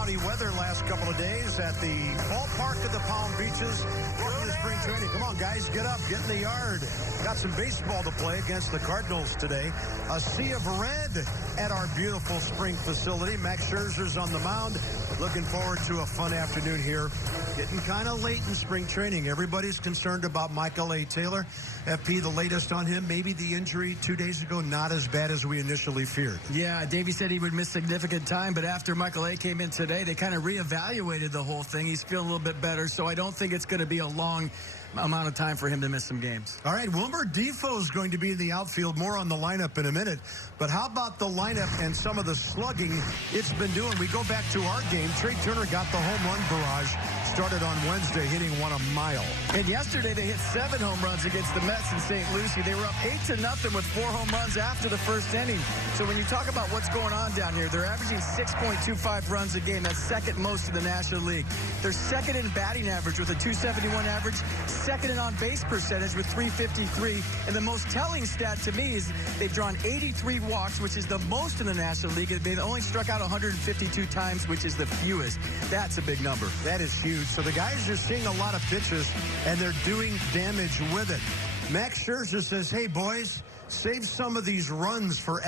cloudy weather last couple of days at the ballpark of the Palm Beaches. Welcome to spring training. Come on, guys, get up, get in the yard. Got some baseball to play against the Cardinals today. A sea of red at our beautiful spring facility. Max Scherzer's on the mound. Looking forward to a fun afternoon here. Getting kind of late in spring training. Everybody's concerned about Michael A. Taylor. FP, the latest on him, maybe the injury 2 days ago, not as bad as we initially feared. Yeah, Davey said he would miss significant time, but after Michael A. came in today, they kind of reevaluated the whole thing. He's feeling a little bit better, so I don't think it's going to be a long amount of time for him to miss some games. All right, Wilmer Defoe is going to be in the outfield. More on the lineup in a minute. But how about the lineup and some of the slugging it's been doing? We go back to our game. Trey Turner got the home run barrage. Started on Wednesday, hitting one a mile. And yesterday they hit 7 home runs against the Mets in St. Lucie. They were up 8-0 with 4 home runs after the first inning. So when you talk about what's going on down here, they're averaging 6.25 runs a game. That's second most in the National League. They're second in batting average with a .271 average, second in on-base percentage with .353. And the most telling stat to me is they've drawn 83 walks, which is the most in the National League. They've only struck out 152 times, which is the fewest. That's a big number. That is huge. So the guys are seeing a lot of pitches, and they're doing damage with it. Max Scherzer says, hey, boys, save some of these runs for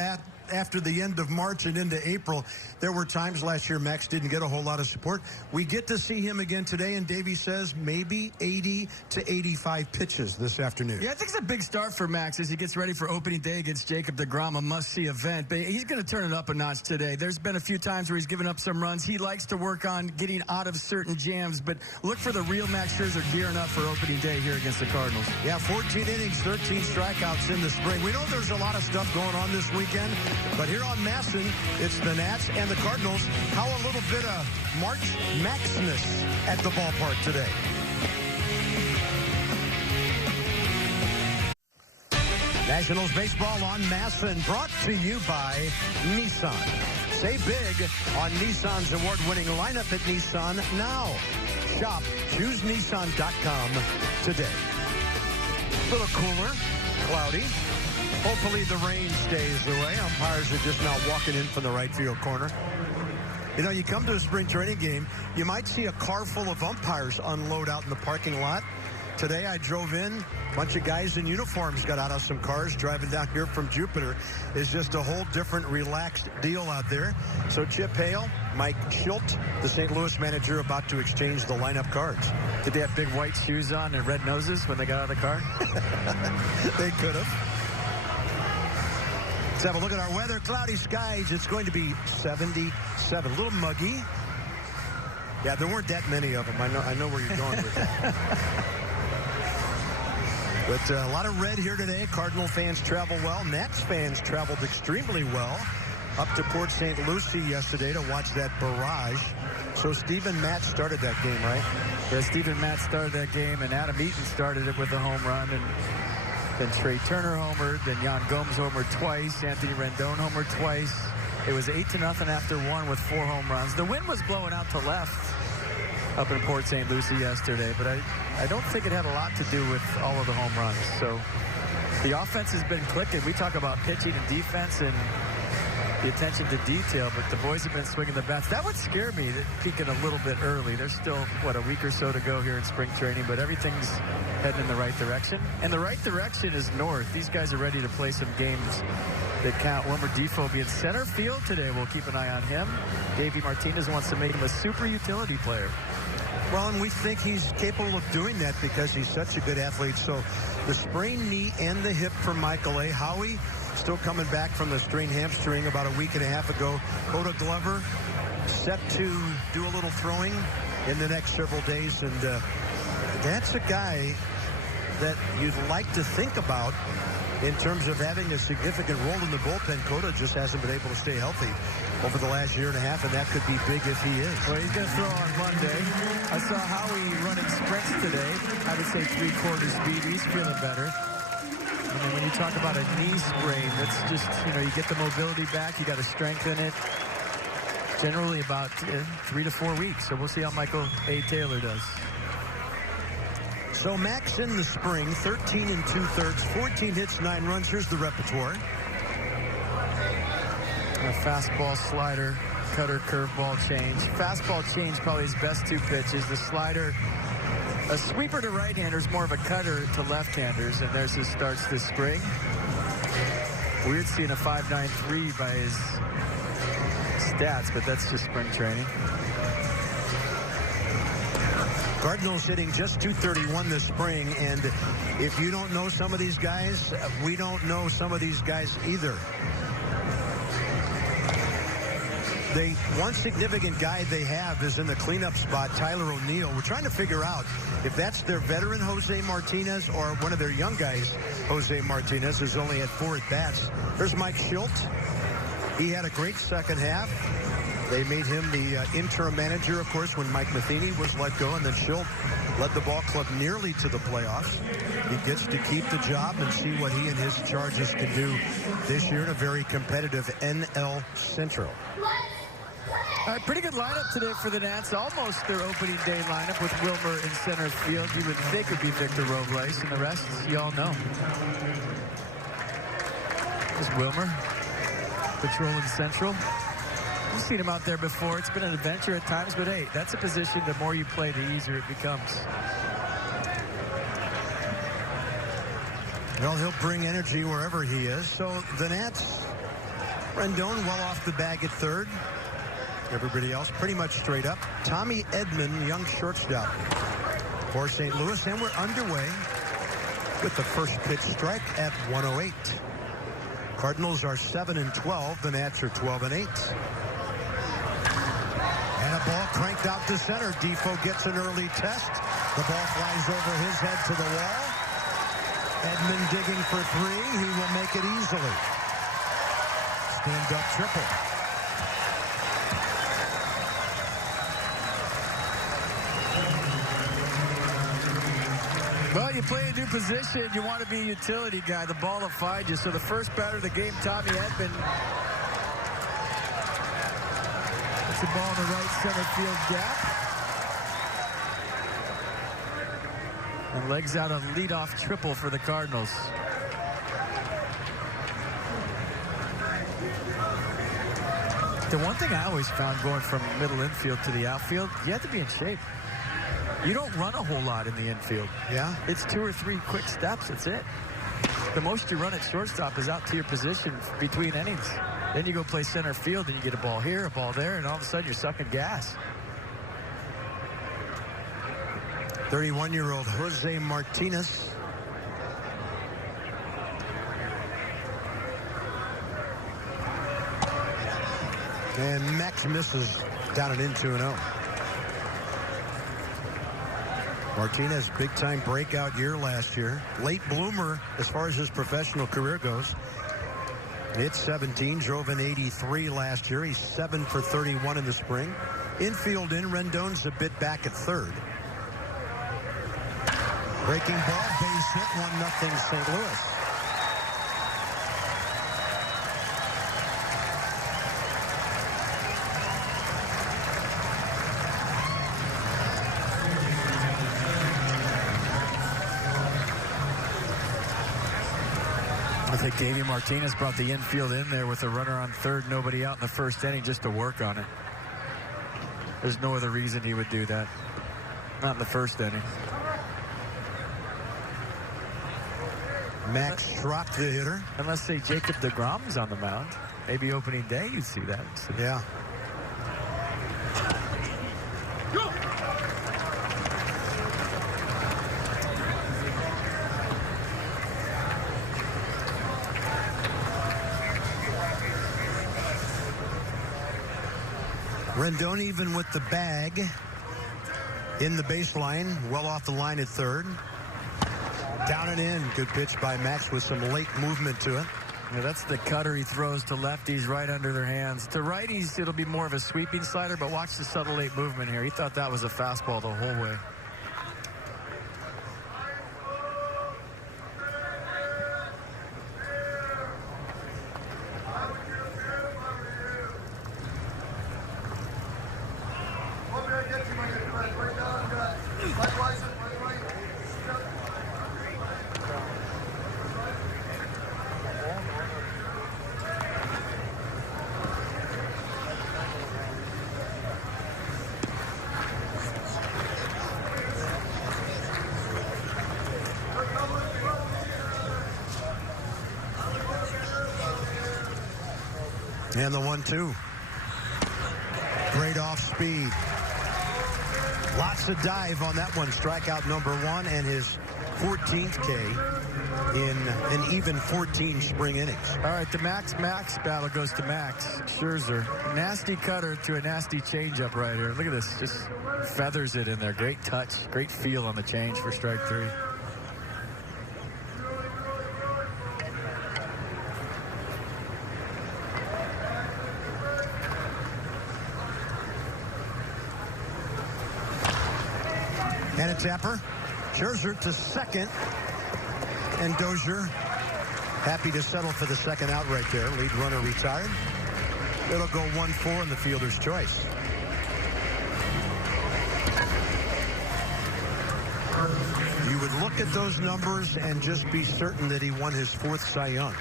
after the end of March and into April. There were times last year Max didn't get a whole lot of support. We get to see him again today, and Davey says maybe 80 to 85 pitches this afternoon. Yeah, I think it's a big start for Max as he gets ready for opening day against Jacob deGrom, a must-see event. But he's going to turn it up a notch today. There's been a few times where he's given up some runs. He likes to work on getting out of certain jams, but look for the real Max Scherzer gearing up for opening day here against the Cardinals. Yeah, 14 innings, 13 strikeouts in the spring. We know there's a lot of stuff going on this weekend, but here on Masson, it's the Nats and the Cardinals. How a little bit of March Maxness at the ballpark today. Nationals baseball on Masson, brought to you by Nissan. Save big on Nissan's award-winning lineup at Nissan now. Shop ChooseNissan.com today. A little cooler, cloudy. Hopefully the rain stays away. Umpires are just now walking in from the right field corner. You know, you come to a spring training game, you might see a car full of umpires unload out in the parking lot. Today I drove in, a bunch of guys in uniforms got out of some cars driving down here from Jupiter. It's just a whole different relaxed deal out there. So Chip Hale, Mike Schilt, the St. Louis manager, about to exchange the lineup cards. Did they have big white shoes on and red noses when they got out of the car? They could have. Let's have a look at our weather. Cloudy skies. It's going to be 77. A little muggy. Yeah, there weren't that many of them. I know where you're going with that. But a lot of red here today. Cardinal fans travel well. Nats fans traveled extremely well up to Port St. Lucie yesterday to watch that barrage. So Steven Matz started that game, right? Yeah, Steven Matz started that game, and Adam Eaton started it with a home run, and then Trey Turner homered, then Yan Gomes homered twice, Anthony Rendon homered twice. It was 8-0 after one with 4 home runs. The wind was blowing out to left up in Port St. Lucie yesterday, but I don't think it had a lot to do with all of the home runs. So the offense has been clicking. We talk about pitching and defense and the attention to detail, but the boys have been swinging the bats. That would scare me, peaking a little bit early. There's still, a week or so to go here in spring training, but everything's heading in the right direction. And the right direction is north. These guys are ready to play some games that count. Wilmer Defoe will be in center field today. We'll keep an eye on him. Davey Martinez wants to make him a super utility player. Well, and we think he's capable of doing that because he's such a good athlete. So the sprained knee and the hip for Michael A. Howie still coming back from the strained hamstring about a week and a half ago. Coda Glover set to do a little throwing in the next several days. And that's a guy that you'd like to think about in terms of having a significant role in the bullpen. Coda just hasn't been able to stay healthy over the last year and a half, and that could be big if he is. Well, he's going to throw on Monday. I saw Howie running sprints today. I would say 3/4 speed. He's feeling better. And then when you talk about a knee sprain, that's just, you get the mobility back. You got to strengthen it. Generally about 3 to 4 weeks. So we'll see how Michael A. Taylor does. So Max in the spring, 13 2/3, 14 hits, 9 runs. Here's the repertoire. A fastball, slider, cutter, curveball change. Fastball change, probably his best two pitches. The slider, a sweeper to right-handers, more of a cutter to left-handers, and there's his starts this spring. Weird seeing a 5.93 by his stats, but that's just spring training. Cardinals hitting just .231 this spring, and if you don't know some of these guys, we don't know some of these guys either. One significant guy they have is in the cleanup spot, Tyler O'Neill. We're trying to figure out if that's their veteran Jose Martinez or one of their young guys, Jose Martinez, who's only had 4 at-bats. There's Mike Schilt. He had a great second half. They made him the interim manager, of course, when Mike Matheny was let go, and then Schilt led the ball club nearly to the playoffs. He gets to keep the job and see what he and his Chargers can do this year in a very competitive NL Central. Pretty good lineup today for the Nats. Almost their opening day lineup with Wilmer in center field. You would think it would be Victor Robles, and the rest, you all know. Just Wilmer patrolling central. You've seen him out there before. It's been an adventure at times, but hey, that's a position, the more you play, the easier it becomes. Well, he'll bring energy wherever he is. So the Nats, Rendon well off the bag at third. Everybody else pretty much straight up. Tommy Edman, young shortstop for St. Louis, and we're underway with the first pitch strike at 108. Cardinals are 7-12. The Nats are 12-8. And a ball cranked out to center. Defoe gets an early test. The ball flies over his head to the wall. Edman digging for 3. He will make it easily. Stand-up triple. Well, you play a new position, you want to be a utility guy. The ball will find you. So the first batter of the game, Tommy Edman, puts the ball in the right center field gap. And legs out a leadoff triple for the Cardinals. The one thing I always found going from middle infield to the outfield, you have to be in shape. You don't run a whole lot in the infield. Yeah. It's 2 or 3 quick steps. That's it. The most you run at shortstop is out to your position between innings. Then you go play center field and you get a ball here, a ball there, and all of a sudden you're sucking gas. 31-year-old Jose Martinez. And Max misses down and in 2-0. Martinez, big-time breakout year last year. Late bloomer as far as his professional career goes. Hit 17, drove an 83 last year. He's 7 for 31 in the spring. Infield in, Rendon's a bit back at third. Breaking ball, base hit, 1-0 St. Louis. I think Davey Martinez brought the infield in there with a runner on third, nobody out in the first inning just to work on it. There's no other reason he would do that. Not in the first inning. Max Schrock, the hitter. Unless, say, Jacob deGrom's on the mound. Maybe opening day you'd see that. Yeah. Rendon even with the bag in the baseline, well off the line at third. Down and in. Good pitch by Max with some late movement to it. Yeah, that's the cutter he throws to lefties right under their hands. To righties, it'll be more of a sweeping slider, but watch the subtle late movement here. He thought that was a fastball the whole way. And the 1-2. Great off speed. Lots of dive on that one. Strikeout number 1 and his 14th K in an even 14 spring innings. All right, the Max battle goes to Max Scherzer. Nasty cutter to a nasty changeup right here. Look at this. Just feathers it in there. Great touch. Great feel on the change for strike 3. And a tapper. Scherzer to second. And Dozier happy to settle for the second out right there. Lead runner retired. It'll go 1-4 in the fielder's choice. You would look at those numbers and just be certain that he won his 4th Cy Young.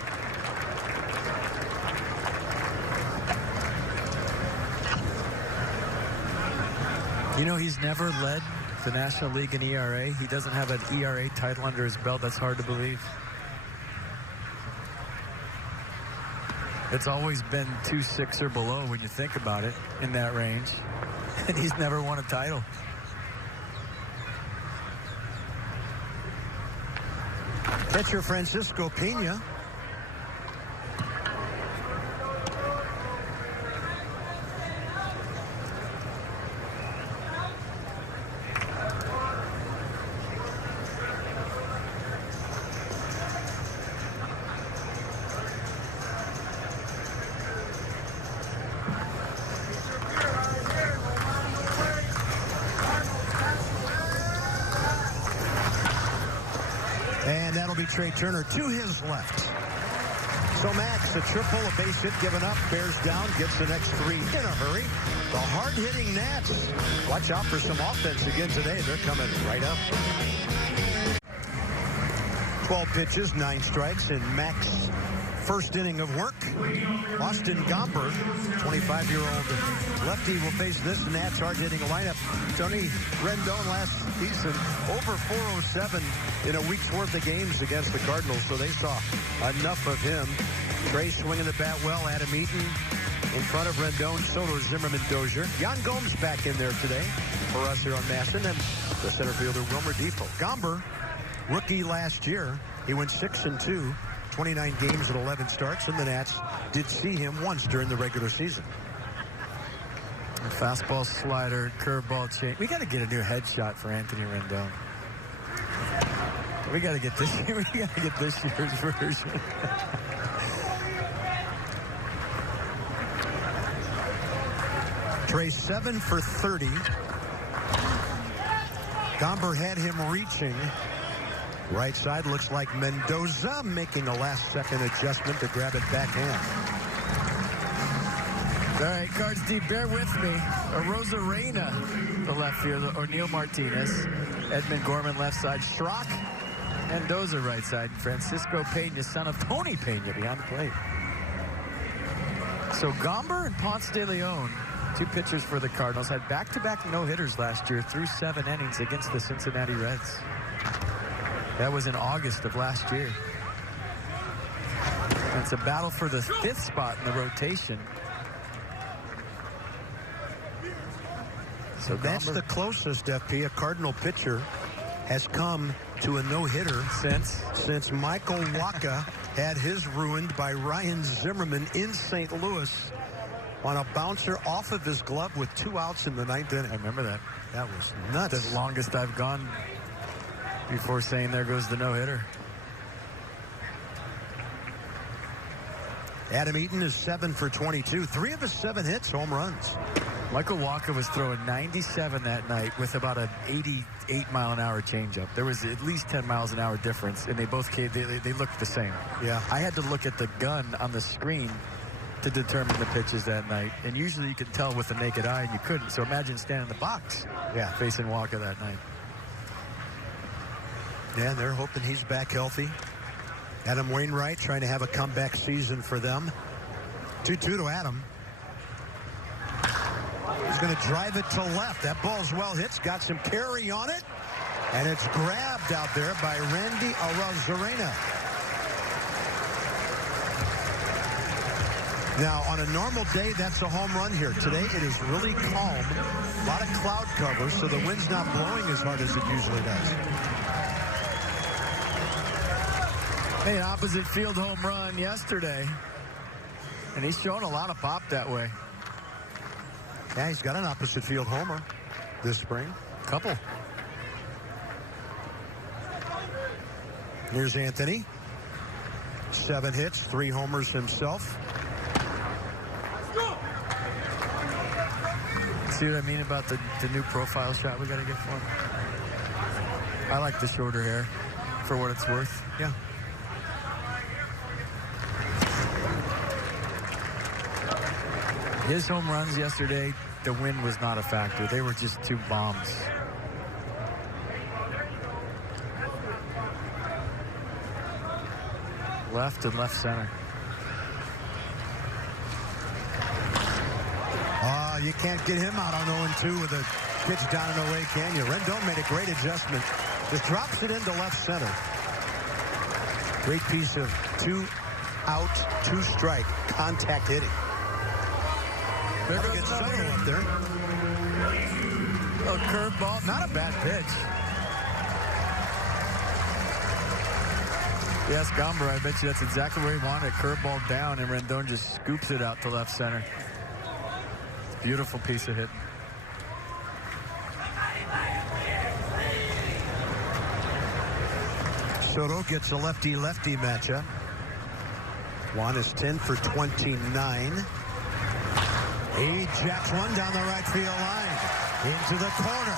You know, he's never led the National League in ERA. He doesn't have an ERA title under his belt. That's hard to believe. It's always been 2.6 or below when you think about it in that range. And he's never won a title. Catcher Francisco Pena. And that'll be Trey Turner to his left. So Max, a triple, a base hit given up, bears down, gets the next 3 in a hurry. The hard-hitting Nats. Watch out for some offense again today. They're coming right up. 12 pitches, 9 strikes in Max' first inning of work. Austin Gomber, 25-year-old lefty, will face this Nats hard-hitting lineup. Tony Rendon last season over 407 in a week's worth of games against the Cardinals, so they saw enough of him. Trey swinging the bat well. Adam Eaton in front of Rendon. Soto, Zimmerman, Dozier. Yan Gomes back in there today for us here on Masson, and the center fielder Wilmer Depot. Gomber, rookie last year, he went 6-2. 29 games and 11 starts, and the Nats did see him once during the regular season. Fastball, slider, curveball, change. We got to get a new headshot for Anthony Rendon. We got to get this. We got to get this year's version. Trey 7 for 30. Gomber had him reaching. Right side looks like Mendoza making a last-second adjustment to grab it backhand. All right, Cards deep, bear with me. Rosarena, the left fielder, O'Neill Martinez, Edmund Gorman left side, Schrock, Mendoza right side, Francisco Pena, son of Tony Pena, behind the plate. So Gomber and Ponce de Leon, 2 pitchers for the Cardinals, had back-to-back no-hitters last year through 7 innings against the Cincinnati Reds. That was in August of last year. And it's a battle for the 5th spot in the rotation. So that's the closest, FP, a Cardinal pitcher has come to a no-hitter since Michael Wacha had his ruined by Ryan Zimmerman in St. Louis on a bouncer off of his glove with 2 outs in the 9th inning. I remember that. That was nuts. The longest I've gone before saying there goes the no-hitter. Adam Eaton is 7 for 22. 3 of his 7 hits, home runs. Michael Wacha was throwing 97 that night with about an 88-mile-an-hour changeup. There was at least 10 miles an hour difference, and they both came, they looked the same. Yeah. I had to look at the gun on the screen to determine the pitches that night. And usually you could tell with the naked eye, and you couldn't. So imagine standing in the box facing Wacha that night. Yeah, they're hoping he's back healthy. Adam Wainwright trying to have a comeback season for them. 2-2 to Adam. He's going to drive it to left. That ball's well hit. Got some carry on it. And it's grabbed out there by Randy Arozarena. Now, on a normal day, that's a home run here. Today, it is really calm. A lot of cloud cover, so the wind's not blowing as hard as it usually does. Hey, an opposite field home run yesterday. And he's shown a lot of pop that way. Yeah, he's got an opposite field homer this spring. Couple. Here's Anthony. 7 hits, 3 homers himself. See what I mean about the new profile shot we got to get for him? I like the shorter hair for what it's worth. Yeah. His home runs yesterday, the wind was not a factor. They were just 2 bombs. Left and left center. You can't get him out on 0-2 with a pitch down and away, can you? Rendon made a great adjustment. Just drops it into left center. Great piece of 2 out, 2 strike contact hitting. There Good Soto up there. A curveball, not a bad pitch. Yes, Gomber, I bet you that's exactly where he wanted. Curveball down, and Rendon just scoops it out to left center. Beautiful piece of hitting. Soto gets a lefty-lefty matchup. Juan is 10 for 29. He jacks one down the right field line. Into the corner.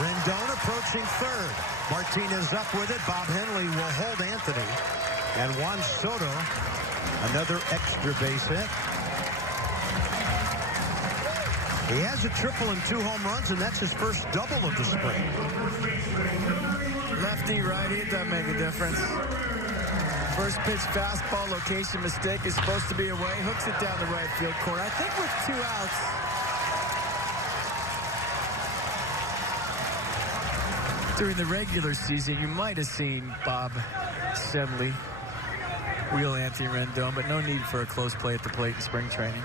Rendon approaching third. Martinez up with it. Bob Henley will hold Anthony. And Juan Soto, another extra base hit. He has a triple and 2 home runs, and that's his first double of the spring. Lefty, righty, it doesn't make a difference. First pitch fastball, location mistake is supposed to be away. Hooks it down the right field corner. I think with 2 outs. During the regular season, you might have seen Bob Sedley wheel Anthony Rendon, but no need for a close play at the plate in spring training.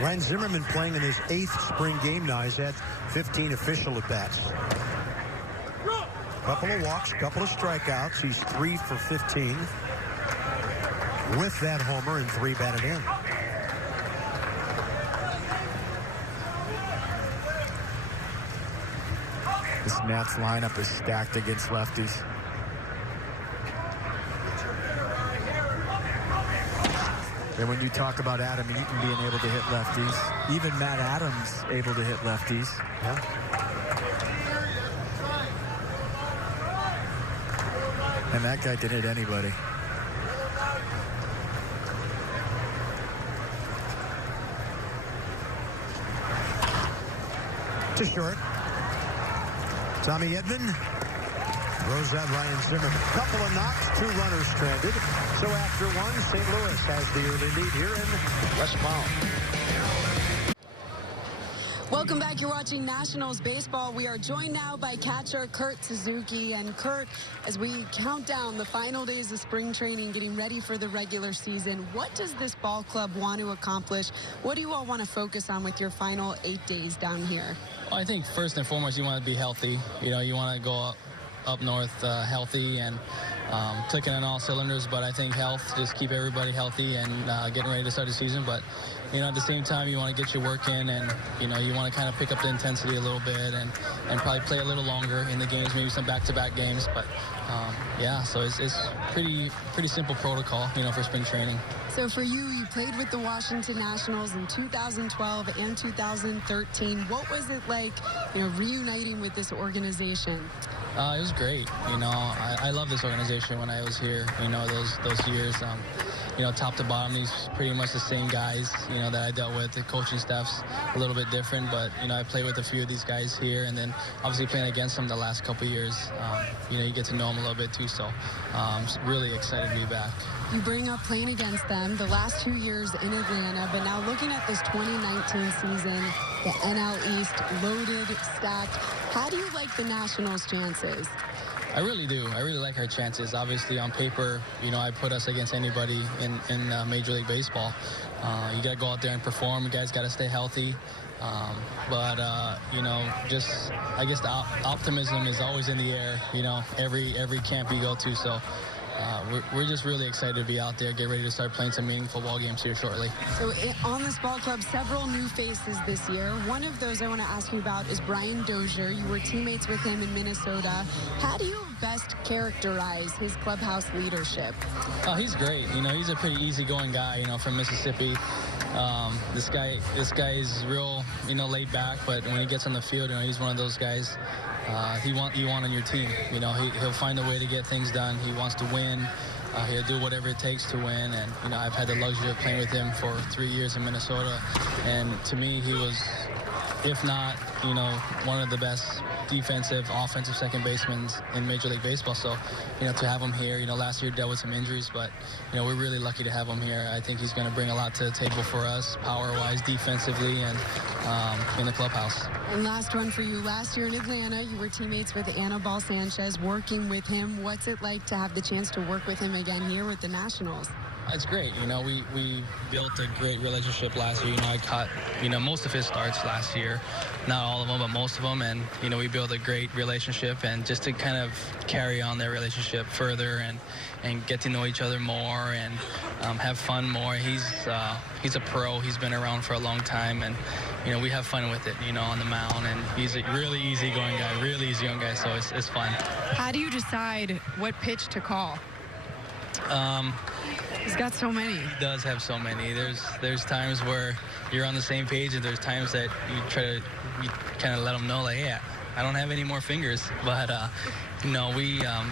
Ryan Zimmerman playing in his 8th spring game now. He's had 15 official at-bats. Couple of walks, couple of strikeouts. He's 3 for 15 with that homer and 3 batted in. This Nats lineup is stacked against lefties. And when you talk about Adam Eaton being able to hit lefties, even Matt Adams able to hit lefties. Yeah. And that guy can hit anybody. To short. Tommy Edman throws out Ryan Zimmerman. Couple of knocks, 2 runners stranded. So after 1, St. Louis has the early lead here in West Palm. Welcome back. You're watching Nationals baseball. We are joined now by catcher Kurt Suzuki. And Kurt, as we count down the final days of spring training, getting ready for the regular season, what does this ball club want to accomplish? What do you all want to focus on with your final 8 days down here? Well, I think first and foremost, you want to be healthy. You know, you want to go up north healthy and clicking on all cylinders, but I think health, just keep everybody healthy and getting ready to start the season. But, you know, at the same time, you want to get your work in and, you know, you want to kind of pick up the intensity a little bit and probably play a little longer in the games, maybe some back-to-back games. But, yeah, so it's pretty simple protocol, you know, for spring training. So for you, you played with the Washington Nationals in 2012 and 2013. What was it like, you know, reuniting with this organization? It was great. You know, I love this organization when I was here, you know, those years. You know, top to bottom, these pretty much the same guys, you know, that I dealt with. The coaching staff's a little bit different, but, you know, I played with a few of these guys here, and then obviously playing against them the last couple of years, you know, you get to know them a little bit too, so I'm really excited to be back. You bring up playing against them the last 2 years in Atlanta, but now looking at this 2019 season, the NL East loaded, stacked. How do you like the Nationals' chances? I really do. I really like our chances. Obviously, on paper, you know, I put us against anybody in Major League Baseball. You got to go out there and perform. You guys got to stay healthy. You know, just I guess the optimism is always in the air. You know, every camp you go to. So. We're just really excited to be out there, get ready to start playing some meaningful ball games here shortly. So on this ball club, several new faces this year. One of those I want to ask you about is Brian Dozier. You were teammates with him in Minnesota. How do you best characterize his clubhouse leadership? Oh, he's great. You know, he's a pretty easygoing guy, you know, from Mississippi. This guy is real, you know, laid back, but when he gets on the field, you know, he's one of those guys you want on your team. You know, he'll find a way to get things done. He wants to win. He'll do whatever it takes to win. And, you know, I've had the luxury of playing with him for 3 years in Minnesota. And to me, he was, if not, you know, one of the best defensive, offensive second basemen in Major League Baseball. So, you know, to have him here, you know, last year dealt with some injuries, but, you know, we're really lucky to have him here. I think he's going to bring a lot to the table for us, power-wise, defensively, and in the clubhouse. And last one for you. Last year in Atlanta, you were teammates with Anibal Sanchez, working with him. What's it like to have the chance to work with him again here with the Nationals? It's great. You know, we built a great relationship last year. You know, I caught, you know, most of his starts last year. Not all of them, but most of them. And, you know, we built a great relationship. And just to kind of carry on that relationship further and get to know each other more and have fun more. He's a pro. He's been around for a long time. And, you know, we have fun with it, you know, on the mound. And he's a really easygoing guy, so it's fun. How do you decide what pitch to call? He's got so many. He does have so many. There's times where you're on the same page, and there's times that you kind of let him know, like, yeah, I don't have any more fingers. But you know, we kind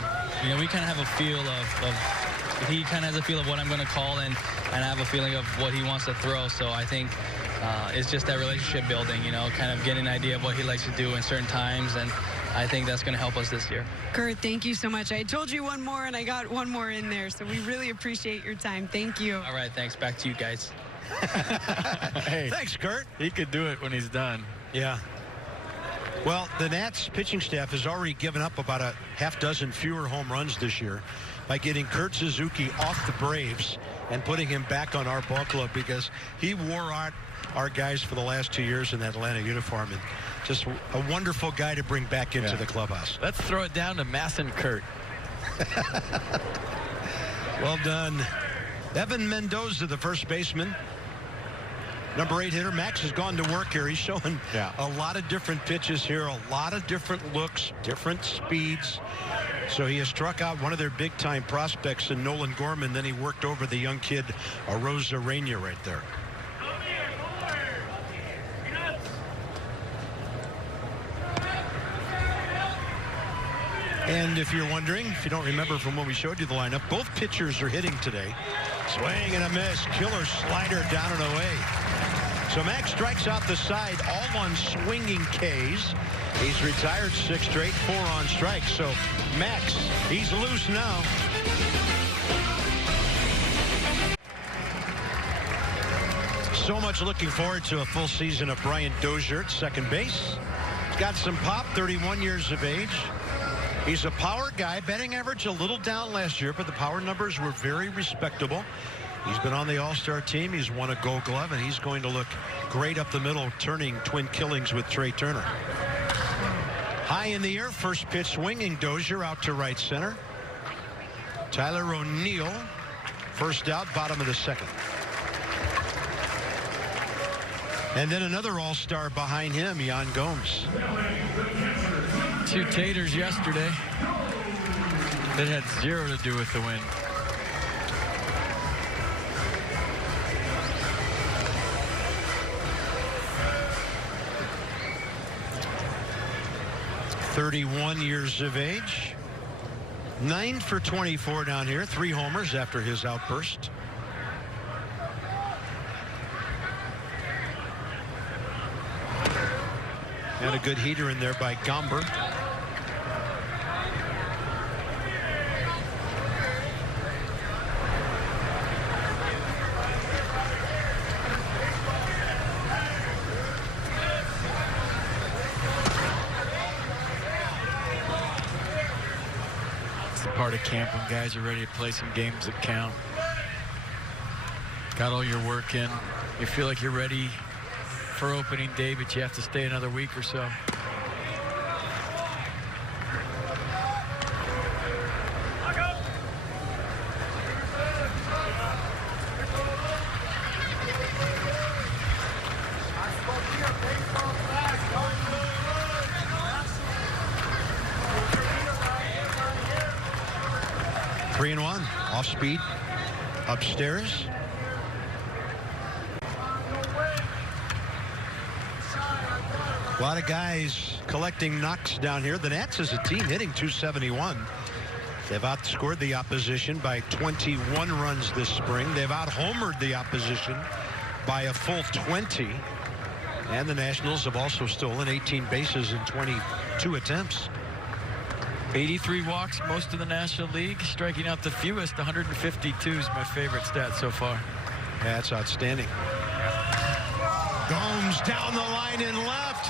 of have a feel of he kind of has a feel of what I'm going to call, and I have a feeling of what he wants to throw. So I think it's just that relationship building, you know, kind of getting an idea of what he likes to do in certain times, and I think that's going to help us this year. Kurt, thank you so much. I told you one more, and I got one more in there, so we really appreciate your time. Thank you. All right, thanks. Back to you guys. Hey, thanks, Kurt. He could do it when he's done. Yeah. Well, the Nats pitching staff has already given up about a half dozen fewer home runs this year by getting Kurt Suzuki off the Braves and putting him back on our ball club, because he wore out our guys for the last 2 years in that Atlanta uniform. And just a wonderful guy to bring back into the clubhouse. Let's throw it down to Masson Kurt. Well done. Evan Mendoza, the first baseman. Number 8 hitter. Max has gone to work here. He's showing a lot of different pitches here, a lot of different looks, different speeds. So he has struck out one of their big-time prospects in Nolan Gorman. Then he worked over the young kid, Arozarena, right there. And if you're wondering, if you don't remember from when we showed you the lineup, both pitchers are hitting today. Swing and a miss. Killer slider down and away. So Max strikes out the side, all on swinging Ks. He's retired 6 straight, 4 on strikes. So Max, he's loose now. So much looking forward to a full season of Brian Dozier at second base. He's got some pop, 31 years of age. He's a power guy. Batting average a little down last year, but the power numbers were very respectable. He's been on the All-Star team. He's won a Gold Glove, and he's going to look great up the middle, turning twin killings with Trey Turner. High in the air, first pitch swinging. Dozier out to right center. Tyler O'Neill, first out, bottom of the second. And then another All-Star behind him, Yan Gomes. 2 taters yesterday that had 0 to do with the win. "31 years of age, 9 for 24 down here, 3 homers after his outburst. And a good heater in there by Gomber. part of camp when guys are ready to play some games that count. Got all your work in. You feel like you're ready for opening day, but you have to stay another week or so. Three and one. Off speed. Upstairs. A lot of guys collecting knocks down here. The Nats as a team hitting .271. They've outscored the opposition by 21 runs this spring. They've out-homered the opposition by a full 20. And the Nationals have also stolen 18 bases in 22 attempts. 83 walks, most of the National League, striking out the fewest. 152 is my favorite stat so far. That's outstanding. Gomes down the line and left.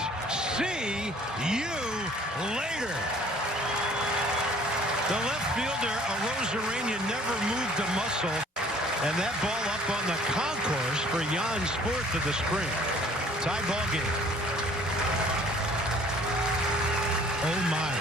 See you later. The left fielder, Arozarena, never moved a muscle. And that ball up on the concourse for Jan's fourth of the spring. Tie ball game. Oh, my.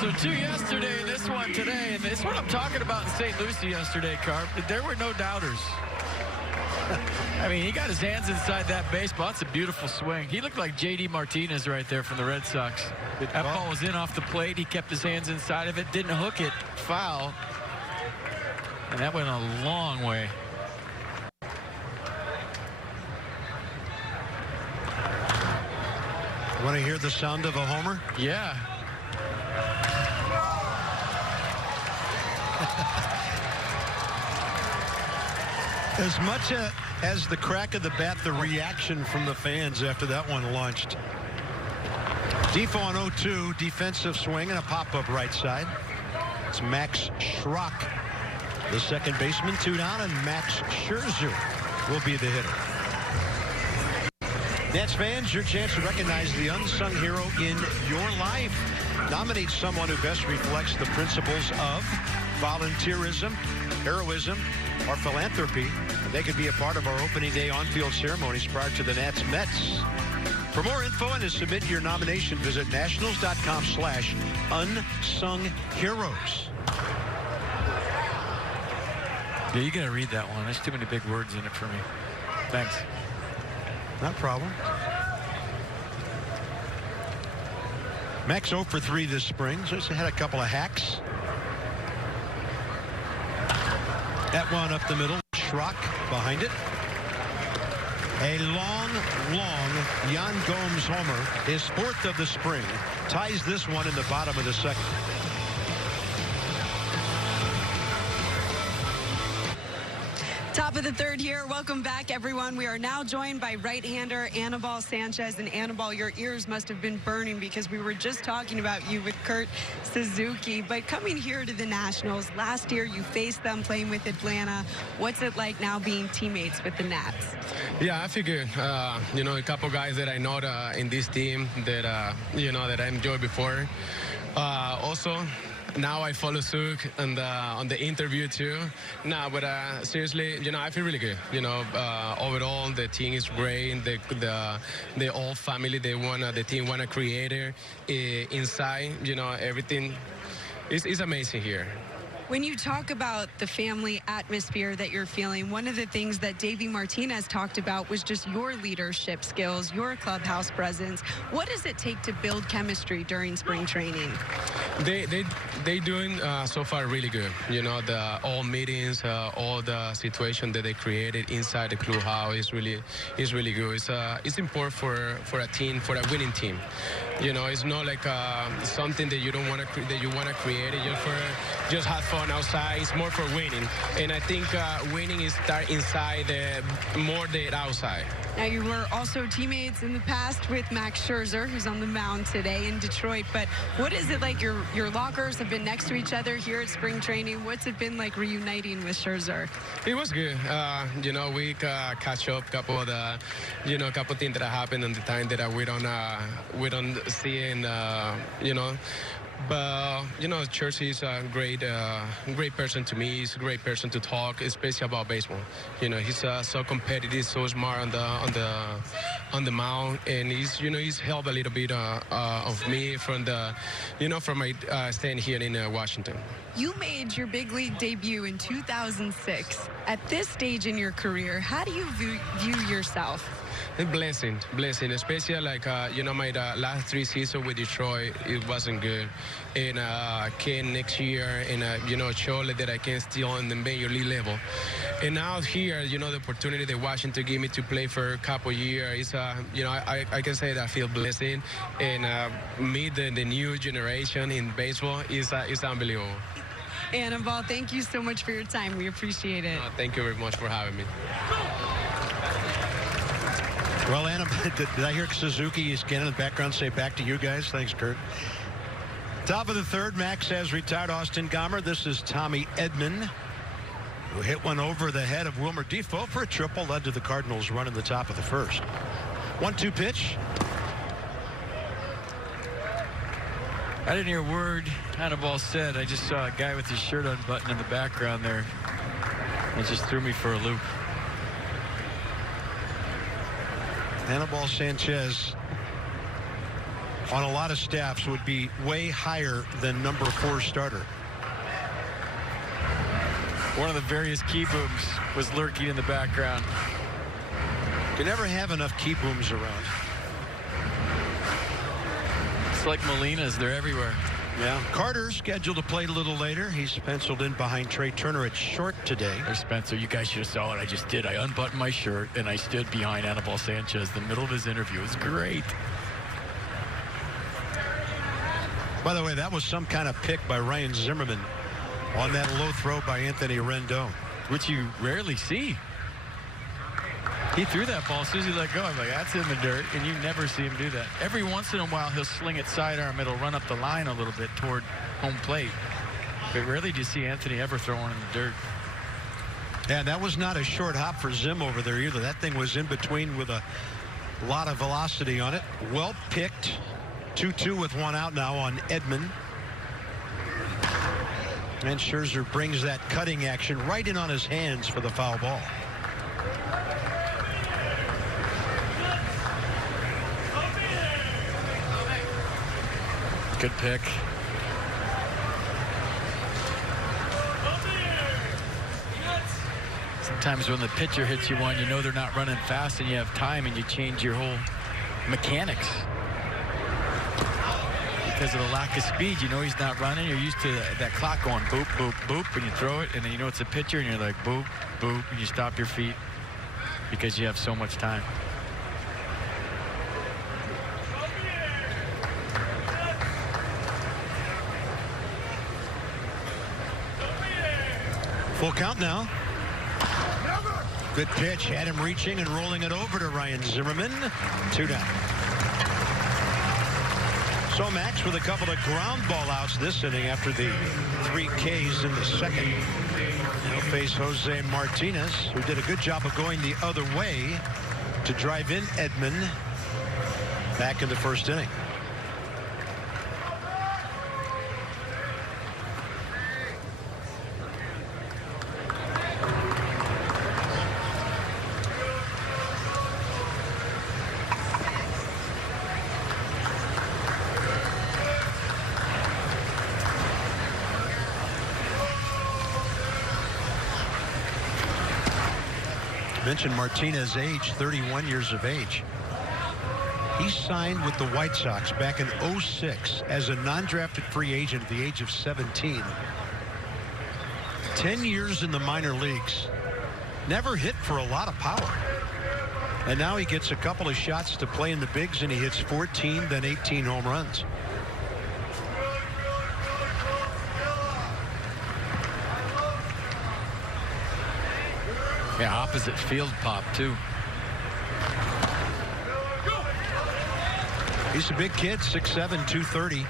So 2 yesterday, this one today, and this is what I'm talking about in St. Lucie yesterday, Carp. There were no doubters. I mean, he got his hands inside that baseball. That's a beautiful swing. He looked like J.D. Martinez right there from the Red Sox. That ball was in off the plate. He kept his hands inside of it, didn't hook it, foul. And that went a long way. Want to hear the sound of a homer? Yeah. As much as the crack of the bat, the reaction from the fans after that one launched. Defoe on 0-2, defensive swing and a pop-up right side. It's Max Schrock, the second baseman, 2 down, and Max Scherzer will be the hitter. Nats fans, your chance to recognize the unsung hero in your life. Nominate someone who best reflects the principles of volunteerism, heroism, or philanthropy. And they could be a part of our opening day on-field ceremonies prior to the Nats Mets. For more info and to submit your nomination, visit nationals.com/unsungheroes. Yeah, you got to read that one. There's too many big words in it for me. Thanks. Not a problem. Max 0 for 3 this spring. So he's had a couple of hacks. That one up the middle. Schrock behind it. A long Jan Gomes homer, his fourth of the spring, ties this one in the bottom of the second. Top of the third here. Welcome back, everyone. We are now joined by right-hander Anibal Sanchez. And Anibal, your ears must have been burning because we were just talking about you with Kurt Suzuki. But coming here to the Nationals, last year you faced them playing with Atlanta. What's it like now being teammates with the Nats? Yeah, I figure, you know, a couple guys that I know in this team that, you know, that I enjoyed before. Also, now I follow Suk and on the interview too. Nah, but seriously, you know, I feel really good. You know, overall the team is great. The whole family, the team want a creator inside. You know, everything is amazing here. When you talk about the family atmosphere that you're feeling, one of the things that Davey Martinez talked about was just your leadership skills, your clubhouse presence. What does it take to build chemistry during spring training? They doing so far really good. You know, all meetings, all the situation that they created inside the clubhouse is really good. It's important for a team, for a winning team. You know, it's not like something that you don't want to that you want to create it just have fun fun outside. It's more for winning. And I think winning is start inside more than outside. Now, you were also teammates in the past with Max Scherzer, who's on the mound today in Detroit. But what is it like? Your lockers have been next to each other here at spring training. What's it been like reuniting with Scherzer? It was good. You know, we catch up couple of the, couple things that happened in the time that we don't see, and you know. But Church is a great person to me. He's a great person to talk, especially about baseball. He's so competitive, so smart on the mound, and he's helped a little bit of me from from my staying here in Washington. You made your big league debut in 2006. At this stage in your career, how do you view yourself? A blessing, especially like, my last 3 seasons with Detroit, it wasn't good. And came next year, and, Chole that I can still on the major league level. And now here, the opportunity that Washington gave me to play for a couple years, I can say that I feel blessing. And meet the new generation in baseball is unbelievable. Anibal, thank you so much for your time. We appreciate it. Thank you very much for having me. Well, Anna, did I hear Suzuki again in the background say back to you guys? Thanks, Kurt. Top of the third, Max has retired Austin Gomber. This is Tommy Edman, who hit one over the head of Wilmer Defoe for a triple, led to the Cardinals run in the top of the first. 1-2 pitch. I didn't hear a word Anibal said. I just saw a guy with his shirt unbuttoned in the background there. It just threw me for a loop. Anibal Sanchez on a lot of staffs would be way higher than number 4 starter. One of the various key booms was lurking in the background. You never have enough key booms around. It's like Molina's, they're everywhere. Yeah. Carter scheduled to play a little later. He's penciled in behind Trey Turner at short today. There's Spencer. You guys should have saw what I just did. I unbuttoned my shirt and I stood behind Anibal Sanchez in the middle of his interview. It was great. By the way, that was some kind of pick by Ryan Zimmerman on that low throw by Anthony Rendon, which you rarely see. He threw that ball as soon as he let go. I'm like, that's in the dirt, and you never see him do that. Every once in a while, he'll sling it sidearm. It'll run up the line a little bit toward home plate. But rarely do you see Anthony ever throw one in the dirt. Yeah, that was not a short hop for Zim over there either. That thing was in between with a lot of velocity on it. Well picked. 2-2 with one out now on Edman. And Scherzer brings that cutting action right in on his hands for the foul ball. Good pick. Sometimes when the pitcher hits you one, you know they're not running fast and you have time and you change your whole mechanics. Because of the lack of speed, you know he's not running. You're used to that clock going boop, boop, boop, and you throw it, and then you know it's a pitcher, and you're like boop, boop, and you stop your feet because you have so much time. Full count now. Good pitch. Had him reaching and rolling it over to Ryan Zimmerman. 2 down. So Max with a couple of ground ball outs this inning after the 3 Ks in the second. He'll face Jose Martinez, who did a good job of going the other way to drive in Edman back in the first inning. Mentioned Martinez's age, 31 years of age. He signed with the White Sox back in 06 as a non-drafted free agent at the age of 17. 10 years in the minor leagues. Never hit for a lot of power. And now he gets a couple of shots to play in the bigs, and he hits 14, then 18 home runs. Yeah, opposite field pop, too. He's a big kid, 6'7", 230.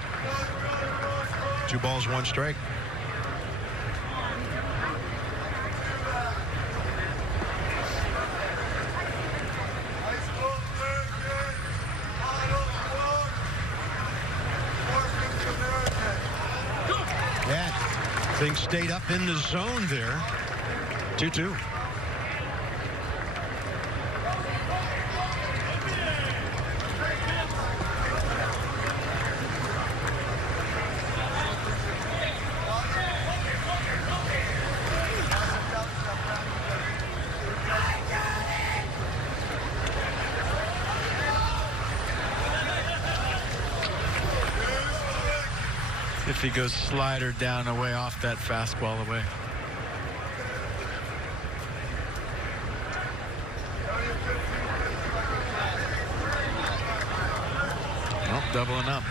2 balls, 1 strike. Yeah, things stayed up in the zone there. 2-2. If he goes slider down away off that fastball away. Nope, doubling up.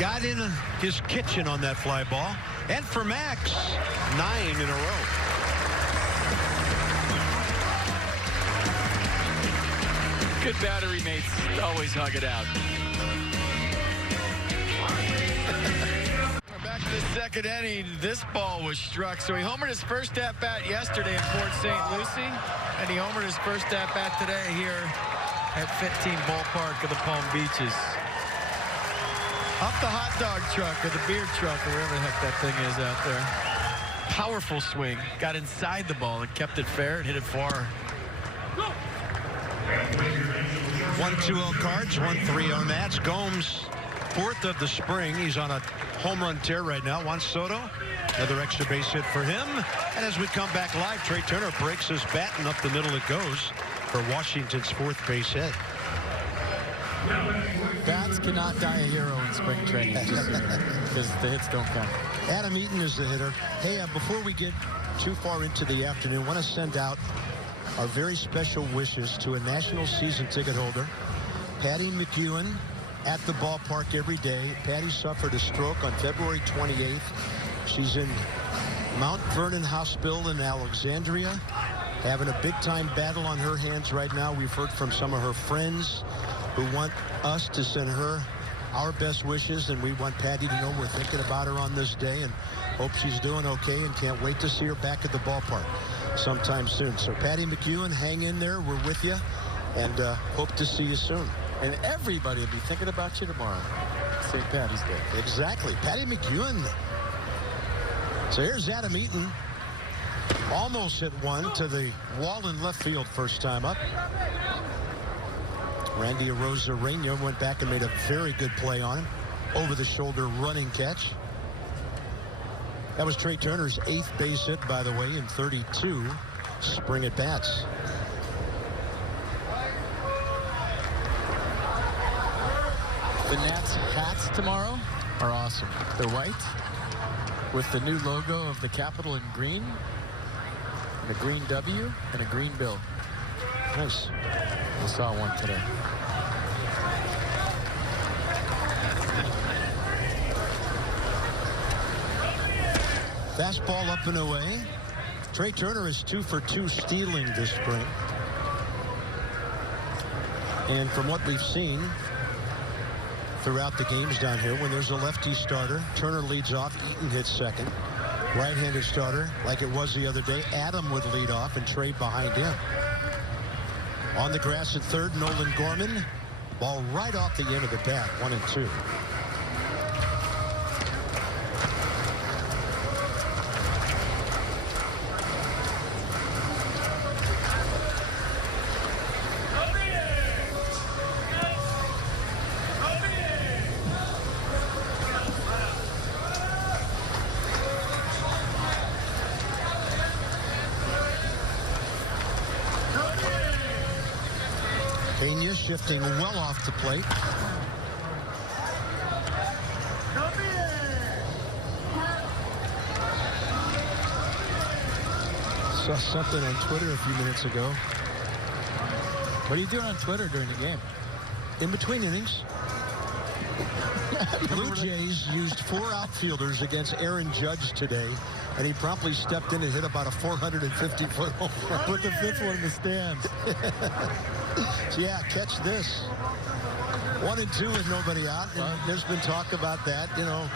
Got in his kitchen on that fly ball. And for Max, 9 in a row. Good battery mates always hug it out. We're back to the second inning. This ball was struck. So he homered his first at-bat yesterday in Port St. Lucie. And he homered his first at-bat today here at 15 Ballpark of the Palm Beaches. Up the hot dog truck or the beer truck or wherever the heck that thing is out there. Powerful swing. Got inside the ball and kept it fair and hit it far. 1-2-0 Cards, 1-3-0 Nats. Gomes, 4th of the spring. He's on a home run tear right now. Juan Soto, another extra base hit for him. And as we come back live, Trey Turner breaks his bat and up the middle it goes for Washington's 4th base hit. Bats cannot die a hero in spring training because the hits don't count. Adam Eaton is the hitter. Hey, before we get too far into the afternoon, I want to send out our very special wishes to a national season ticket holder, Patty McEwen, at the ballpark every day. Patty suffered a stroke on February 28th. She's in Mount Vernon Hospital in Alexandria, having a big-time battle on her hands right now. We've heard from some of her friends who want us to send her our best wishes, and we want Patty to know we're thinking about her on this day and hope she's doing okay and can't wait to see her back at the ballpark sometime soon. So Patty McEwen, hang in there. We're with you and hope to see you soon. And everybody will be thinking about you tomorrow. St. Patty's Day. Exactly. Patty McEwen. So here's Adam Eaton. Almost hit one to the wall in left field first time up. Randy Arozarena went back and made a very good play on him. Over the shoulder running catch. That was Trey Turner's 8th base hit, by the way, in 32 spring at bats. The Nats hats tomorrow are awesome. They're white with the new logo of the Capitol in green, and a green W, and a green bill. Nice. I saw one today. Fastball up and away. Trey Turner is 2 for 2 stealing this spring. And from what we've seen throughout the games down here, when there's a lefty starter, Turner leads off, Eaton hits second. Right-handed starter, like it was the other day, Adam would lead off and Trey behind him. On the grass at third, Nolan Gorman. Ball right off the end of the bat, 1-2. Pena shifting well off the plate. Saw something on Twitter a few minutes ago. What are you doing on Twitter during the game? In between innings. Blue Jays used 4 outfielders against Aaron Judge today, and he promptly stepped in and hit about a 450-foot home run. Put the 5th one in the stands. So yeah, catch this. 1 and 2 with nobody out. And there's been talk about that, you know,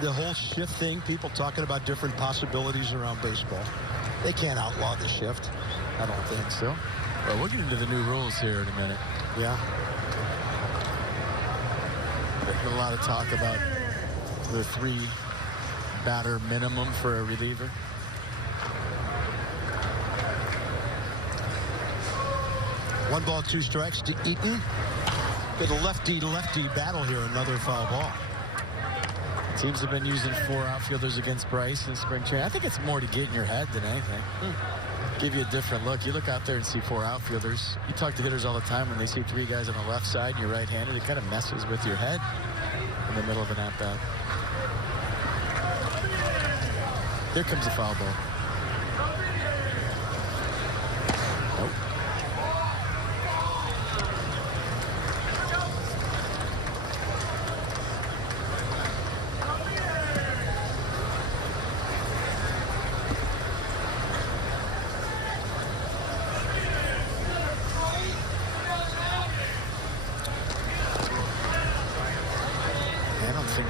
the whole shift thing, people talking about different possibilities around baseball. They can't outlaw the shift. I don't think so. Well, we'll get into the new rules here in a minute. Yeah. There's a lot of talk about the 3 batter minimum for a reliever. One ball, 2 strikes to Eaton. With a lefty-lefty battle here, another foul ball. Teams have been using 4 outfielders against Bryce in spring training. I think it's more to get in your head than anything. Give you a different look. You look out there and see 4 outfielders. You talk to hitters all the time when they see 3 guys on the left side and you're right-handed. It kind of messes with your head in the middle of an at-bat. Here comes the foul ball. Nope.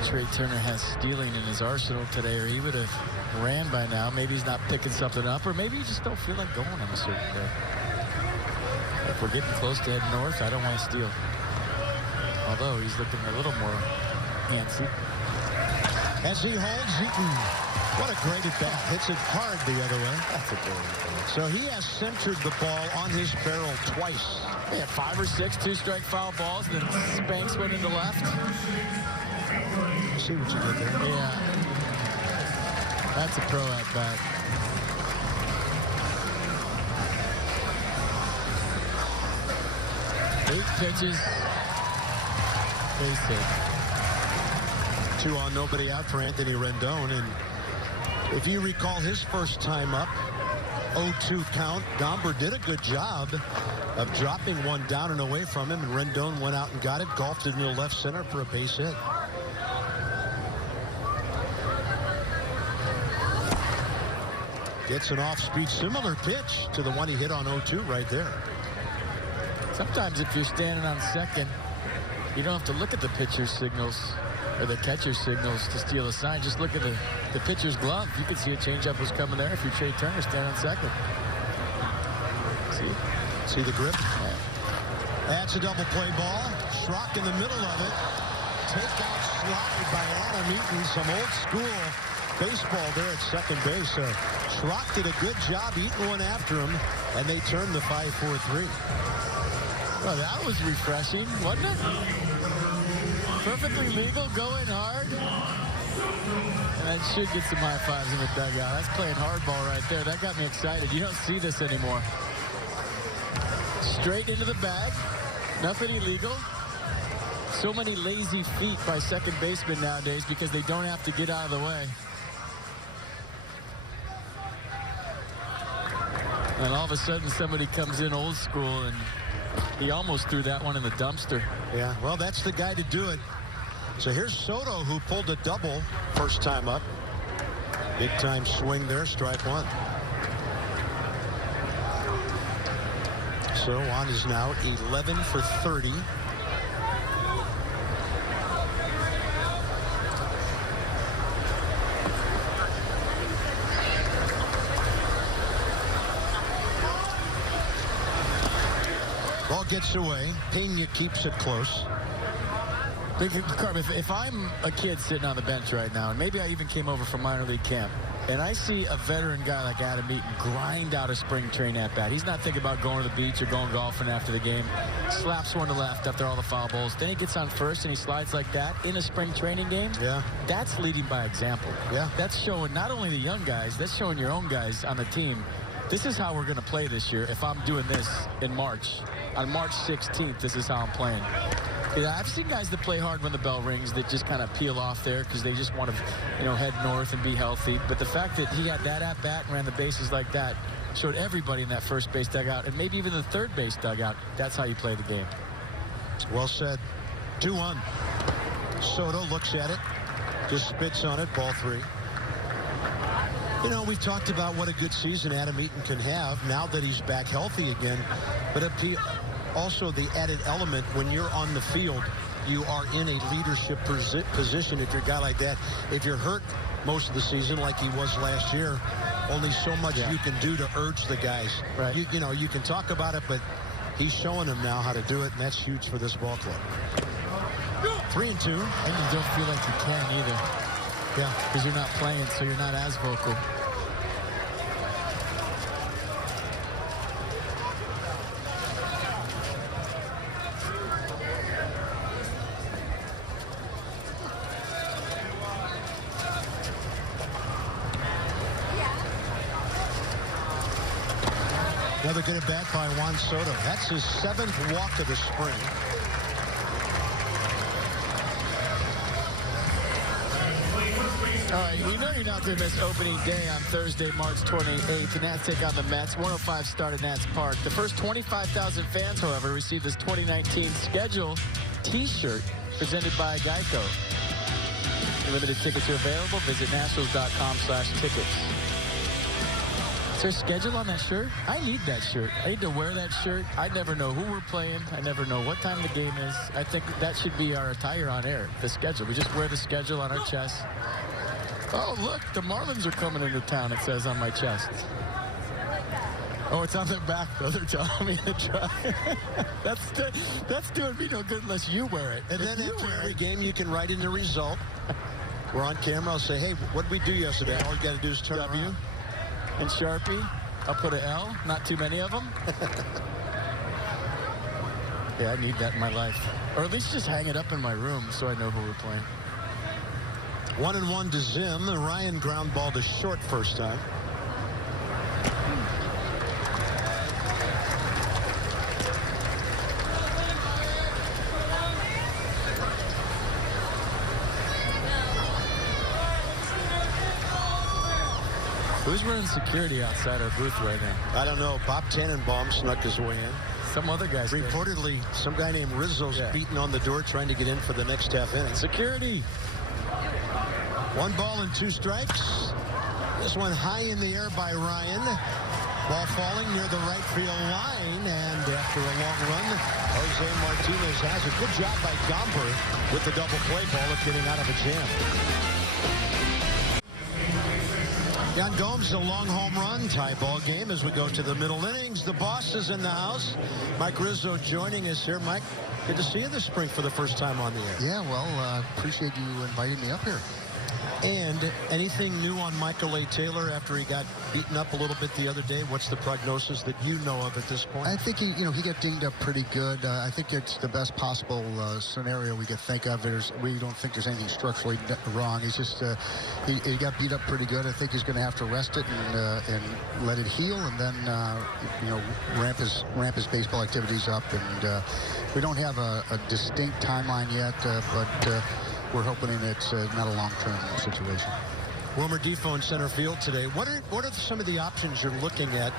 Trey Turner has stealing in his arsenal today, or he would have ran by now. Maybe he's not picking something up, or maybe you just don't feel like going on a certain day. If we're getting close to head north, I don't want to steal. Although he's looking a little more antsy. As he holds Eaton. What a great at bat. Hits it hard the other way. That's a good. So he has centered the ball on his barrel twice. They had 5 or 6 2-strike foul balls, and then Spanks went into left. See what you did there. Yeah. That's a pro at bat. Eight pitches. Base hit. 2 on, nobody out for Anthony Rendon. And if you recall his first time up, 0-2 count, Gomber did a good job of dropping one down and away from him, and Rendon went out and got it, golfed it into left center for a base hit. Gets an off-speed, similar pitch to the one he hit on 0-2 right there. Sometimes if you're standing on second, you don't have to look at the pitcher's signals or the catcher's signals to steal a sign. Just look at the pitcher's glove. You can see a changeup was coming there if you're Trey Turner standing on second. See the grip? Yeah. That's a double play ball. Schrock in the middle of it. Takeout slide by Adam Eaton. Some old school baseball there at second base. Schrock did a good job. Eaton went after him, and they turned the 5-4-3. Well, that was refreshing, wasn't it? Perfectly legal, going hard. And that should get some high fives in the dugout. That's playing hardball right there. That got me excited. You don't see this anymore. Straight into the bag. Nothing illegal. So many lazy feet by second basemen nowadays because they don't have to get out of the way. And all of a sudden somebody comes in old school and he almost threw that one in the dumpster. Yeah, well, that's the guy to do it. So here's Soto, who pulled a double first time up. Big time swing there, strike 1. So Juan is now 11 for 30. Ball gets away. Pena keeps it close. If I'm a kid sitting on the bench right now, and maybe I even came over from minor league camp, and I see a veteran guy like Adam Eaton grind out a spring train at bat. He's not thinking about going to the beach or going golfing after the game. Slaps one to left after all the foul balls. Then he gets on first and he slides like that in a spring training game. Yeah. That's leading by example. Yeah. That's showing not only the young guys, that's showing your own guys on the team. This is how we're going to play this year if I'm doing this in March. On March 16th, this is how I'm playing. Yeah, I've seen guys that play hard when the bell rings that just kind of peel off there because they just want to, head north and be healthy. But the fact that he had that at bat and ran the bases like that showed everybody in that first base dugout and maybe even the third base dugout, that's how you play the game. Well said. 2-1. Soto looks at it, just spits on it, ball 3. You know, we've talked about what a good season Adam Eaton can have now that he's back healthy again. But also the added element when you're on the field, you are in a leadership position if you're a guy like that. If you're hurt most of the season like he was last year, only so much you can do to urge the guys. Right. You know, you can talk about it, but he's showing them now how to do it, and that's huge for this ball club. 3-2. And you don't feel like you can either. Yeah. Because you're not playing, so you're not as vocal. Another good at bat by Juan Soto. That's his 7th walk of the spring. All right, you know you're not going to miss opening day on Thursday, March 28th. The Nats take on the Mets. 105 start at Nats Park. The first 25,000 fans, however, receive this 2019 schedule T-shirt presented by Geico. Limited tickets are available. Visit nationals.com/tickets. Is there a schedule on that shirt? I need that shirt. I need to wear that shirt. I never know who we're playing. I never know what time the game is. I think that should be our attire on air, the schedule. We just wear the schedule on our chest. Oh, look, the Marlins are coming into town, it says on my chest. Oh, it's on the back, though. They're telling me to try. That's doing me no good unless you wear it. And then after every game, you can write in the result. We're on camera. I'll say, hey, what did we do yesterday? All you got to do is turn around. And Sharpie, I'll put an L. Not too many of them. Yeah, I need that in my life. Or at least just hang it up in my room so I know who we're playing. 1-1 to Zim. The Ryan ground ball to short first time. Who's running security outside our booth right now? I don't know. Bob Tannenbaum snuck his way in. Some other guys. Reportedly, some guy named Rizzo's beating on the door trying to get in for the next half inning. Security. 1 ball and 2 strikes. This one high in the air by Ryan. Ball falling near the right field line. And after a long run, Jose Martinez has a good job by Gomber with the double play ball of getting out of a jam. Yan Gomes, a long home run, tie ball game as we go to the middle innings. The boss is in the house. Mike Rizzo joining us here. Mike, good to see you this spring for the first time on the air. Yeah, well, appreciate you inviting me up here. And anything new on Michael A. Taylor after he got beaten up a little bit the other day? What's the prognosis that you know of at this point? I think he got dinged up pretty good. I think it's the best possible scenario we could think of. We don't think there's anything structurally wrong. He's just he got beat up pretty good. I think he's going to have to rest it and let it heal, and then ramp his baseball activities up. And we don't have a distinct timeline yet, but. We're hoping it's not a long-term situation. Wilmer Defoe in center field today. What are some of the options you're looking at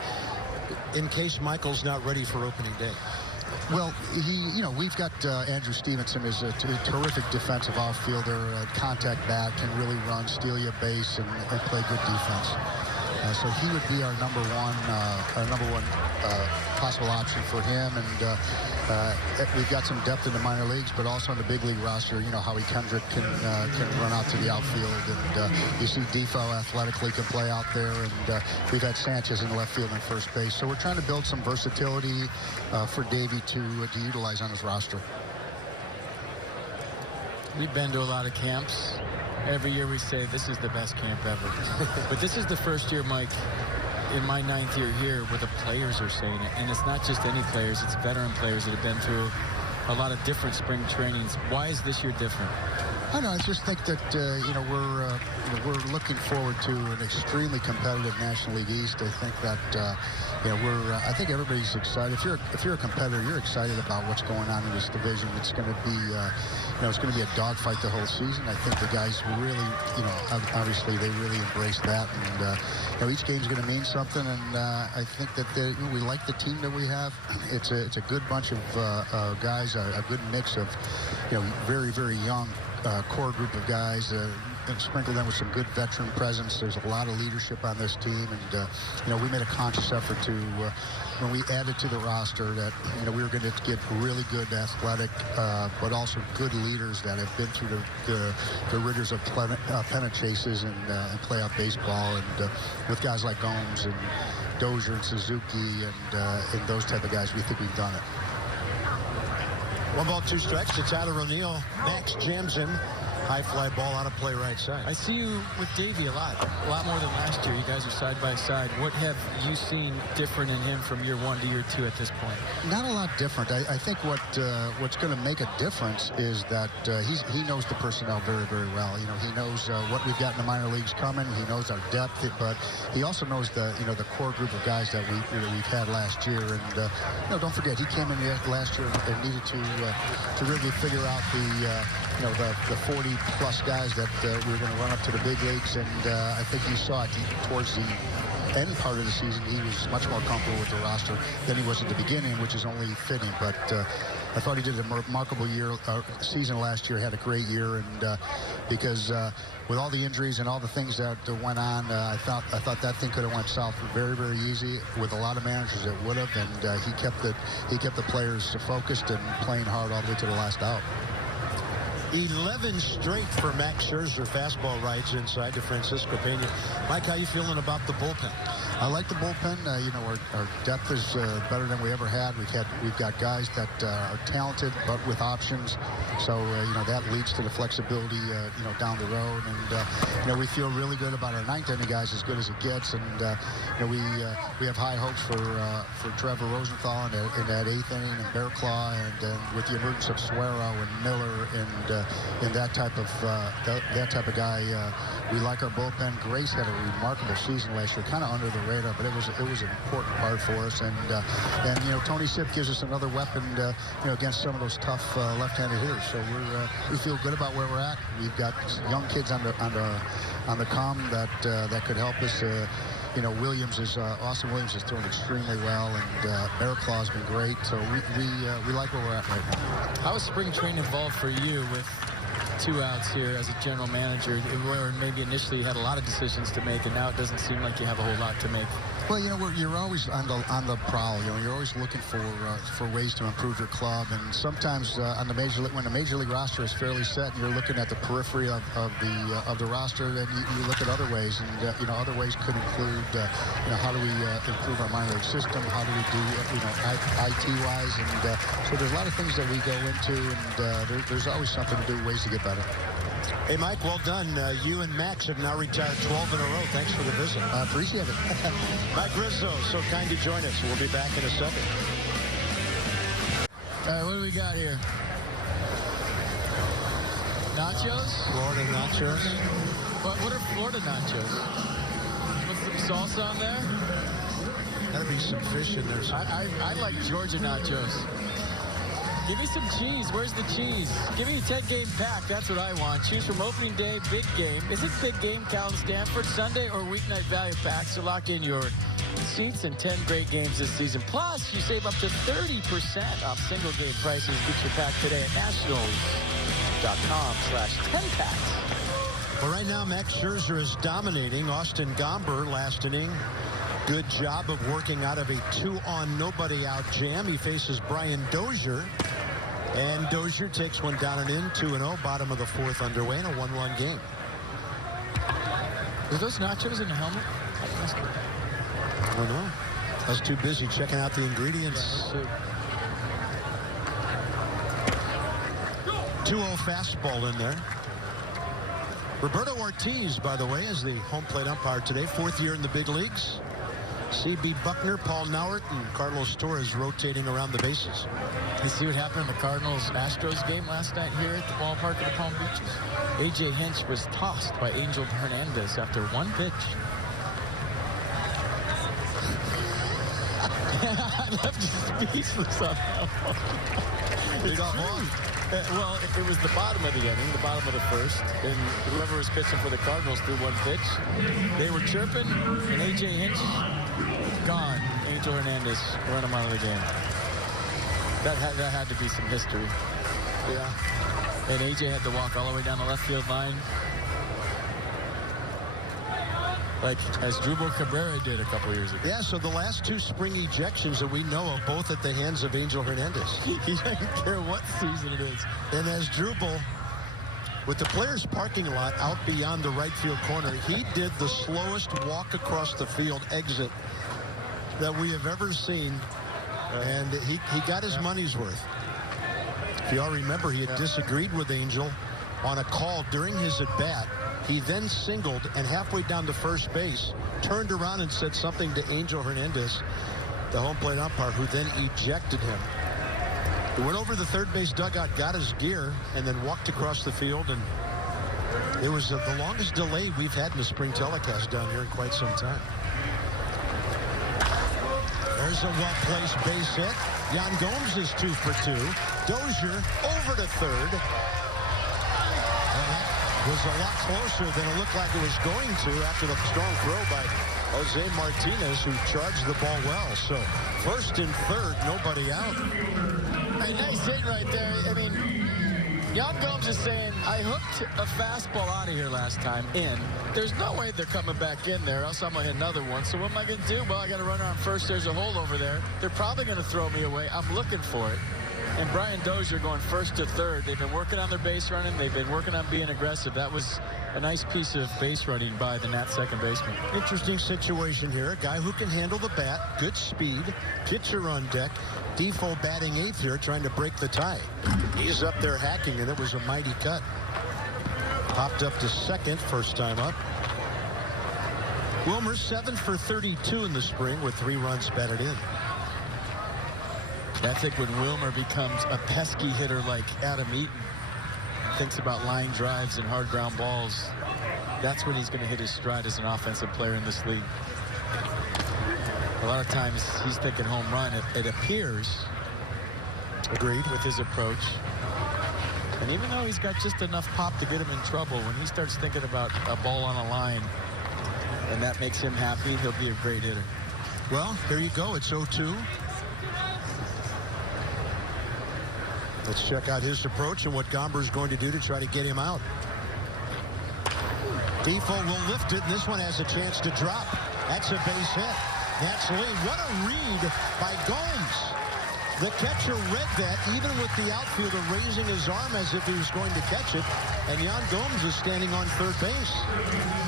in case Michael's not ready for opening day? Well, we've got Andrew Stevenson is a terrific defensive outfielder, contact bat, can really run, steal you a base, and play good defense. So he would be our number one possible option for him. And we've got some depth in the minor leagues, but also on the big league roster, Howie Kendrick can run out to the outfield. And you see Defoe athletically can play out there. And we've had Sanchez in left field and first base. So we're trying to build some versatility for Davey to utilize on his roster. We've been to a lot of camps. Every year we say this is the best camp ever. But this is the first year, Mike, in my 9th year here where the players are saying it. And it's not just any players, it's veteran players that have been through a lot of different spring trainings. Why is this year different? I don't know. I just think that we're looking forward to an extremely competitive National League East. I think that I think everybody's excited. If you're a competitor, you're excited about what's going on in this division. It's going to be it's going to be a dogfight the whole season. I think the guys really obviously they really embrace that, and each game's going to mean something. And I think that we like the team that we have. It's a good bunch of guys, a good mix of very, very young core group of guys, and sprinkled in with some good veteran presence. There's a lot of leadership on this team, and we made a conscious effort to, when we added to the roster, that we were going to get really good athletic, but also good leaders that have been through the rigors of pennant chases and playoff baseball, and with guys like Gomes and Dozier and Suzuki and those type of guys, we think we've done it. 1 ball, 2 strikes to Tyler O'Neill. Max jams him. High fly ball out of play right side. I see you with Davey a lot more than last year. You guys are side by side. What have you seen different in him from year 1 to year 2 at this point? Not a lot different. I think what's going to make a difference is that he knows the personnel very, very well. He knows what we've got in the minor leagues coming. He knows our depth, but he also knows the core group of guys that we've had last year. And don't forget, he came in last year and needed to really figure out the 40-plus guys that we were going to run up to the big leagues, and I think you saw it towards the end part of the season. He was much more comfortable with the roster than he was at the beginning, which is only fitting. But I thought he did a remarkable season last year, had a great year, and because with all the injuries and all the things that went on, I thought that thing could have went south very, very easy. With a lot of managers, it would have, and he kept the players focused and playing hard all the way to the last out. 11 straight for Max Scherzer. Fastball rides inside to Francisco Pena. Mike, how you feeling about the bullpen? I like the bullpen. Our depth is better than we ever had. We've got guys that are talented, but with options. So that leads to the flexibility down the road. And we feel really good about our ninth inning guys, as good as it gets. And we have high hopes for Trevor Rosenthal in that 8th inning, and Bearclaw, and with the emergence of Suero and Miller and that type of guy. We like our bullpen. Grace had a remarkable season last year, kind of under the radar, but it was an important part for us. And Tony Sipp gives us another weapon, against some of those tough left-handed hitters. So we feel good about where we're at. We've got young kids on the come that could help us. Austin Williams is throwing extremely well, and Bearclaw has been great. So we like where we're at right now. How is spring training involved for you with 2 outs here as a general manager, where maybe initially you had a lot of decisions to make, and now it doesn't seem like you have a whole lot to make? Well, you're always on the prowl. You're always looking for ways to improve your club, and sometimes when the major league roster is fairly set, and you're looking at the periphery of the roster, then you look at other ways, and other ways could include how do we improve our minor league system, how do we do IT wise, and so there's a lot of things that we go into, and there's always something to do, ways to get better. Hey, Mike, well done. You and Max have now retired 12 in a row. Thanks for the visit. I appreciate it. Mike Rizzo, so kind to join us. We'll be back in a second. All right, what do we got here? Nachos? Florida nachos. What are Florida nachos? Put some salsa on there? Gotta be some fish in there. I like Georgia nachos. Give me some cheese. Where's the cheese? Give me a 10-game pack. That's what I want. Choose from opening day, big game. Is it big game, Cal and Stanford, Sunday, or weeknight value packs? So lock in your seats and 10 great games this season. Plus, you save up to 30% off single game prices. Get your pack today at nationals.com/10packs. Well, right now, Max Scherzer is dominating. Austin Gomber, last inning. Good job of working out of a 2-on nobody out jam. He faces Brian Dozier. And Dozier takes one down and in, 2-0, bottom of the 4th underway in a 1-1 game. Are those nachos in the helmet? I don't know. I was too busy checking out the ingredients. 2-0 fastball in there. Roberto Ortiz, by the way, is the home plate umpire today. 4th year in the big leagues. C.B. Buckner, Paul Nauert, and Carlos Torres rotating around the bases. You see what happened in the Cardinals-Astros game last night here at the ballpark of the Palm Beaches? A.J. Hinch was tossed by Angel Hernandez after 1 pitch. I left speechless on that one. It's true. Well, it was the bottom of the inning, the bottom of the 1st, and whoever was pitching for the Cardinals threw 1 pitch. They were chirping, and A.J. Hinch gone. Angel Hernandez run him out of the game. That had to be some history. Yeah. And AJ had to walk all the way down the left field line, like as Drupal Cabrera did a couple years ago. Yeah, so the last 2 spring ejections that we know of, both at the hands of Angel Hernandez. He doesn't care what season it is. And as Drupal, with the players' parking lot out beyond the right field corner, he did the slowest walk across the field exit that we have ever seen. And he got his money's worth. If you all remember, he had disagreed with Angel on a call during his at-bat. He then singled, and halfway down to first base, turned around and said something to Angel Hernandez, the home plate umpire, who then ejected him. He went over the third base dugout, got his gear, and then walked across the field. And it was the longest delay we've had in the spring telecast down here in quite some time. There's a well-placed base hit. Yan Gomes is 2 for 2. Dozier over to third. That was a lot closer than it looked like it was going to after the strong throw by Jose Martinez, who charged the ball well. So first and third, nobody out. A nice hit right there. I mean, Yan Gomes is saying, I hooked a fastball out of here last time in. There's no way they're coming back in there, else I'm going to hit another one. So what am I going to do? Well, I got to run around first. There's a hole over there. They're probably going to throw me away. I'm looking for it. And Brian Dozier going first to third. They've been working on their base running. They've been working on being aggressive. That was a nice piece of base running by the Nats second baseman. Interesting situation here. A guy who can handle the bat, good speed, pitcher on deck. Defoe batting 8th here, trying to break the tie. He's up there hacking, and it was a mighty cut. Popped up to second, first time up. Wilmer 7 for 32 in the spring with 3 runs batted in. I think when Wilmer becomes a pesky hitter like Adam Eaton, thinks about line drives and hard ground balls, that's when he's going to hit his stride as an offensive player in this league. A lot of times he's thinking home run. It appears. Agreed. With his approach. And even though he's got just enough pop to get him in trouble, when he starts thinking about a ball on a line and that makes him happy, he'll be a great hitter. Well, there you go. It's 0-2. Let's check out his approach and what Gomber's going to do to try to get him out. Defoe will lift it, and this one has a chance to drop. That's a base hit. Nats lead. What a read by Gomes. The catcher read that, even with the outfielder raising his arm as if he was going to catch it. And Yan Gomes is standing on third base.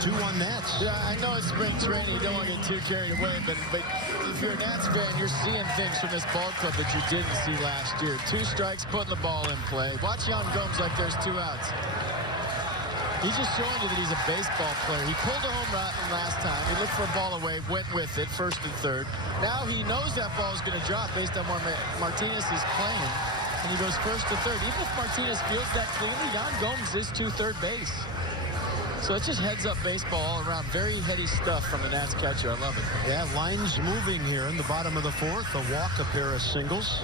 2-1 Nats. Yeah, I know it's spring training. You don't want to get too carried away. But if you're a Nats fan, you're seeing things from this ball club that you didn't see last year. 2 strikes, putting the ball in play. Watch Yan Gomes like there's 2 outs. He's just showing you that he's a baseball player. He pulled a home run last time. He looked for a ball away, went with it, first and third. Now he knows that ball is going to drop based on where Martinez is playing, and he goes first to third. Even if Martinez feels that cleanly, Yan Gomes is to third base. So it's just heads-up baseball all around. Very heady stuff from the Nats catcher. I love it. Yeah, lines moving here in the bottom of the 4th. A walk, a pair of singles.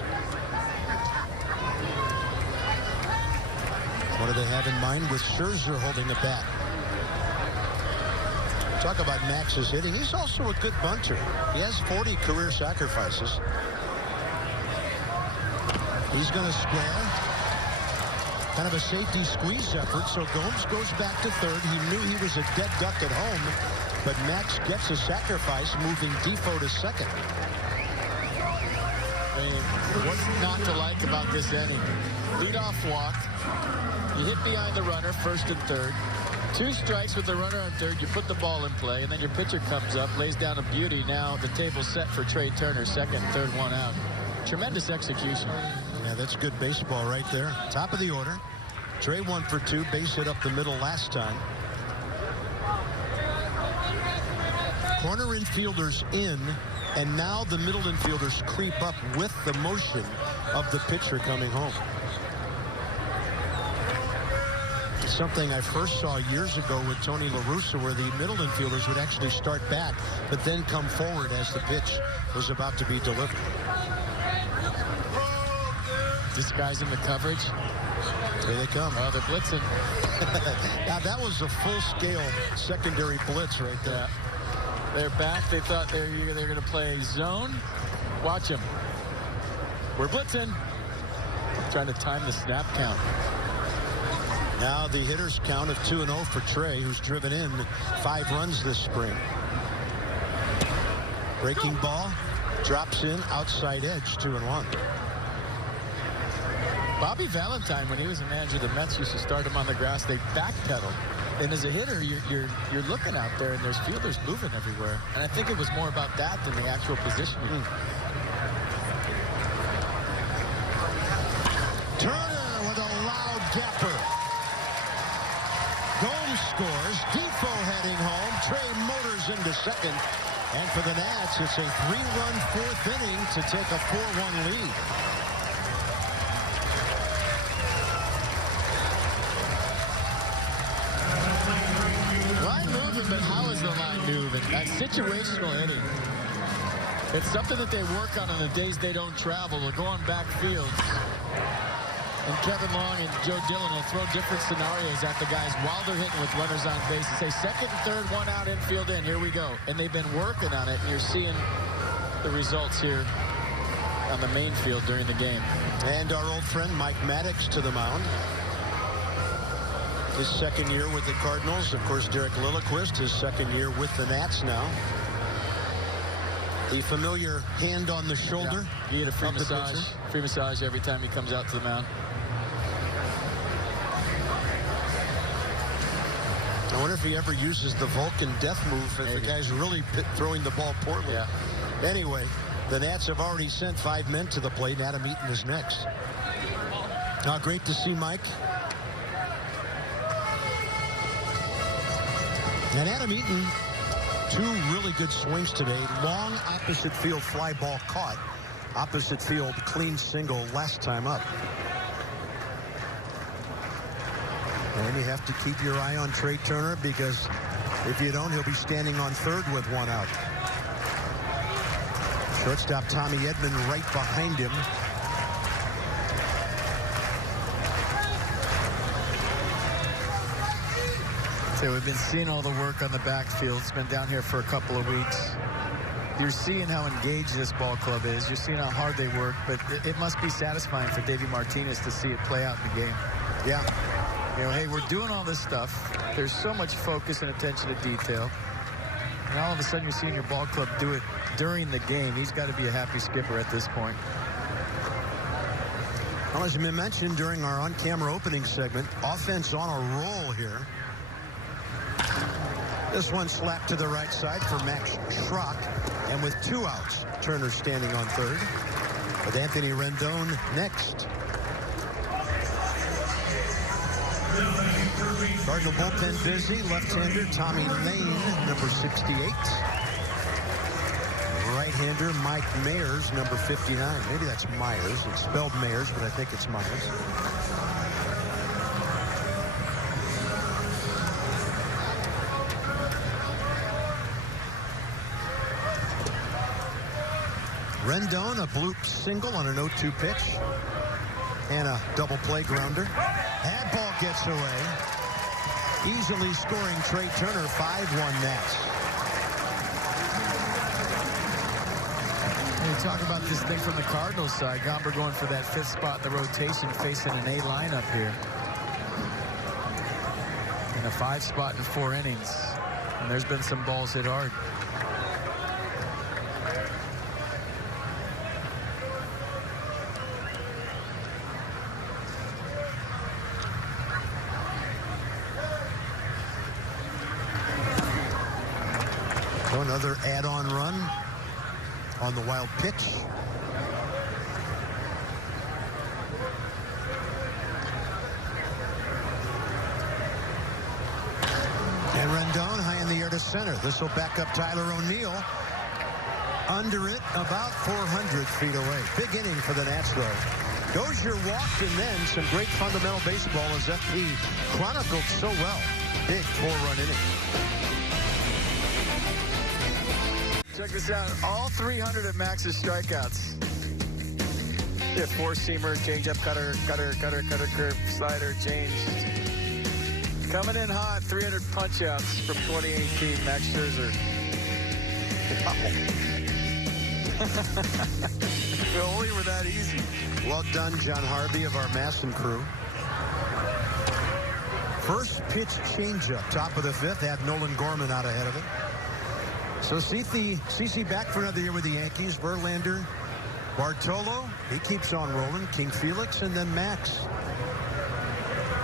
What do they have in mind with Scherzer holding the bat? Talk about Max's hitting. He's also a good bunter. He has 40 career sacrifices. He's going to square. Kind of a safety squeeze effort, so Gomes goes back to third. He knew he was a dead duck at home, but Max gets a sacrifice, moving Defoe to second. I mean, what's not to like about this inning? Leadoff walk. You hit behind the runner, first and third. 2 strikes with the runner on third. You put the ball in play, and then your pitcher comes up, lays down a beauty. Now the table's set for Trey Turner, second, third one out. Tremendous execution. Yeah, that's good baseball right there. Top of the order. Trey 1 for 2, base hit up the middle last time. Corner infielders in, and now the middle infielders creep up with the motion of the pitcher coming home. Something I first saw years ago with Tony La Russa, where the middle infielders would actually start back, but then come forward as the pitch was about to be delivered. Disguising the coverage. Here they come. Oh, they're blitzing. Now, that was a full-scale secondary blitz right there. Yeah. They're back. They thought they're going to play zone. Watch them. We're blitzing. Trying to time the snap count. Now the hitters count of 2-0 for Trey, who's driven in 5 runs this spring. Breaking ball, drops in, outside edge, 2-1. Bobby Valentine, when he was a manager, the Mets used to start him on the grass. They backpedal. And as a hitter, you're looking out there, and there's fielders moving everywhere. And I think it was more about that than the actual positioning. Turner with a loud gapper. Gomes scores. Defoe heading home. Trey motors into second. And for the Nats, it's a 3-run 4th inning to take a 4-1 lead. Line moving, but how is the line moving? That situational inning. It's something that they work on the days they don't travel. They'll go on backfield. And Kevin Long and Joe Dillon will throw different scenarios at the guys while they're hitting with runners on base and say, second and third, 1 out, infield in. Here we go. And they've been working on it, and you're seeing the results here on the main field during the game. And our old friend Mike Maddox to the mound. His second year with the Cardinals. Of course, Derek Lilliquist, his second year with the Nats now. The familiar hand on the shoulder. Yeah. You get a free massage every time he comes out to the mound. I wonder if he ever uses the Vulcan death move if the guy's really throwing the ball poorly. Yeah. Anyway, the Nats have already sent 5 men to the plate. Adam Eaton is next. Now, great to see Mike. And Adam Eaton, 2 really good swings today. Long opposite field fly ball caught. Opposite field clean single last time up. And you have to keep your eye on Trey Turner, because if you don't, he'll be standing on third with 1 out. Shortstop Tommy Edman right behind him. So we've been seeing all the work on the backfield. It's been down here for a couple of weeks. You're seeing how engaged this ball club is. You're seeing how hard they work, but it must be satisfying for Davey Martinez to see it play out in the game. Yeah. You know, hey, we're doing all this stuff. There's so much focus and attention to detail. And all of a sudden you're seeing your ball club do it during the game. He's got to be a happy skipper at this point. Well, as we mentioned during our on-camera opening segment, offense on a roll here. This one slapped to the right side for Max Schrock. And with 2 outs, Turner standing on third. With Anthony Rendon next. Cardinal bullpen busy. Left-hander Tommy Lane, number 68. Right-hander Mike Mayers, number 59. Maybe that's Myers. It's spelled Mayers, but I think it's Myers. Rendon, a bloop single on an 0-2 pitch. And a double play grounder. That ball gets away. Easily scoring Trey Turner, 5-1 Nats. When you talk about this thing from the Cardinals side, Gomber going for that 5th spot in the rotation, facing an A lineup here. And a 5 spot in 4 innings. And there's been some balls hit hard. Another add-on run on the wild pitch. And Rendon high in the air to center. This will back up Tyler O'Neill. Under it, about 400 feet away. Big inning for the Nats, though. Goes your walk, and then some great fundamental baseball as FP chronicled so well. Big 4-run inning. Check this out. All 300 of Max's strikeouts. Yeah, 4-seamer, changeup, cutter, curve, slider, changed. Coming in hot, 300 punch-outs from 2018, Max Scherzer. If only were that easy. Well done, John Harvey of our Masson crew. First pitch changeup, top of the 5th, had Nolan Gorman out ahead of it. So CC back for another year with the Yankees. Verlander, Bartolo, he keeps on rolling. King Felix, and then Max.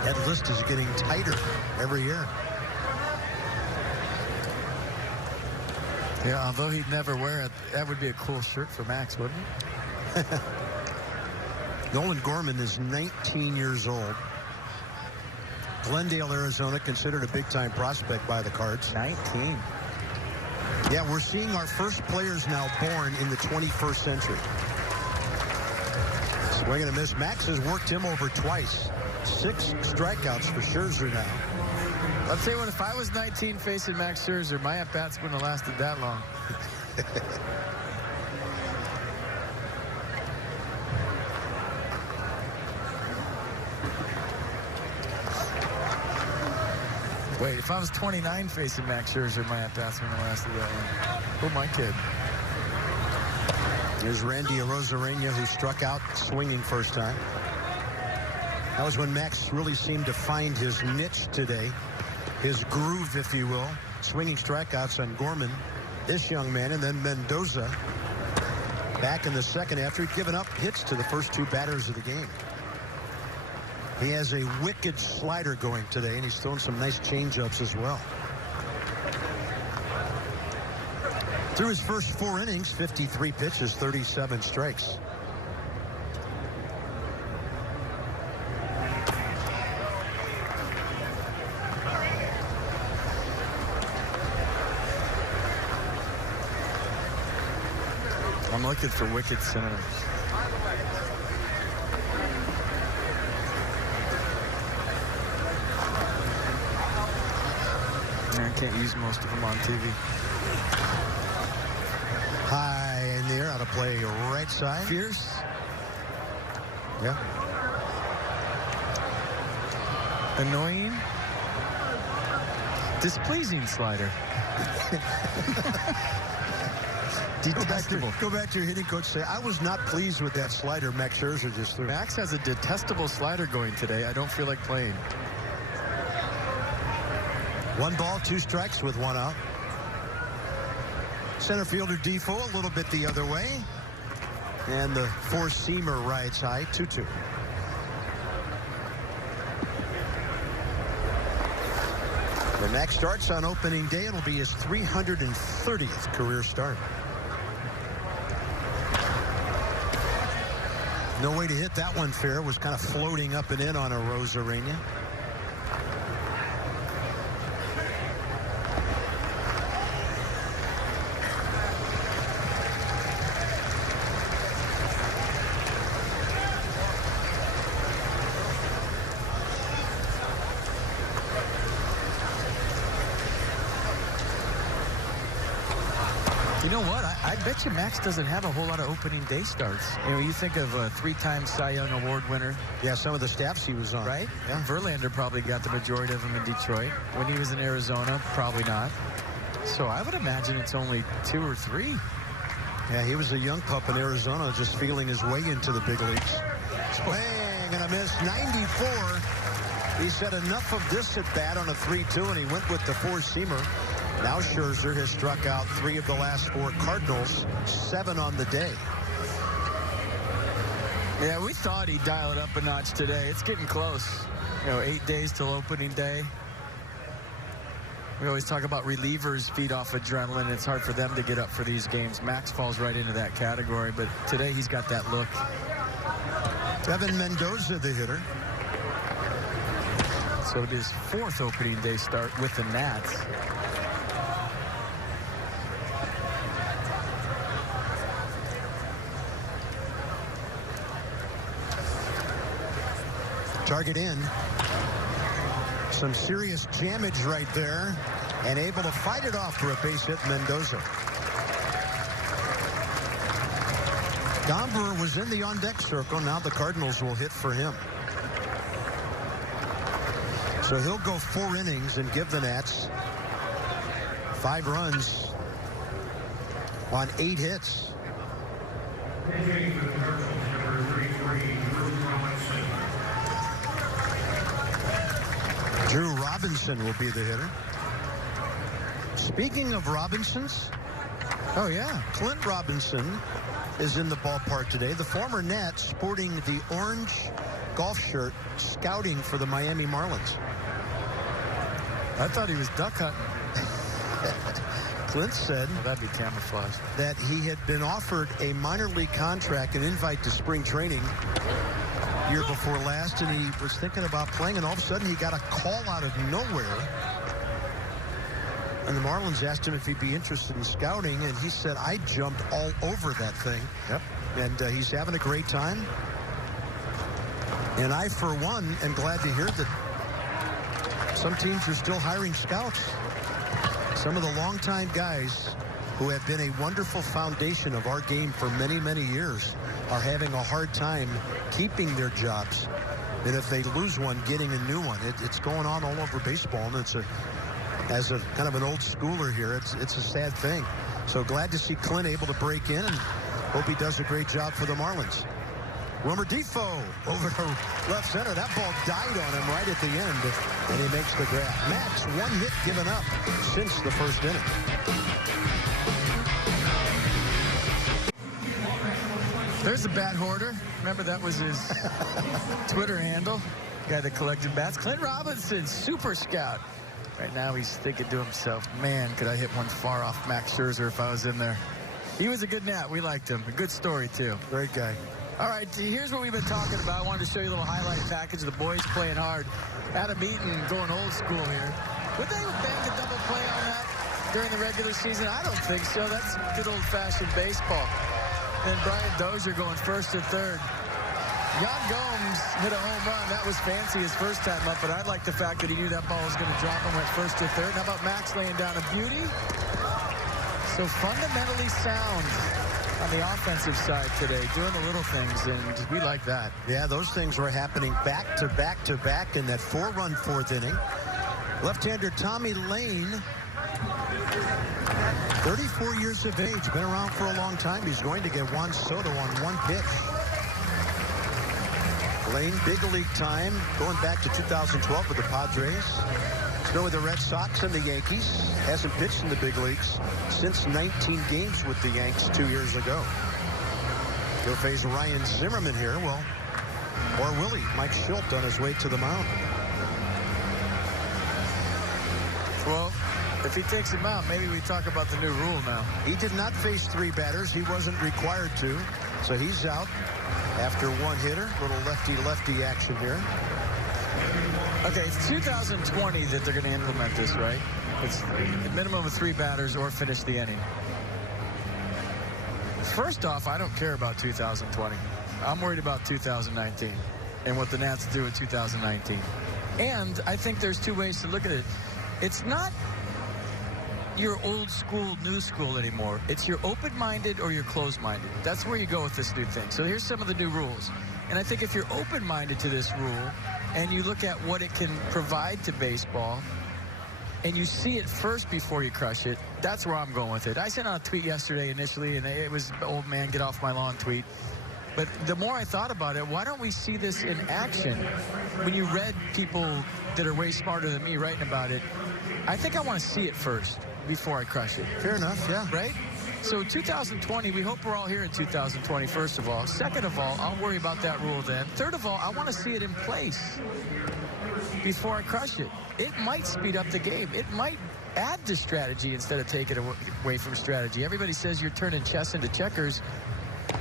That list is getting tighter every year. Yeah, although he'd never wear it, that would be a cool shirt for Max, wouldn't it? Nolan Gorman is 19 years old. Glendale, Arizona, considered a big-time prospect by the Cards. 19. Yeah, we're seeing our first players now born in the 21st century. Swing and a miss. Max has worked him over twice. 6 strikeouts for Scherzer now. I'll tell you what, if I was 19 facing Max Scherzer, my at-bats wouldn't have lasted that long. Wait, if I was 29 facing Max Scherzer, my at-bats wouldn't have lasted that long. Oh, my kid. Here's Randy Arozarena, who struck out swinging first time. That was when Max really seemed to find his niche today. His groove, if you will. Swinging strikeouts on Gorman, this young man, and then Mendoza back in the second after he'd given up hits to the first 2 batters of the game. He has a wicked slider going today, and he's thrown some nice changeups as well. Through his first 4 innings, 53 pitches, 37 strikes. I'm looking for wicked centers. I can't use most of them on TV. High in the air, out of play right side. Fierce. Yeah. Annoying. Displeasing slider. Detestable. Go back to your hitting coach. Say, I was not pleased with that slider Max Scherzer just threw. Max has a detestable slider going today. I don't feel like playing. 1 ball, 2 strikes with 1 out. Center fielder Defoe a little bit the other way. And the 4-seamer rides high, 2-2. When Max starts on opening day, it'll be his 330th career start. No way to hit that one fair. Was kind of floating up and in on Arozarena. You know what? I bet you Max doesn't have a whole lot of opening day starts. You know, you think of a 3-time Cy Young Award winner. Yeah, some of the staffs he was on. Right? Yeah. Verlander probably got the majority of them in Detroit. When he was in Arizona, probably not. So I would imagine it's only 2 or 3. Yeah, he was a young pup in Arizona, just feeling his way into the big leagues. Swing and a miss, 94. He said enough of this at bat on a 3-2, and he went with the 4-seamer. Now Scherzer has struck out 3 of the last 4 Cardinals, 7 on the day. Yeah, we thought he'd dial it up a notch today. It's getting close. You know, 8 days till opening day. We always talk about relievers feed off adrenaline. It's hard for them to get up for these games. Max falls right into that category, but today he's got that look. Evan Mendoza, the hitter. So it'll be his 4th opening day start with the Nats. Target in. Some serious damage right there, and able to fight it off for a base hit, Mendoza. Gomber was in the on-deck circle. Now the Cardinals will hit for him. So he'll go 4 innings and give the Nats 5 runs on 8 hits. Drew Robinson will be the hitter. Speaking of Robinsons, Oh, yeah. Clint Robinson is in the ballpark today. The former Nat sporting the orange golf shirt, scouting for the Miami Marlins. I thought he was duck hunting. Clint said that'd be camouflage. That he had been offered a minor league contract, an invite to spring training year before last, and he was thinking about playing, and all of a sudden he got a call out of nowhere. And the Marlins asked him if he'd be interested in scouting, and he said, I jumped all over that thing. Yep. And he's having a great time. And I, for one, am glad to hear that some teams are still hiring scouts. Some of the longtime guys who have been a wonderful foundation of our game for many, many years are having a hard time keeping their jobs. And if they lose one, getting a new one. It's going on all over baseball, and it's as a kind of an old schooler here, it's a sad thing. So glad to see Clint able to break in, and hope he does a great job for the Marlins. Wilmer Defoe over to left center. That ball died on him right at the end, and he makes the grab. Max, one hit given up since the first inning. There's the bat hoarder. Remember, that was his Twitter handle. Guy that collected bats. Clint Robinson, super scout. Right now he's thinking to himself, man, could I hit one far off Max Scherzer if I was in there. He was a good Nat. We liked him. A good story, too. Great guy. All right, here's what we've been talking about. I wanted to show you a little highlight package of the boys playing hard. Adam Eaton going old school here. Would they bang a double play on that during the regular season? I don't think so. That's good old-fashioned baseball. And Brian Dozier going first to third. Yan Gomes hit a home run. That was fancy his first time up, but I like the fact that he knew that ball was going to drop and went first to third. How about Max laying down a beauty? So fundamentally sound on the offensive side today, doing the little things, and we like that. Yeah, those things were happening back to back to back in that 4-run fourth inning. Left-hander Tommy Lane, 34 years of age, been around for a long time. He's going to get Juan Soto on one pitch. Lane, big league time, going back to 2012 with the Padres. He's been with the Red Sox and the Yankees. Hasn't pitched in the big leagues since 19 games with the Yanks 2 years ago. He'll face Ryan Zimmerman here. Well, or will he? Mike Schilt on his way to the mound. Well, if he takes him out, maybe we talk about the new rule now. He did not face three batters. He wasn't required to. So he's out after one hitter. Little lefty-lefty action here. Okay, it's 2020 that they're going to implement this, right? It's a minimum of 3 batters or finish the inning. First off, I don't care about 2020. I'm worried about 2019 and what the Nats do in 2019. And I think there's 2 ways to look at it. It's not your old school, new school anymore. It's your open-minded or you're closed-minded. That's where you go with this new thing. So here's some of the new rules. And I think if you're open-minded to this rule and you look at what it can provide to baseball and you see it first before you crush it, that's where I'm going with it. I sent out a tweet yesterday initially, and it was old man get off my lawn tweet. But the more I thought about it, why don't we see this in action? When you read people that are way smarter than me writing about it, I think I want to see it first before I crush it. Fair enough, yeah. Right? So 2020, we hope we're all here in 2020, first of all. Second of all, I'll worry about that rule then. Third of all, I want to see it in place before I crush it. It might speed up the game. It might add to strategy instead of take it away from strategy. Everybody says you're turning chess into checkers.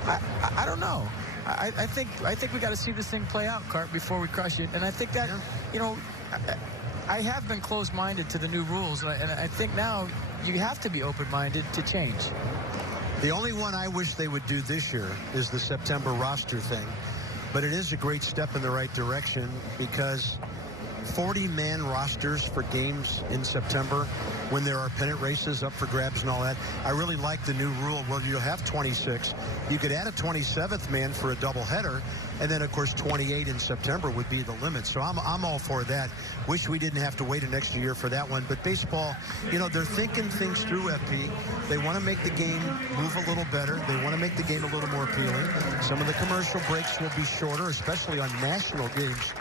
I don't know. I think we got to see this thing play out, Cart, before we crush it. And I think that, you know, I have been closed-minded to the new rules, and I think now you have to be open-minded to change. The only one I wish they would do this year is the September roster thing. But it is a great step in the right direction because 40-man rosters for games in September when there are pennant races up for grabs and all that. I really like the new rule where you'll have 26. You could add a 27th man for a doubleheader, and then, of course, 28 in September would be the limit. So I'm all for that. Wish we didn't have to wait an extra year for that one. But baseball, you know, they're thinking things through, FP. They want to make the game move a little better. They want to make the game a little more appealing. Some of the commercial breaks will be shorter, especially on national games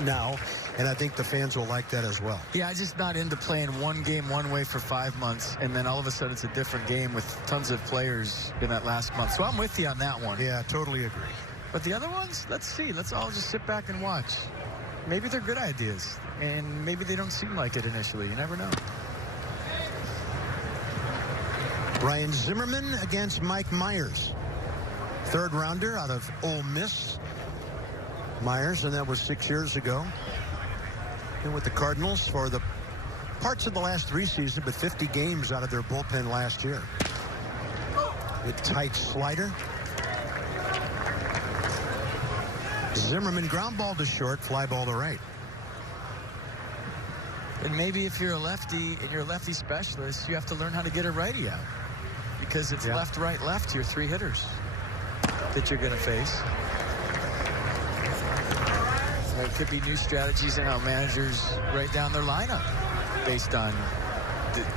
now, and I think the fans will like that as well. Yeah, I'm just not into playing one game one way for 5 months, and then all of a sudden it's a different game with tons of players in that last month. So I'm with you on that one. Yeah, totally agree. But the other ones, let's see. Let's all just sit back and watch. Maybe they're good ideas, and maybe they don't seem like it initially. You never know. Ryan Zimmerman against Mike Myers. Third rounder out of Ole Miss. Myers, and that was 6 years ago. And with the Cardinals for the parts of the last 3 seasons, but 50 games out of their bullpen last year. With tight slider. Zimmerman ground ball to short, fly ball to right. And maybe if you're a lefty and you're a lefty specialist, you have to learn how to get a righty out. Because it's left, right, left, your 3 hitters that you're going to face. There could be new strategies in how managers write down their lineup based on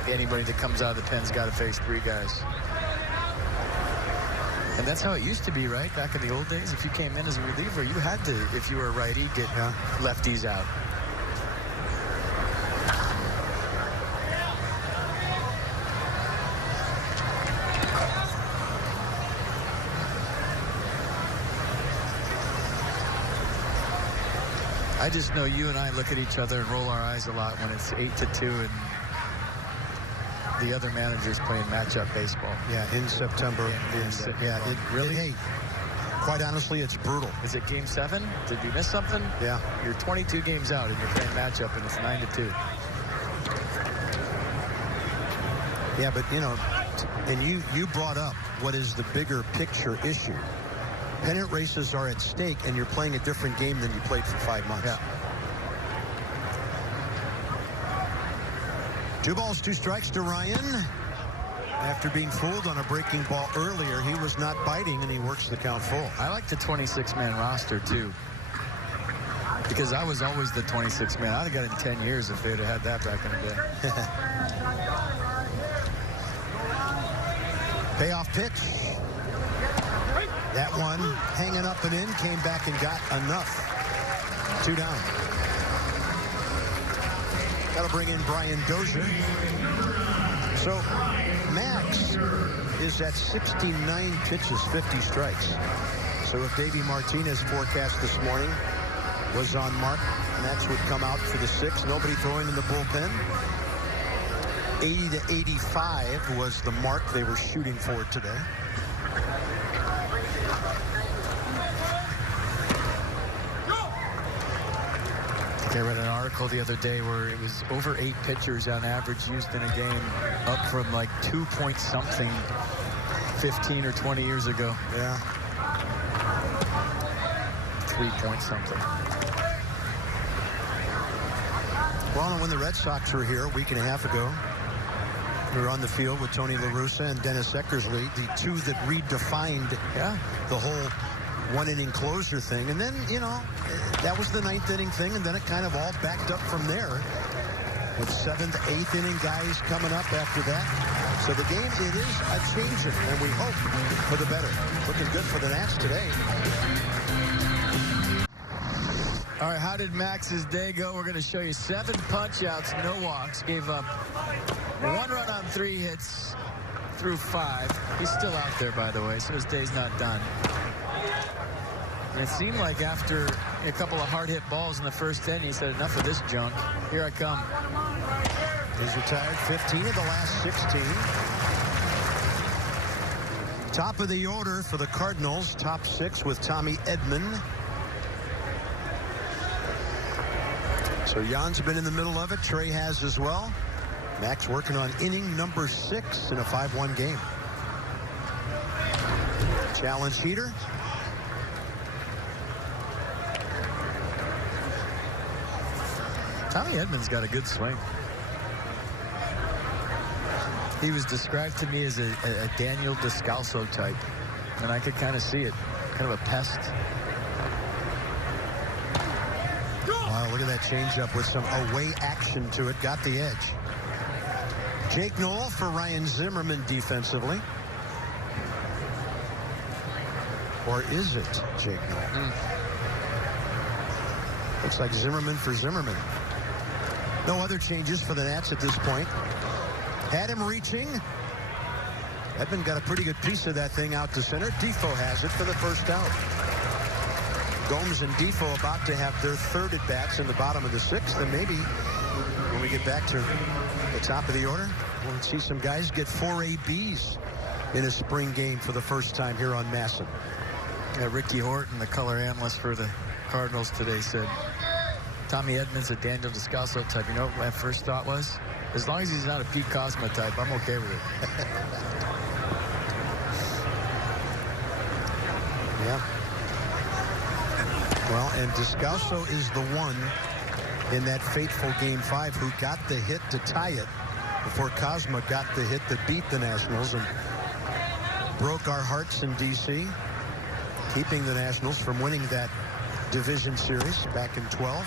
anybody that comes out of the pen's got to face 3 guys. And that's how it used to be, right? Back in the old days, if you came in as a reliever, you had to, if you were a righty, get lefties out. I just know you and I look at each other and roll our eyes a lot when it's 8-2 and the other managers playing matchup baseball. Yeah, in September. Really? Hey, quite honestly, it's brutal. Is it game 7? Did you miss something? Yeah. You're 22 games out and you're playing matchup and it's 9-2. Yeah, but you know, and you brought up what is the bigger picture issue. Pennant races are at stake, and you're playing a different game than you played for 5 months. Yeah. 2 balls, 2 strikes to Ryan. After being fooled on a breaking ball earlier, he was not biting, and he works the count full. I like the 26-man roster, too. Because I was always the 26-man. I'd have got it in 10 years if they'd have had that back in the day. Payoff pitch. That one hanging up and in, came back and got enough. 2 down. That'll bring in Brian Dozier. So Max is at 69 pitches, 50 strikes. So if Davey Martinez forecast this morning was on mark, Max would come out for the 6th. Nobody throwing in the bullpen. 80 to 85 was the mark they were shooting for today. I read an article the other day where it was over 8 pitchers on average used in a game, up from like 2 point something 15 or 20 years ago. Yeah. 3 point something. Well, when the Red Sox were here a week and a half ago, we were on the field with Tony La Russa and Dennis Eckersley, the 2 that redefined the whole one-inning closer thing. And then, you know, that was the 9th inning thing, and then it kind of all backed up from there with 7th, 8th inning guys coming up after that. So the game, it is a changing, and we hope for the better. Looking good for the Nats today. All right, how did Max's day go? We're going to show you 7 punch-outs, no walks. Gave up 1 run on 3 hits through 5. He's still out there, by the way, so his day's not done. And it seemed like after a couple of hard-hit balls in the first inning, he said, enough of this junk. Here I come. He's retired 15 of the last 16. Top of the order for the Cardinals, top 6 with Tommy Edman. So Jan's been in the middle of it. Trey has as well. Max working on inning number 6 in a 5-1 game. Challenge heater. Tommy Edman's got a good swing. He was described to me as a Daniel Descalso type, and I could kind of see it. Kind of a pest. Wow, look at that changeup with some away action to it. Got the edge. Jake Knoll for Ryan Zimmerman defensively. Or is it Jake Knoll? Looks like Zimmerman for Zimmerman. No other changes for the Nats at this point. Had him reaching. Edman got a pretty good piece of that thing out to center. Defoe has it for the first out. Gomes and Defoe about to have their third at-bats in the bottom of the sixth, and maybe when we get back to the top of the order, we'll see some guys get 4 ABs in a spring game for the first time here on Masson. Yeah, Ricky Horton, the color analyst for the Cardinals today, said Tommy Edman's a Daniel Descalso type. You know what my first thought was? As long as he's not a Pete Cosma type, I'm okay with it. Yeah. Well, and Descalso is the one in that fateful Game 5 who got the hit to tie it before Cosma got the hit that beat the Nationals and broke our hearts in D.C., keeping the Nationals from winning that division series back in 12.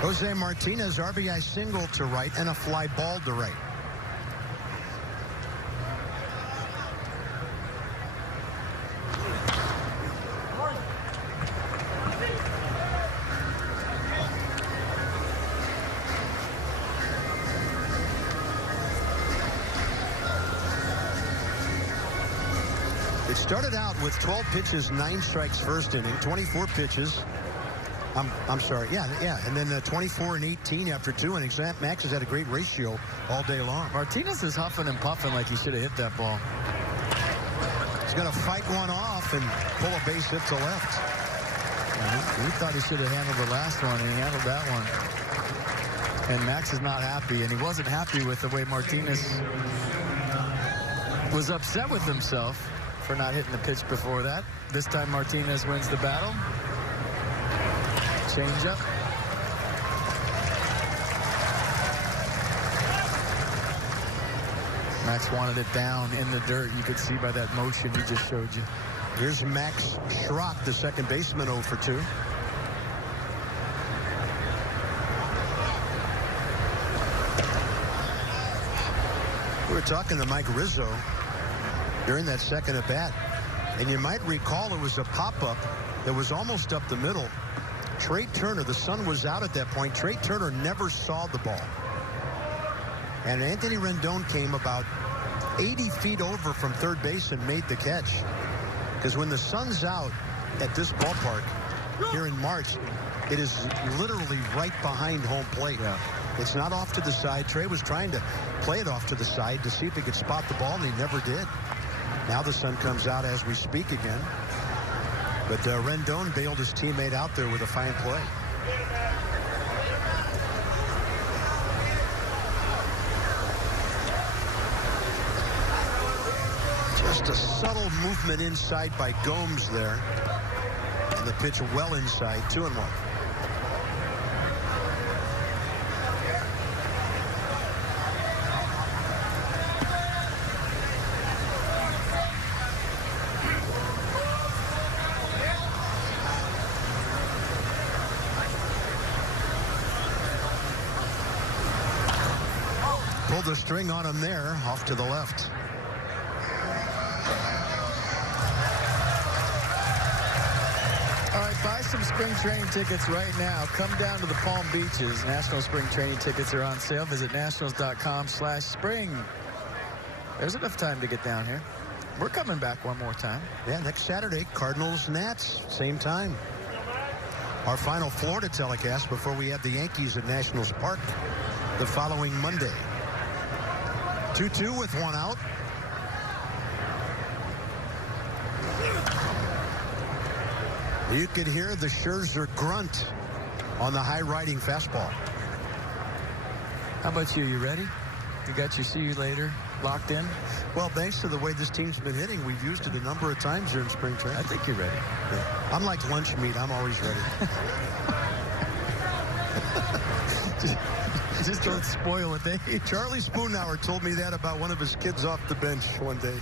Jose Martinez, RBI single to right and a fly ball to right. It started out with 12 pitches, 9 strikes first inning, 24 pitches. I'm sorry. Yeah. And then 24 and 18 after 2 innings. Max has had a great ratio all day long. Martinez is huffing and puffing like he should have hit that ball. He's going to fight one off and pull a base hit to left. He thought he should have handled the last one, and he handled that one. And Max is not happy, and he wasn't happy with the way Martinez was upset with himself for not hitting the pitch before that. This time Martinez wins the battle. Change up. Max wanted it down in the dirt. You could see by that motion he just showed you. Here's Max Schrock, the second baseman, 0 for 2. We were talking to Mike Rizzo during that second at bat, and you might recall it was a pop-up that was almost up the middle. Trey Turner, the sun was out at that point. Trey Turner never saw the ball. And Anthony Rendon came about 80 feet over from third base and made the catch. Because when the sun's out at this ballpark here in March, it is literally right behind home plate. Yeah. It's not off to the side. Trey was trying to play it off to the side to see if he could spot the ball, and he never did. Now the sun comes out as we speak again. But Rendon bailed his teammate out there with a fine play. Just a subtle movement inside by Gomes there. And the pitch well inside, 2-1. Pulled the string on him there, off to the left. All right, buy some spring training tickets right now. Come down to the Palm Beaches. National spring training tickets are on sale. Visit nationals.com/spring. There's enough time to get down here. We're coming back one more time. Yeah, next Saturday, Cardinals, Nats, same time. Our final Florida telecast before we have the Yankees at Nationals Park the following Monday. 2-2 with 1 out. You could hear the Scherzer grunt on the high-riding fastball. How about you? You ready? You got your see you later locked in? Well, thanks to the way this team's been hitting, we've used it a number of times here in spring training. I think you're ready. Yeah. I'm like lunch meat. I'm always ready. Just don't spoil it. Charlie Spoonhour told me that about one of his kids off the bench one day.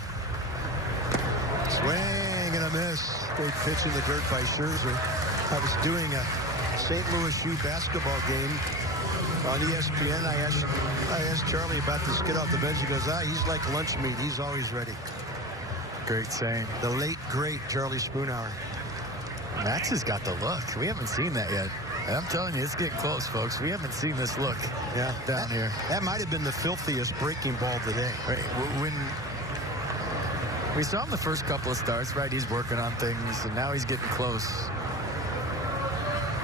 Swing and a miss. Big pitch in the dirt by Scherzer. I was doing a St. Louis U basketball game on ESPN. I asked Charlie about this kid off the bench. He goes, he's like lunch meat. He's always ready. great saying. The late, great Charlie Spoonhour. Max has got the look. We haven't seen that yet. And I'm telling you, it's getting close, folks. We haven't seen this look down here. That might have been the filthiest breaking ball today. Right. When we saw him the first couple of starts, right, he's working on things, and now he's getting close.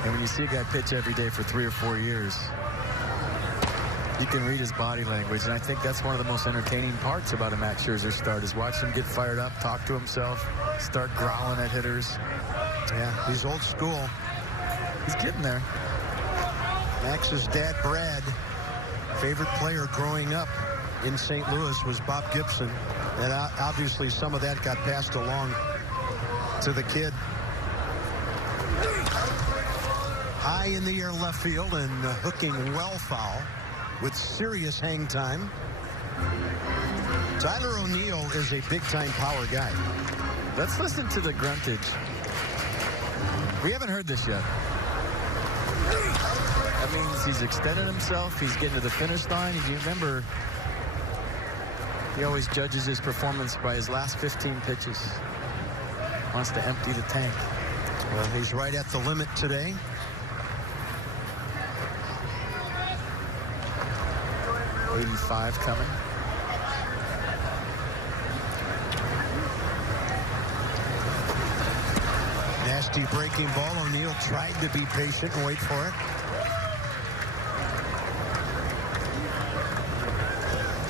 And when you see a guy pitch every day for 3 or 4 years, you can read his body language, and I think that's one of the most entertaining parts about a Max Scherzer start is watch him get fired up, talk to himself, start growling at hitters. Yeah, he's old school. He's getting there. Max's dad, Brad, favorite player growing up in St. Louis was Bob Gibson, and obviously some of that got passed along to the kid. High in the air left field and hooking well foul with serious hang time. Tyler O'Neill is a big-time power guy. Let's listen to the gruntage. We haven't heard this yet. That means he's extended himself. He's getting to the finish line. If you remember, he always judges his performance by his last 15 pitches. Wants to empty the tank. Well, he's right at the limit today. .85 coming. Nasty breaking ball. O'Neill tried to be patient and wait for it.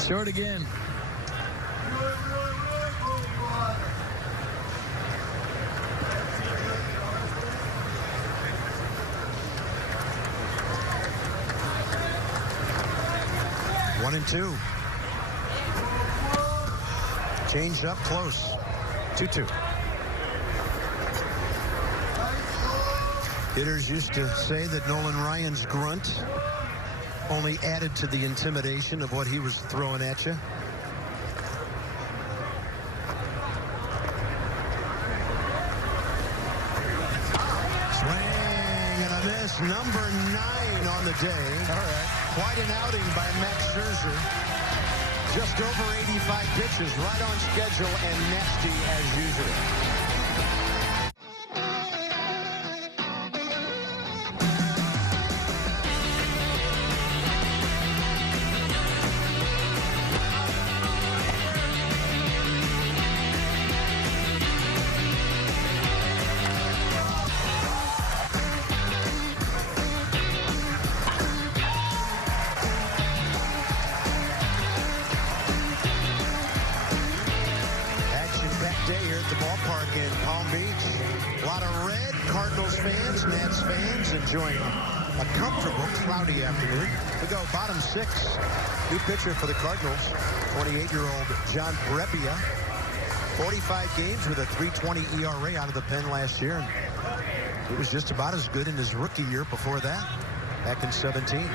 Short again. One and two. Changed up close. 2-2. Hitters used to say that Nolan Ryan's grunt only added to the intimidation of what he was throwing at you. Swing and a miss. Number 9 on the day. All right. Quite an outing by Max Scherzer. Just over 85 pitches, right on schedule and nasty as usual. Cardinals fans, Nats fans enjoying a comfortable, cloudy afternoon. We go bottom 6. New pitcher for the Cardinals, 28-year-old John Brebbia. 45 games with a .320 ERA out of the pen last year. He was just about as good in his rookie year before that, back in 17.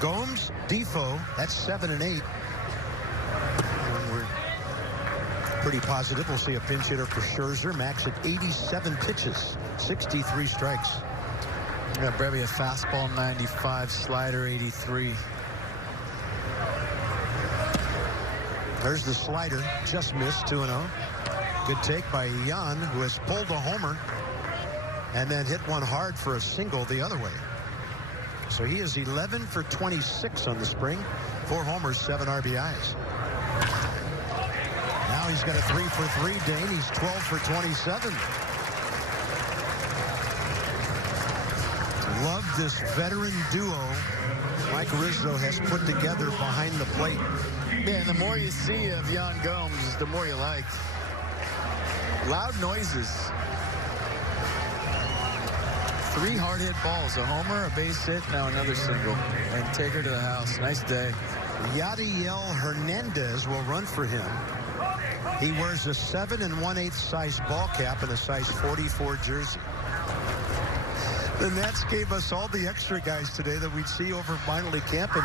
Gomes, Defoe, that's 7 and 8. Pretty positive we'll see a pinch hitter for Scherzer. Max at 87 pitches, 63 strikes. Yeah, Brebbia fastball 95, slider 83. There's the slider, just missed, 2-0. Good take by Jan, who has pulled a homer and then hit one hard for a single the other way. So he is 11 for 26 on the spring, 4 homers, 7 RBIs. Now he's got a 3 for 3, Dane. He's 12 for 27. Love this veteran duo Mike Rizzo has put together behind the plate. Yeah, the more you see of Jan Gomes, the more you like. Loud noises. 3 hard hit balls, a homer, a base hit, now another single. And take her to the house. Nice day. Yadiel Hernandez will run for him. He wears a 7 1/8 size ball cap and a size 44 jersey. The Nats gave us all the extra guys today that we'd see over minor league camp, and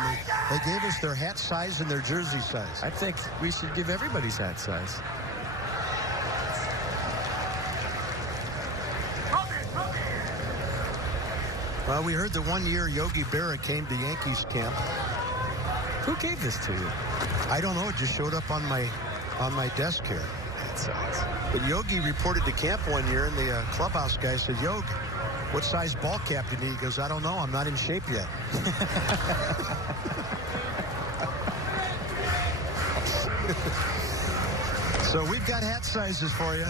they gave us their hat size and their jersey size. I think we should give everybody's hat size. Well, we heard that one year Yogi Berra came to Yankees camp. Who gave this to you? I don't know. It just showed up on my desk here. That sucks. But Yogi reported to camp one year, and the clubhouse guy said, "Yog, what size ball cap do you need?" He goes, "I don't know. I'm not in shape yet." So we've got hat sizes for you.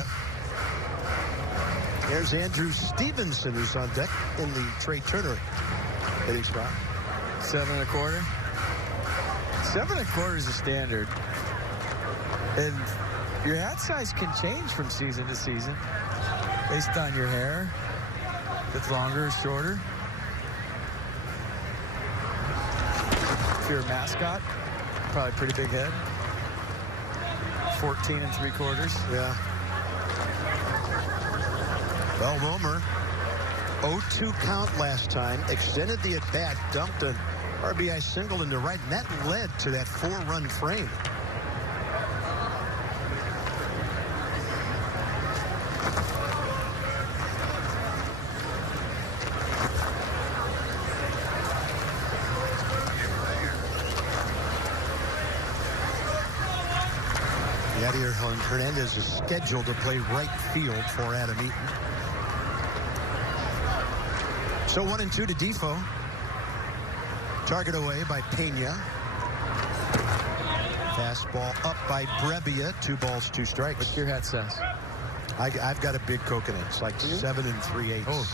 There's Andrew Stevenson, who's on deck in the Trey Turner hitting spot. 7 1/4. 7 1/4 is a standard. And your hat size can change from season to season based on your hair. If it's longer or shorter. If you're a mascot, probably pretty big head. 14 3/4. Yeah. Well, Romer, 0-2 count last time, extended the at-bat, dumped an RBI single into right, and that led to that 4-run frame. Yadier Hernandez is scheduled to play right field for Adam Eaton. So 1-2 to Defoe. Target away by Pena. Fastball up by Brebbia. 2 balls, 2 strikes. What's your hat size? I've got a big coconut. It's like 7 3/8. Oh.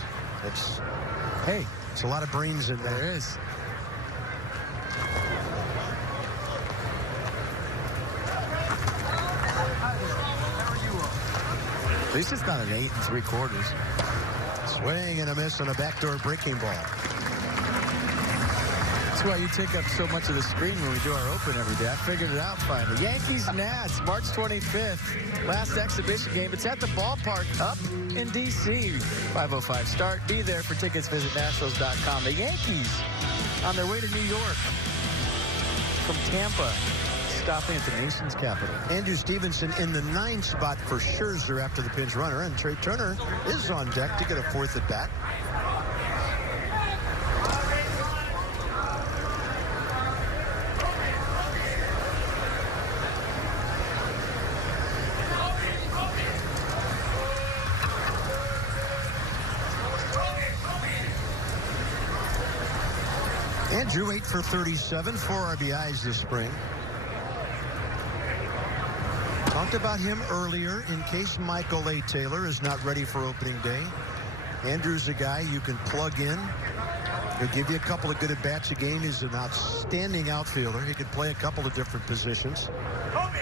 Hey, it's a lot of brains in there. There is. At least it's not an 8 3/4. Swing and a miss on a backdoor breaking ball. That's why you take up so much of the screen when we do our open every day. I figured it out finally. Yankees Nats, March 25th. Last exhibition game. It's at the ballpark up in D.C. 5:05 start. Be there for tickets. Visit Nationals.com. The Yankees on their way to New York from Tampa, stopping at the nation's capital. Andrew Stevenson in the 9th spot for Scherzer after the pinch runner, and Trey Turner is on deck to get a 4th at bat. Andrew 8 for 37, 4 RBIs this spring. Talked about him earlier in case Michael A. Taylor is not ready for opening day. Andrew's a guy you can plug in. He'll give you a couple of good at-bats a game. He's an outstanding outfielder. He can play a couple of different positions. Come in.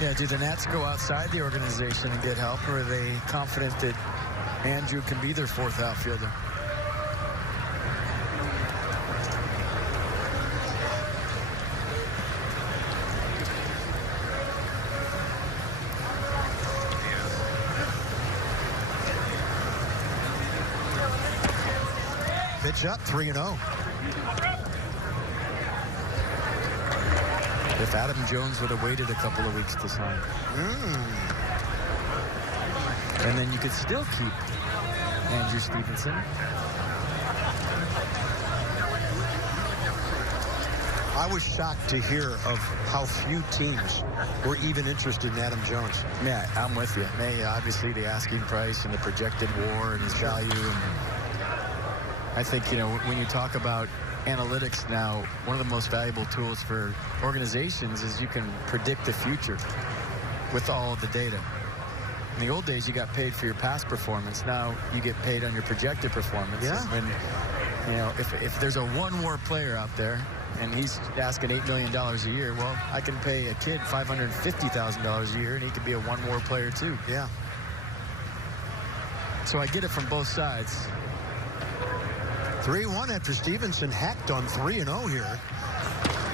Yeah, do the Nats go outside the organization and get help, or are they confident that Andrew can be their 4th outfielder? Pitch up, 3-0. If Adam Jones would have waited a couple of weeks to sign. And then you could still keep Andrew Stevenson. I was shocked to hear of how few teams were even interested in Adam Jones. Yeah, I'm with you. Obviously, the asking price and the projected WAR and his value. And I think, when you talk about analytics now, one of the most valuable tools for organizations is you can predict the future with all of the data. In the old days, you got paid for your past performance. Now you get paid on your projected performance. Yeah. When, if there's a one-WAR player out there and he's asking $8 million a year, well, I can pay a kid $550,000 a year and he could be a one-WAR player too. Yeah. So I get it from both sides. 3-1 after Stevenson hacked on 3-0 here.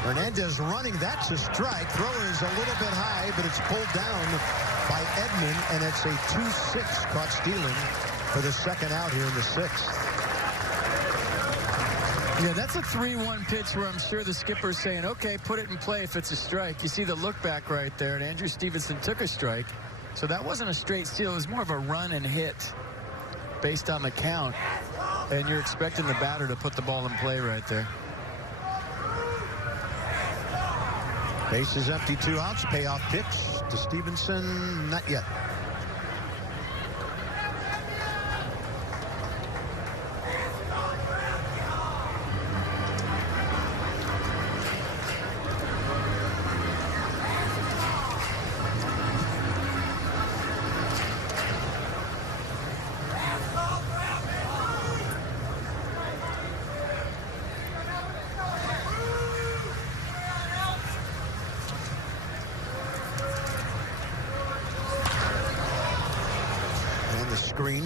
Hernandez running, that's a strike. Thrower is a little bit high, but it's pulled down by Edman, and it's a 2-6 caught stealing for the second out here in the 6th. Yeah, that's a 3-1 pitch where I'm sure the skipper's saying, okay, put it in play if it's a strike. You see the look back right there, and Andrew Stevenson took a strike. So that wasn't a straight steal. It was more of a run and hit based on the count. And you're expecting the batter to put the ball in play right there. Base is empty, 2 outs. Payoff pitch to Stevenson. Not yet.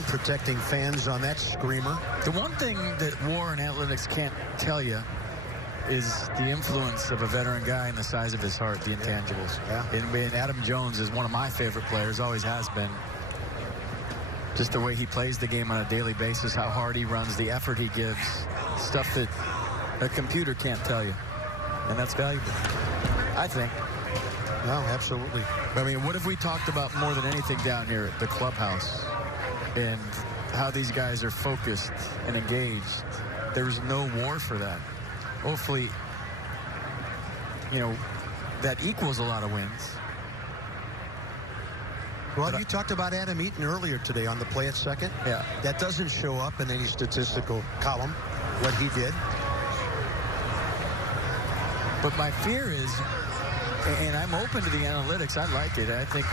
Protecting fans on that screamer. The one thing that WAR and analytics can't tell you is the influence of a veteran guy and the size of his heart, the intangibles. Yeah. And Adam Jones is one of my favorite players, always has been. Just the way he plays the game on a daily basis, how hard he runs, the effort he gives, stuff that a computer can't tell you. And that's valuable, I think. No, absolutely. I mean, what have we talked about more than anything down here at the clubhouse? And how these guys are focused and engaged. There's no war for that. Hopefully, you know, that equals a lot of wins. Well, you talked about Adam Eaton earlier today on the play at second. Yeah. That doesn't show up in any statistical column, what he did. But my fear is, and I'm open to the analytics, I like it. I think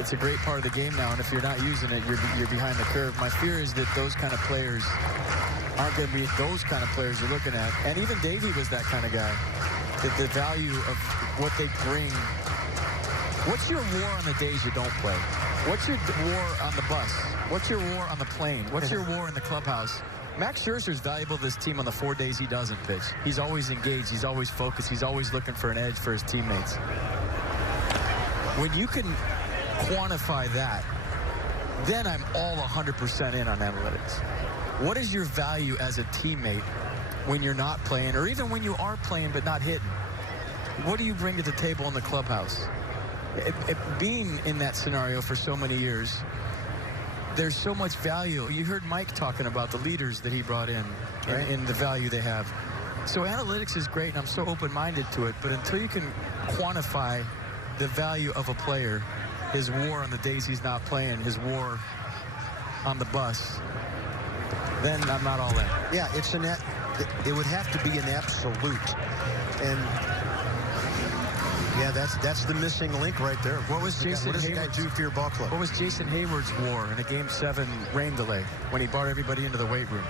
it's a great part of the game now, and if you're not using it, you're behind the curve. My fear is that those kind of players aren't going to be those kind of players you're looking at. And even Davey was that kind of guy. That the value of what they bring. What's your war on the days you don't play? What's your war on the bus? What's your war on the plane? What's your war in the clubhouse? Max Scherzer's valuable to this team on the 4 days he doesn't pitch. He's always engaged. He's always focused. He's always looking for an edge for his teammates. When you can quantify that, then I'm all 100% in on analytics. What is your value as a teammate when you're not playing, or even when you are playing but not hitting? What do you bring to the table in the clubhouse? Being in that scenario for so many years, there's so much value. You heard Mike talking about the leaders that he brought in, right, and the value they have. So analytics is great, and I'm so open-minded to it, but until you can quantify the value of a player, his war on the days he's not playing, his war on the bus, then I'm not all in. Yeah, it would have to be an absolute. And yeah, that's the missing link right there. What does the guy do for your ball club? What was Jason Hayward's war in a Game 7 rain delay when he brought everybody into the weight room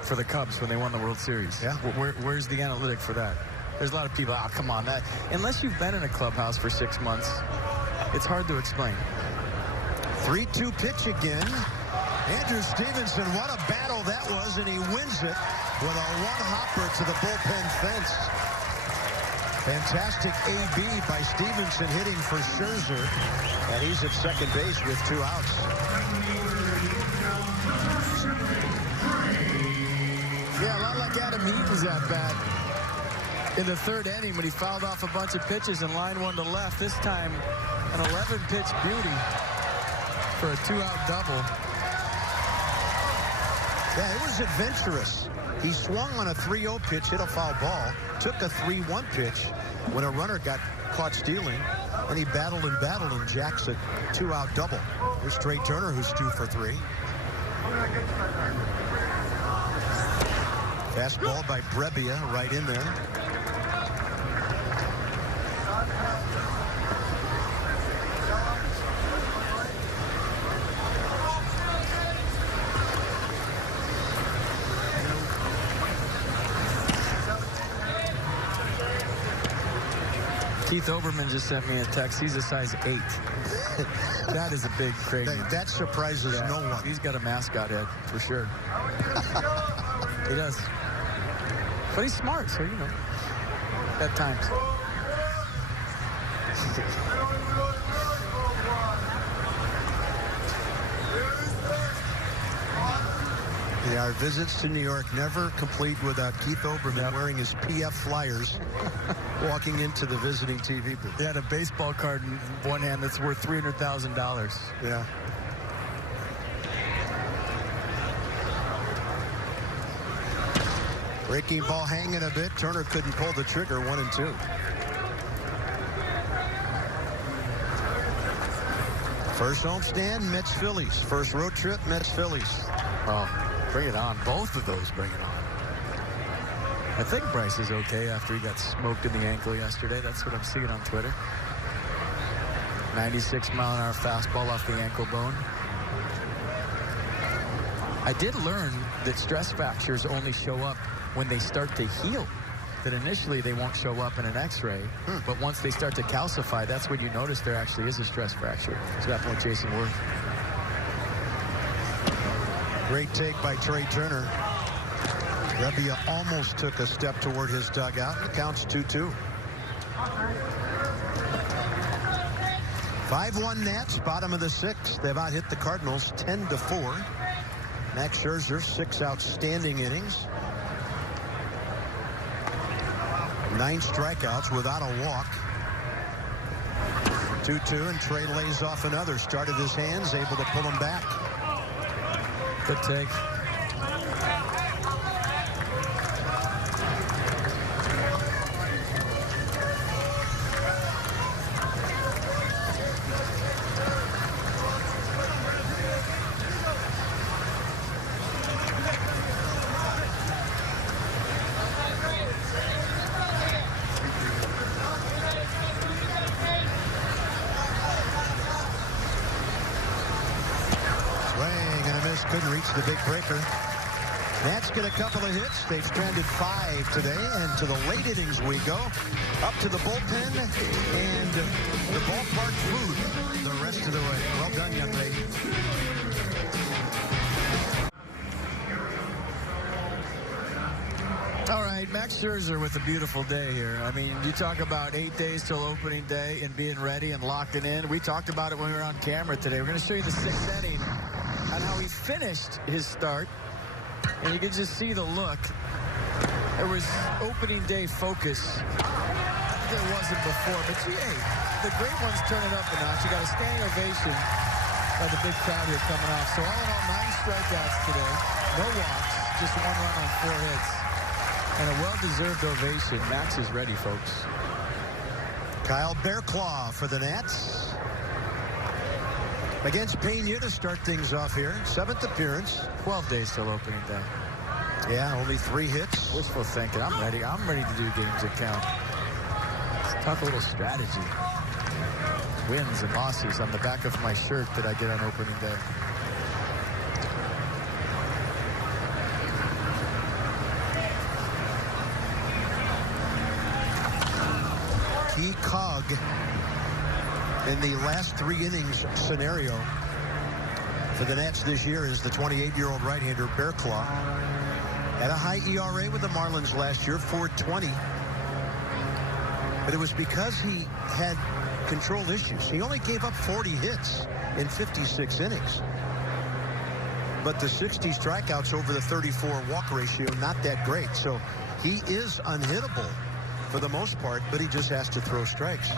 for the Cubs when they won the World Series? Yeah. Where's the analytic for that? There's a lot of people, oh, come on, that. Unless you've been in a clubhouse for 6 months, it's hard to explain. 3-2 pitch again. Andrew Stevenson, what a battle that was, and he wins it with a one-hopper to the bullpen fence. Fantastic AB by Stevenson hitting for Scherzer, and he's at second base with 2 outs. Yeah, a lot like Adam Eaton's at bat in the 3rd inning when he fouled off a bunch of pitches and lined one to left. This time, an 11-pitch beauty for a 2-out double. Yeah, it was adventurous. He swung on a 3-0 pitch, hit a foul ball, took a 3-1 pitch when a runner got caught stealing, and he battled and jacks a 2-out double. Here's Trey Turner, who's 2 for 3. Fastball by Brebbia right in there. Keith Oberman just sent me a text. He's a size 8. That is a big crate. That surprises no one. He's got a mascot head, for sure. He does. But he's smart, so, you know, at times. Yeah, our visits to New York never complete without Keith Olbermann wearing his PF Flyers, walking into the visiting TV booth. He had a baseball card in one hand that's worth $300,000. Yeah. Breaking ball hanging a bit. Turner couldn't pull the trigger. 1-2. First homestand, Mets Phillies. First road trip, Mets Phillies. Oh, bring it on. Both of those bring it on. I think Bryce is okay after he got smoked in the ankle yesterday. That's what I'm seeing on Twitter. 96-mile-an-hour fastball off the ankle bone. I did learn that stress fractures only show up when they start to heal. That initially they won't show up in an x-ray, but once they start to calcify, that's when you notice there actually is a stress fracture. So that's what Jason Worth. Great take by Trey Turner. Rebbia almost took a step toward his dugout. The count's 2-2. 5-1 Nats, bottom of the sixth. They've out hit the Cardinals 10-4. Max Scherzer, 6 outstanding innings. 9 strikeouts without a walk. 2-2, and Trey lays off another. Started his hands, able to pull him back. Good take. Couldn't reach the big breaker. Nats get a couple of hits. They've stranded 5 today, and to the late innings we go. Up to the bullpen and the ballpark food the rest of the way. Well done, young lady. All right, Max Scherzer with a beautiful day here. I mean, you talk about 8 days till opening day and being ready and locked it in. We talked about it when we were on camera today. We're going to show you the 6th inning and how he finished his start. And you can just see the look. There was opening day focus. There wasn't before, but gee, hey, the great ones turn it up a notch. You got a standing ovation by the big crowd here coming off. So all in all, 9 strikeouts today. No walks, just 1 run on 4 hits. And a well-deserved ovation. Max is ready, folks. Kyle Bearclaw for the Nats. Against Pena to start things off here. 7th appearance. 12 days till opening day. Yeah, only 3 hits. Wishful thinking. I'm ready. I'm ready to do games that count. It's a tough little strategy. Wins and losses on the back of my shirt that I get on opening day. Key cog in the last 3 innings scenario for the Nats this year is the 28-year-old right-hander Bearclaw. Had a high ERA with the Marlins last year, 4.20. But it was because he had control issues. He only gave up 40 hits in 56 innings. But the 60 strikeouts over the 34 walk ratio, not that great. So he is unhittable for the most part, but he just has to throw strikes.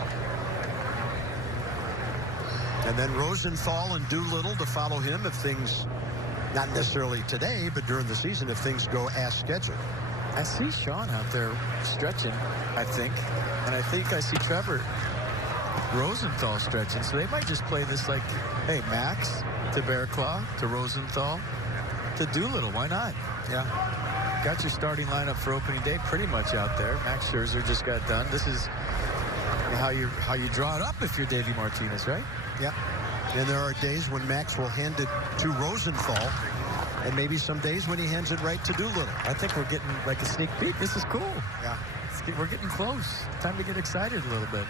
And then Rosenthal and Doolittle to follow him if things, not necessarily today, but during the season, if things go as scheduled. I see Sean out there stretching, I think. And I think I see Trevor Rosenthal stretching. So they might just play this like, hey, Max to Bearclaw to Rosenthal to Doolittle. Why not? Yeah. Got your starting lineup for opening day pretty much out there. Max Scherzer just got done. This is how you draw it up if you're Davey Martinez, right? Yeah. And there are days when Max will hand it to Rosenthal, and maybe some days when he hands it right to Doolittle. I think we're getting like a sneak peek. This is cool. Yeah. We're getting close. Time to get excited a little bit.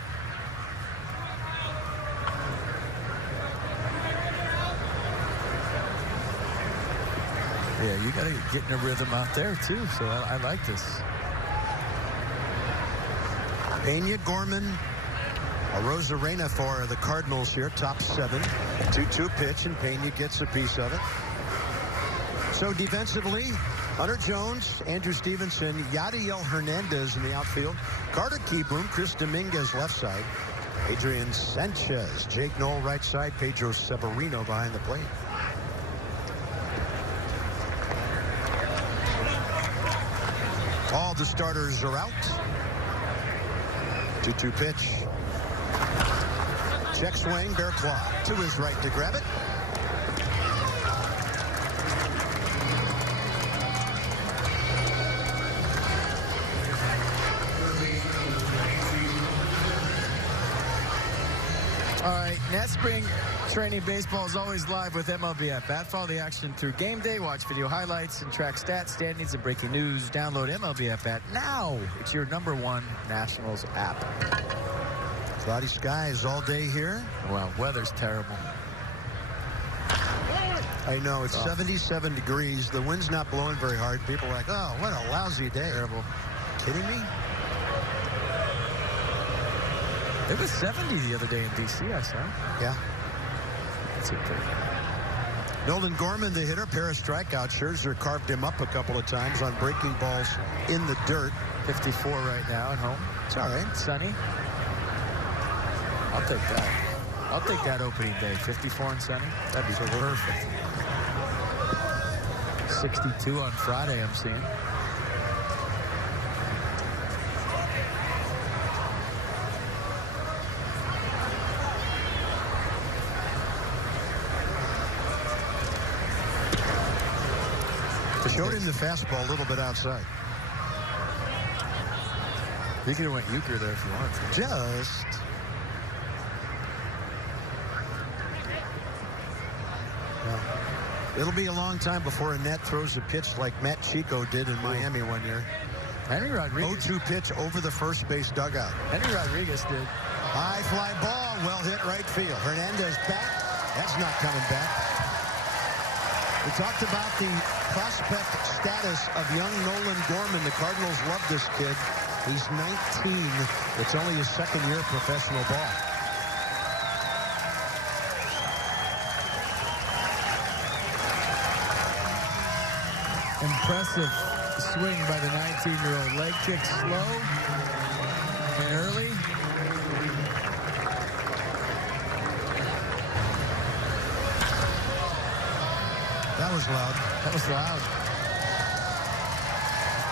Yeah, you got to get in a rhythm out there, too. So I like this. Pena, Gorman, Arozarena for the Cardinals here, top 7. 2-2 pitch, and Pena gets a piece of it. So defensively, Hunter Jones, Andrew Stevenson, Yadiel Hernandez in the outfield, Carter Keyboom, Chris Dominguez left side, Adrian Sanchez, Jake Knoll right side, Pedro Severino behind the plate. All the starters are out. 2-2 pitch. Check swing, Bear Claw to his right to grab it. All right, Net Spring Training Baseball is always live with MLB At-Bat. Follow the action through game day, watch video highlights, and track stats, standings, and breaking news. Download MLB At-Bat now. It's your #1 Nationals app. Cloudy skies all day here. Well, weather's terrible. I know, it's 77 degrees. The wind's not blowing very hard. People are like, oh, what a lousy day. Terrible. Kidding me? It was 70 the other day in D.C., I saw. Yeah. That's okay. Nolan Gorman, the hitter, pair of strikeouts. Scherzer carved him up a couple of times on breaking balls in the dirt. 54 right now at home. It's all right. Sunny. I'll take that. I'll take that opening day. 54 and sunny. That'd be perfect. 62 on Friday, I'm seeing. Showed him the fastball a little bit outside. You could have went Euchre there if you wanted to. Just. Well, it'll be a long time before a net throws a pitch like Matt Chico did in Miami one year. Henry Rodriguez. 0-2 pitch over the first base dugout. Henry Rodriguez did. High fly ball, well hit right field. Hernandez back. That's not coming back. We talked about the prospect status of young Nolan Gorman. The Cardinals love this kid. He's 19. It's only his second year of professional ball. Impressive swing by the 19-year-old. Leg kick slow and early. That was loud. That was loud.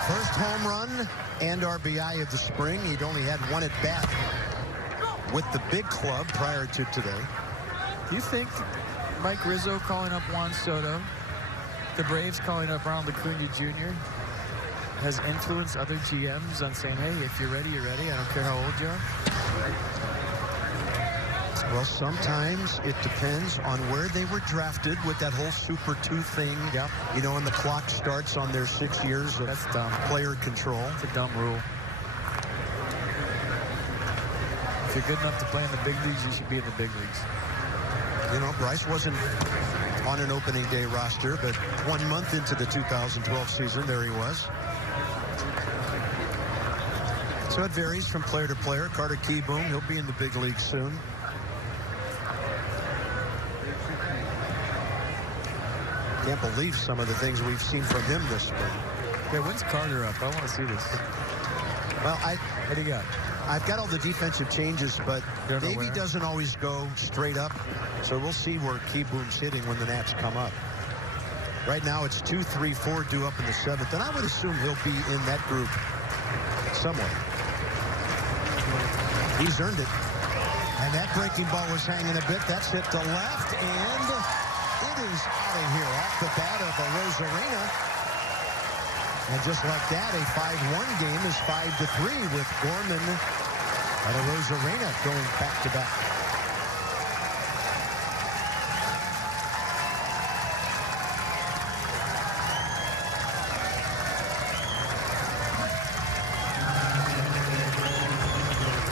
First home run and RBI of the spring. He'd only had one at bat with the big club prior to today. Do you think Mike Rizzo calling up Juan Soto, the Braves calling up Ronald Acuna Jr., has influenced other GMs on saying, hey, if you're ready, you're ready. I don't care how old you are? Well, sometimes it depends on where they were drafted with that whole Super 2 thing. Yeah. You know, and the clock starts on their 6 years of That's dumb. player control. It's a dumb rule. If you're good enough to play in the big leagues, you should be in the big leagues. You know, Bryce wasn't on an opening day roster, but 1 month into the 2012 season, there he was. So it varies from player to player. Carter Keyboom, he'll be in the big league soon. Can't believe some of the things we've seen from him this spring. Yeah, when's Carter up? I want to see this. Well, What do you got? I've got all the defensive changes, but Don't know Davey where. doesn't always go straight up. So we'll see where Keyboom's hitting when the Nats come up. Right now it's 2, 3, 4 due up in the 7th, and I would assume he'll be in that group somewhere. He's earned it. And that breaking ball was hanging a bit. That's hit to left, and it is out of here off the bat of Rosarena. And just like that, a 5-1 game is 5-3 with Gorman and Rosarena going back-to-back.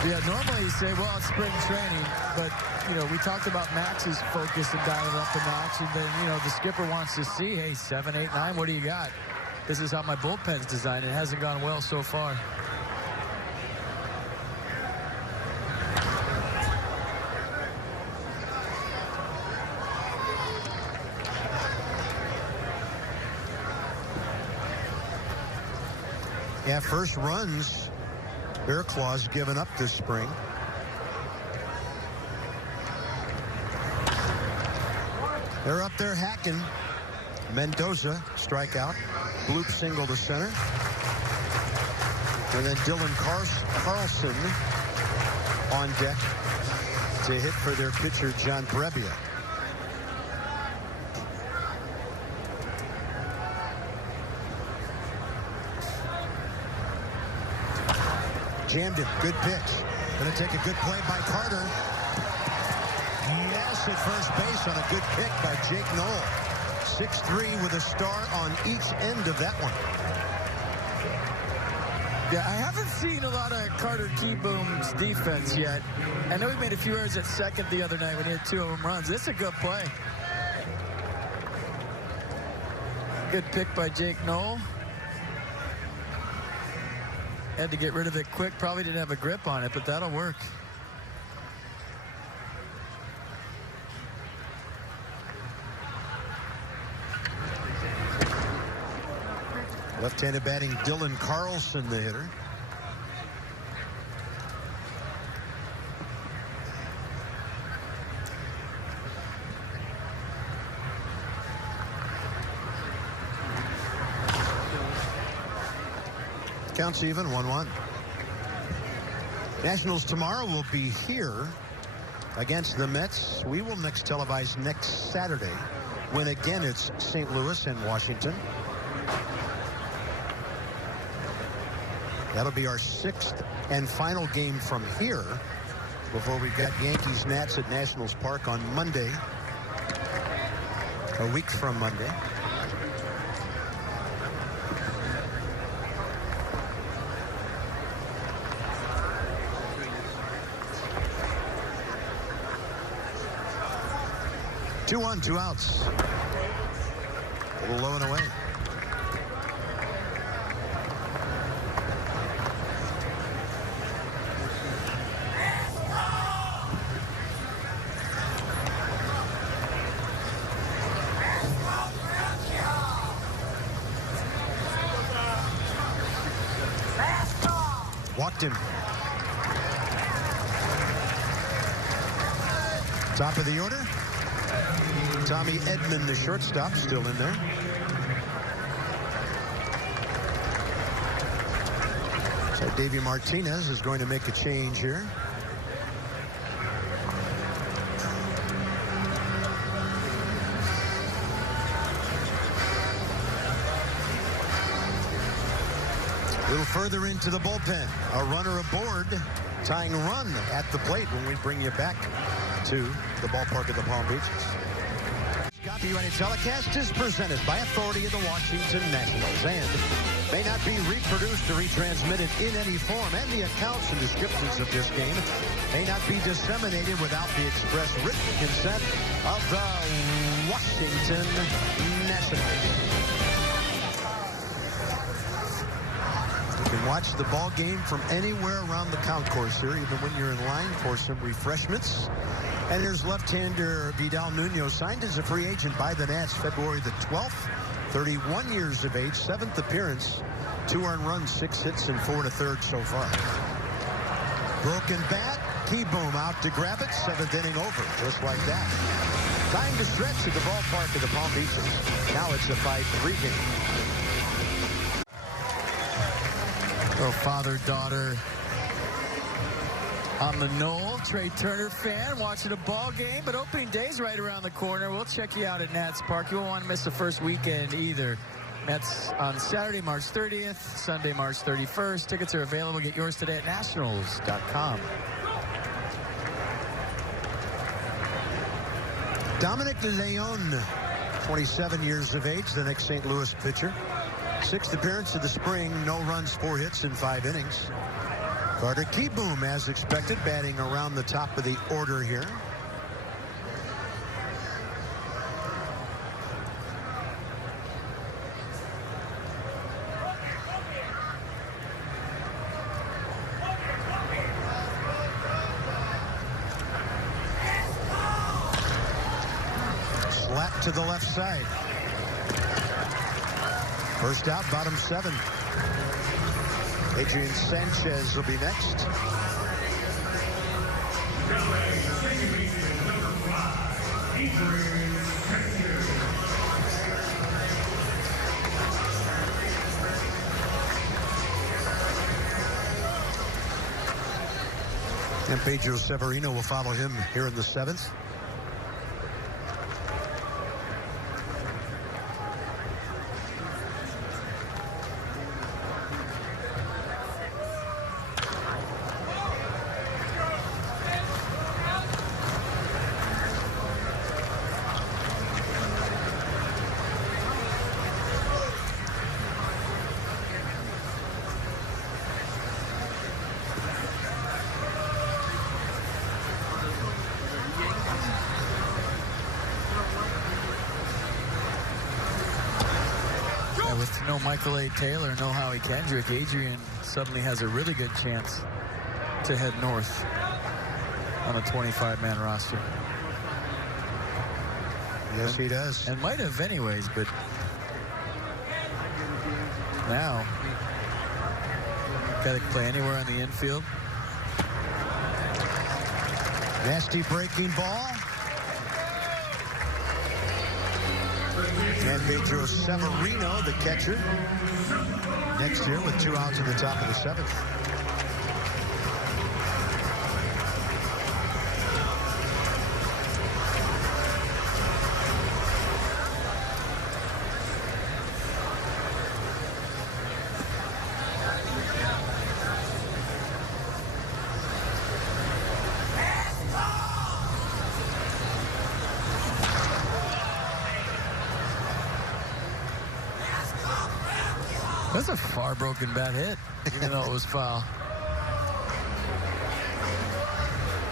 Yeah, normally you say, well, it's spring training, but, you know, we talked about Max's focus and dial it up a notch, and then, you know, the skipper wants to see, hey, 7, 8, 9, what do you got? This is how my bullpen's designed. It hasn't gone well so far. Yeah, first runs Bear Claws given up this spring. They're up there hacking. Mendoza strikeout. Bloop single to center. And then Dylan Carlson on deck to hit for their pitcher John Brebbia. Jammed it. Good pitch. Going to take a good play by Carter. Yes, at first base on a good pick by Jake Knoll. 6-3 with a star on each end of that one. Yeah, I haven't seen a lot of Carter Keyboom's defense yet. I know he made a few errors at second the other night when he had 2 home runs. This is a good play. Good pick by Jake Knoll. Had to get rid of it quick. Probably didn't have a grip on it, but that'll work. Left-handed batting Dylan Carlson, the hitter. Counts even, 1-1. Nationals tomorrow will be here against the Mets. We will next televise next Saturday when again it's St. Louis and Washington. That'll be our 6th and final game from here before we've got Yankees Nats at Nationals Park on Monday, a week from Monday. Two on, 2 outs. A little low and away. Walked him. Top of the order. Tommy Edman, the shortstop, still in there. So Davey Martinez is going to make a change here. A little further into the bullpen. A runner aboard, tying run at the plate when we bring you back to the ballpark at the Palm Beaches. Copyrighted telecast is presented by authority of the Washington Nationals and may not be reproduced or retransmitted in any form, and the accounts and descriptions of this game may not be disseminated without the express written consent of the Washington Nationals. You can watch the ball game from anywhere around the concourse here, even when you're in line for some refreshments. And here's left-hander Vidal Nuno, signed as a free agent by the Nats February the 12th. 31 years of age, 7th appearance, 2 earned runs, 6 hits, and 4 1/3 so far. Broken bat, Keyboom out to grab it. 7th inning over, just like that. Time to stretch at the ballpark of the Palm Beaches. Now it's a 5-3 game. Oh, father-daughter on the knoll. Trey Turner fan watching a ball game, but opening day's right around the corner. We'll check you out at Nats Park. You won't want to miss the first weekend either. Nats on Saturday, March 30th, Sunday, March 31st. Tickets are available. Get yours today at nationals.com. Dominic Leon, 27 years of age, the next St. Louis pitcher. 6th appearance of the spring, no runs, 4 hits in 5 innings. Carter Keyboom, as expected, batting around the top of the order here. Slap to the left side. First out, bottom 7. Adrian Sanchez will be next. And Pedro Severino will follow him here in the 7th. With no Michael A. Taylor, no Howie Kendrick, Adrian suddenly has a really good chance to head north on a 25-man roster. Yes, he does. And might have anyways, but now got to play anywhere on the infield. Nasty breaking ball. And Pedro Severino, the catcher, next here with 2 outs in the top of the 7th. That's a far broken bat hit, even though it was foul.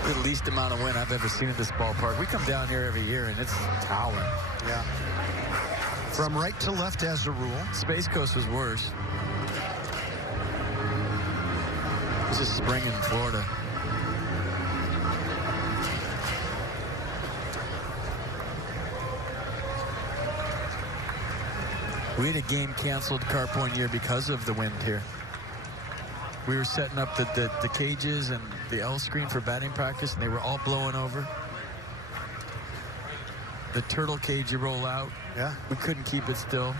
The least amount of wind I've ever seen at this ballpark. We come down here every year, and it's towering. Yeah. From right to left as a rule. Space Coast was worse. It's just spring in Florida. We had a game canceled, Carp, one year because of the wind here. We were setting up the cages and the L screen for batting practice, and they were all blowing over. The turtle cage you roll out, yeah, we couldn't keep it still.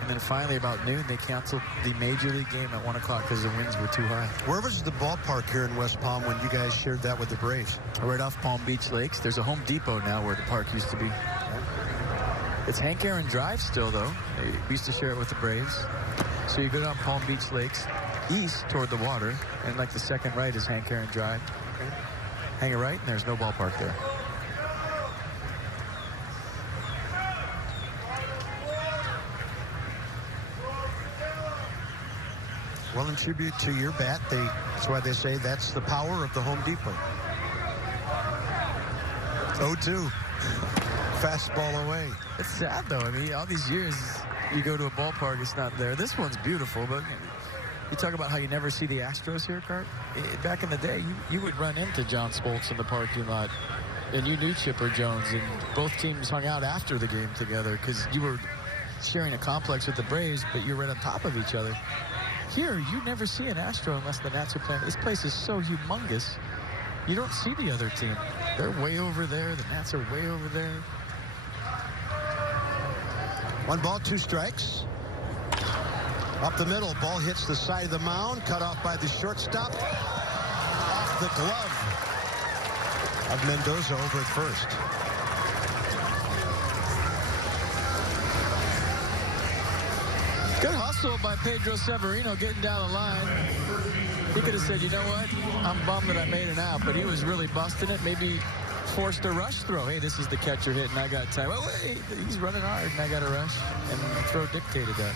And then finally, about noon, they canceled the Major League game at 1 o'clock because the winds were too high. Where was the ballpark here in West Palm when you guys shared that with the Braves? Right off Palm Beach Lakes. There's a Home Depot now where the park used to be. It's Hank Aaron Drive still, though. We used to share it with the Braves. So you go down Palm Beach Lakes, east toward the water, and like the second right is Hank Aaron Drive. Okay. Hang a right, and there's no ballpark there. Well, in tribute to your bat, that's why they say that's the power of the Home Depot. 0-2. Fastball away. It's sad, though. I mean, all these years, you go to a ballpark, it's not there. This one's beautiful, but you talk about how you never see the Astros here, Cart. Back in the day, you would run into John Spoltz in the parking lot, and you knew Chipper Jones, and both teams hung out after the game together because you were sharing a complex with the Braves, but you're right on top of each other. Here, you never see an Astro unless the Nats are playing. This place is so humongous, you don't see the other team. They're way over there. The Nats are way over there. 1 ball, 2 strikes. Up the middle, ball hits the side of the mound, cut off by the shortstop. Off the glove of Mendoza over at first. Good hustle by Pedro Severino getting down the line. He could have said, you know what, I'm bummed that I made an out, but he was really busting it. Maybe forced a rush throw. Hey, this is the catcher hit, and I got time. Oh, wait, he's running hard, and I got a rush. And the throw dictated that.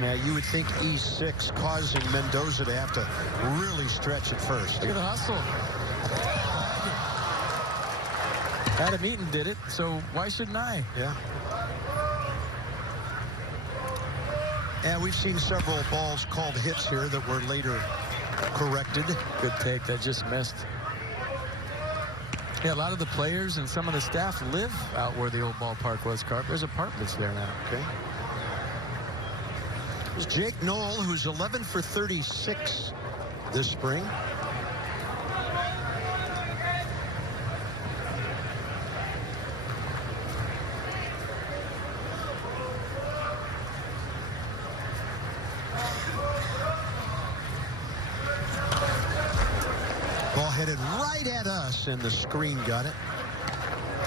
Yeah, you would think E6 causing Mendoza to have to really stretch at first. Look at the hustle. Adam Eaton did it, so why shouldn't I? Yeah. And we've seen several balls called hits here that were later corrected. Good take. That just missed. Yeah, a lot of the players and some of the staff live out where the old ballpark was, Carp. There's apartments there now. Okay. It's Jake Knoll, who's 11 for 36 this spring. Ball headed right at us, and the screen got it.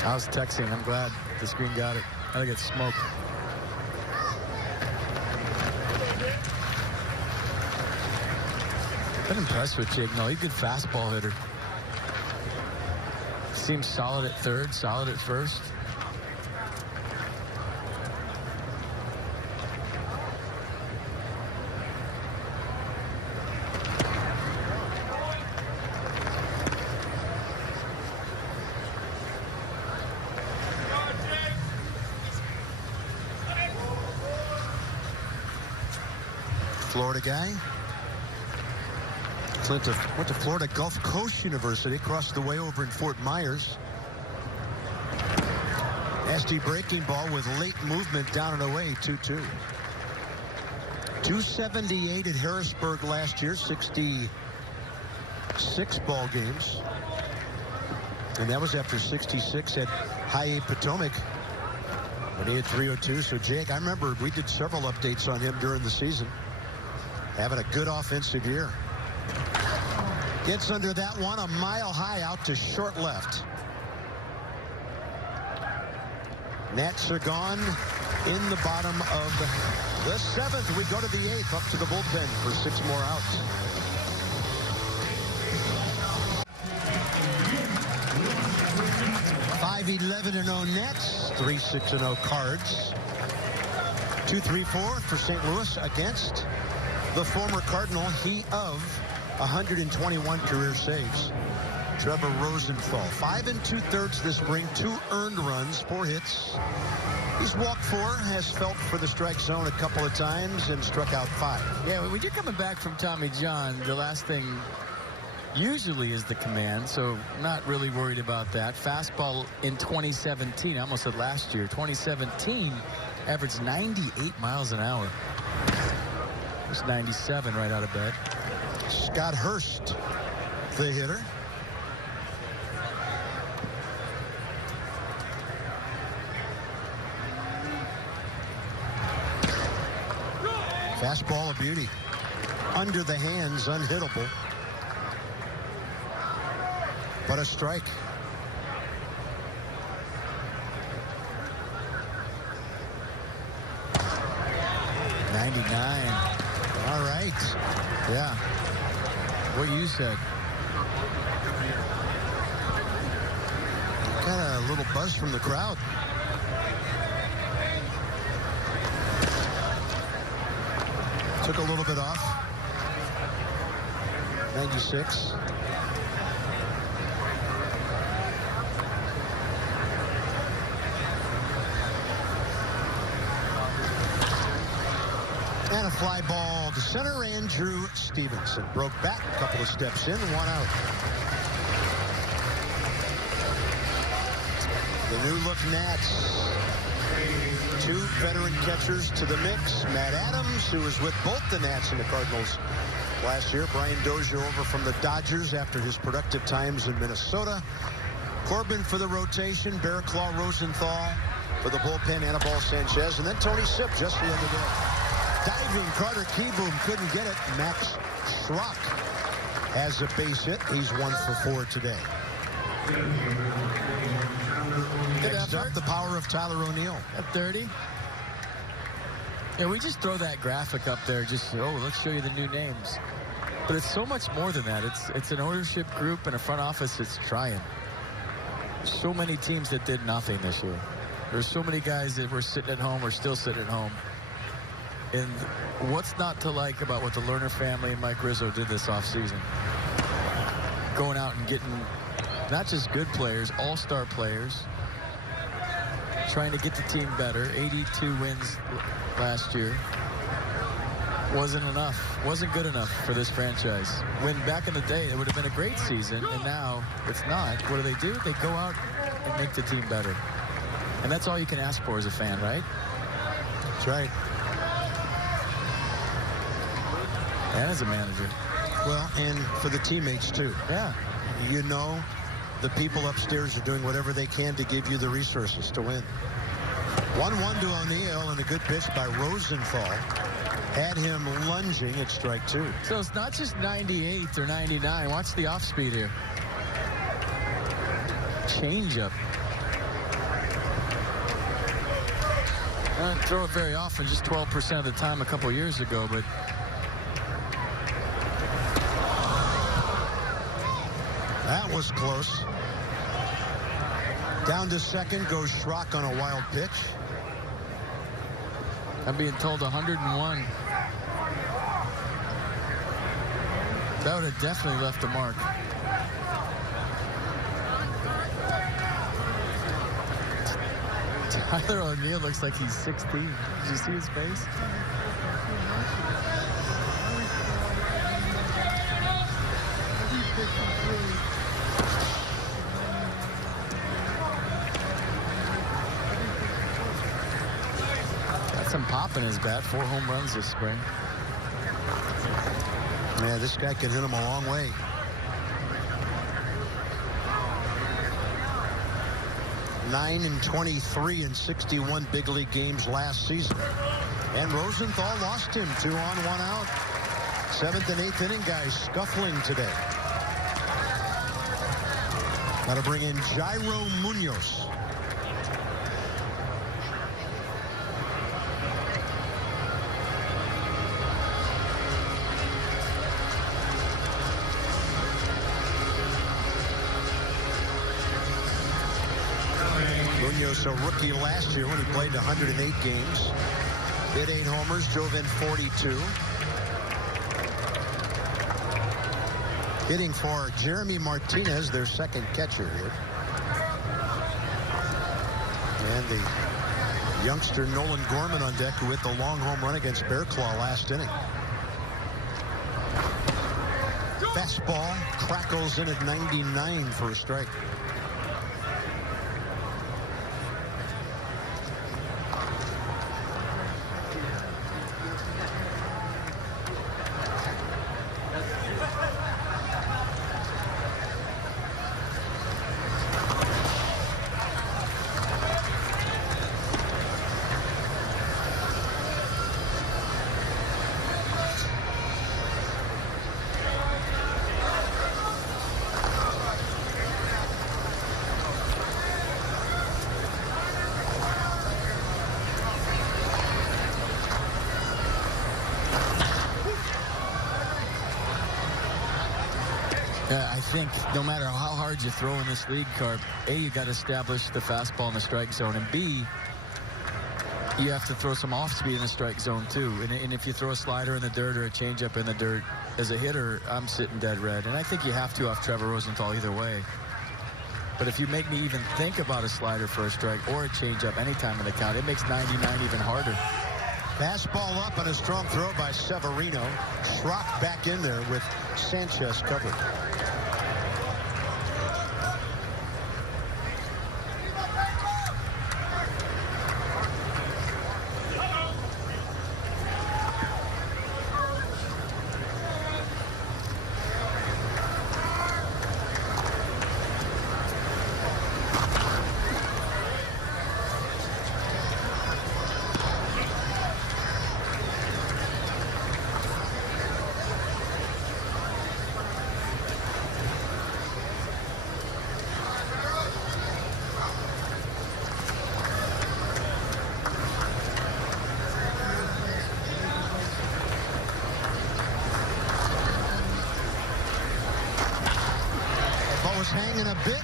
I was texting. I'm glad the screen got it. I think it's smoked. Been impressed with Jake. No, he's a good fastball hitter. Seems solid at third, solid at first. Florida guy. Went to Florida Gulf Coast University, across the way over in Fort Myers. Nasty breaking ball with late movement down and away, 2-2. 278 at Harrisburg last year, 66 ball games. And that was after 66 at High Potomac when he had 302. So, Jake, I remember we did several updates on him during the season. Having a good offensive year. Gets under that one, a mile high out to short left. Nats are gone in the bottom of the seventh. We go to the eighth, up to the bullpen for 6 more outs. .511-0 Nets, 3-6-0 Cards. 2-3-4 for St. Louis against the former Cardinal, he of 121 career saves, Trevor Rosenthal. 5 2/3 this spring, 2 earned runs, 4 hits. He's walked 4, has felt for the strike zone a couple of times, and struck out 5. Yeah, when you're coming back from Tommy John, the last thing usually is the command, so not really worried about that. Fastball in 2017, I almost said last year, 2017 averaged 98 miles an hour. It was 97 right out of bed. Scott Hurst, the hitter. Fastball a beauty. Under the hands, unhittable. But a strike. .99. All right. Yeah. What you said. Got a little buzz from the crowd. Took a little bit off. 96. And a fly ball to center. Andrew Stevenson broke back a couple of steps in, 1 out. The new look Nats. 2 veteran catchers to the mix. Matt Adams, who was with both the Nats and the Cardinals last year. Brian Dozier over from the Dodgers after his productive times in Minnesota. Corbin for the rotation. Barraclaw Rosenthal for the bullpen. Anibal Sanchez. And then Tony Sipp just the other day. Diving Carter Kieboom couldn't get it. Max Schrock has a base hit. He's 1 for 4 today. Next up, the power of Tyler O'Neill. At 30. Yeah, we just throw that graphic up there. Just, oh, let's show you the new names. But it's so much more than that. It's an ownership group and a front office that's trying. So many teams that did nothing this year. There's so many guys that were sitting at home or still sitting at home. And what's not to like about what the Lerner family and Mike Rizzo did this offseason? Going out and getting not just good players, all-star players. Trying to get the team better. 82 wins last year. Wasn't enough. Wasn't good enough for this franchise. When back in the day, it would have been a great season, and now it's not. What do? They go out and make the team better. And that's all you can ask for as a fan, right? That's right. as a manager. Well, and for the teammates, too. Yeah. You know the people upstairs are doing whatever they can to give you the resources to win. 1-1 to O'Neill, and a good pitch by Rosenthal. Had him lunging at strike 2. So it's not just 98 or 99. Watch the off speed here. Changeup. I didn't throw it very often, just 12% of the time a couple years ago, but that was close. Down to second goes Schrock on a wild pitch. I'm being told 101. That would have definitely left a mark. Tyler O'Neill looks like he's 16. Did you see his face? Got some pop in his bat. 4 home runs this spring. Yeah, this guy can hit him a long way. Nine and 23 in 61 big league games last season. And Rosenthal lost him. 2 on, 1 out. 7th and 8th inning guys scuffling today. Got to bring in Jairo Munoz. Munoz, a rookie last year when he played 108 games. Hit 8 homers, drove in 42. Hitting for Jeremy Martinez, their second catcher here. And the youngster Nolan Gorman on deck, who hit the long home run against Bear Claw last inning. Fastball crackles in at 99 for a strike. I think no matter how hard you throw in this league, Carp, A, you got to establish the fastball in the strike zone, and B, you have to throw some off speed in the strike zone too. And if you throw a slider in the dirt or a changeup in the dirt, as a hitter, I'm sitting dead red. And I think you have to off Trevor Rosenthal either way. But if you make me even think about a slider for a strike or a changeup anytime in the count, it makes 99 even harder. Fastball up and a strong throw by Severino. Schrock back in there with Sanchez covered. Hanging a bit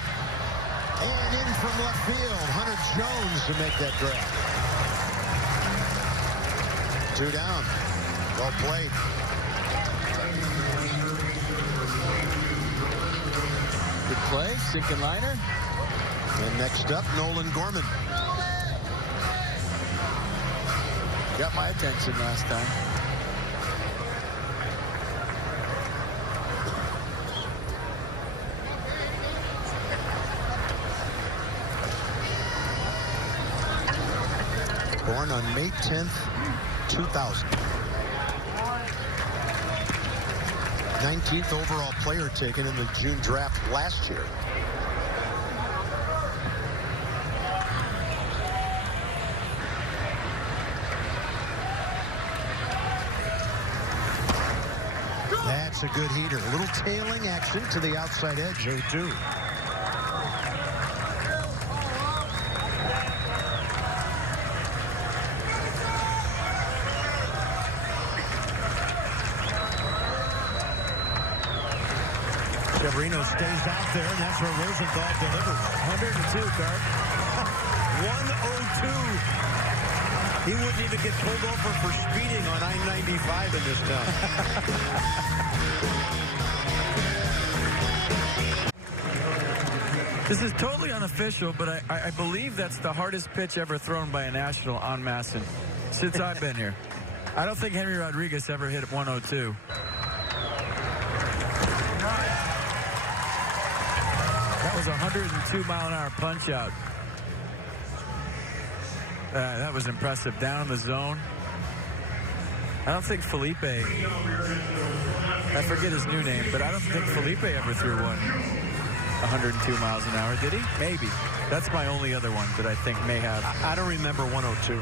and in from left field. Hunter Jones to make that grab. 2 down. Well played. Good play, sinking liner. And next up, Nolan Gorman. Got my attention last time. Born on May 10th, 2000. 19th overall player taken in the June draft last year. That's a good heater. A little tailing action to the outside edge, 0-2. Severino stays out there, and that's where Rosenthal delivers. 102, Cart. 102. He wouldn't even get pulled over for speeding on I-95 in this town. This is totally unofficial, but I believe that's the hardest pitch ever thrown by a National on Masson since I've been here. I don't think Henry Rodriguez ever hit 102. That was a 102-mile-an-hour punch-out. That was impressive. Down in the zone. I don't think Felipe, I forget his new name, but I don't think Felipe ever threw one 102 miles an hour, did he? Maybe. That's my only other one that I think may have. I don't remember 102.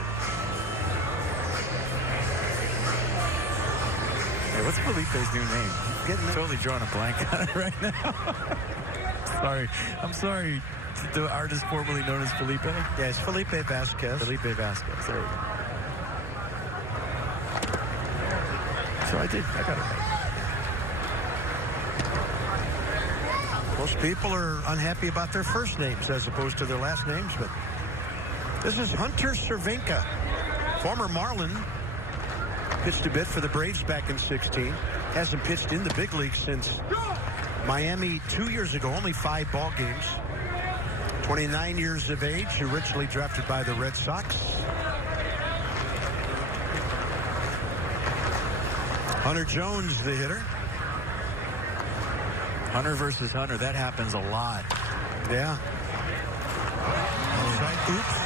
Hey, what's Felipe's new name? Getting totally drawing a blank on it right now. Sorry. I'm sorry. The artist formerly known as Felipe? Yeah, it's Felipe Vasquez. Felipe Vasquez. There you go. So I got it. Most people are unhappy about their first names as opposed to their last names, but this is Hunter Cervenka, former Marlin. Pitched a bit for the Braves back in 16. Hasn't pitched in the big leagues since Miami 2 years ago, only 5 ball games. 29 years of age, originally drafted by the Red Sox. Hunter Jones, the hitter. Hunter versus Hunter, that happens a lot. Yeah. Right. Oops.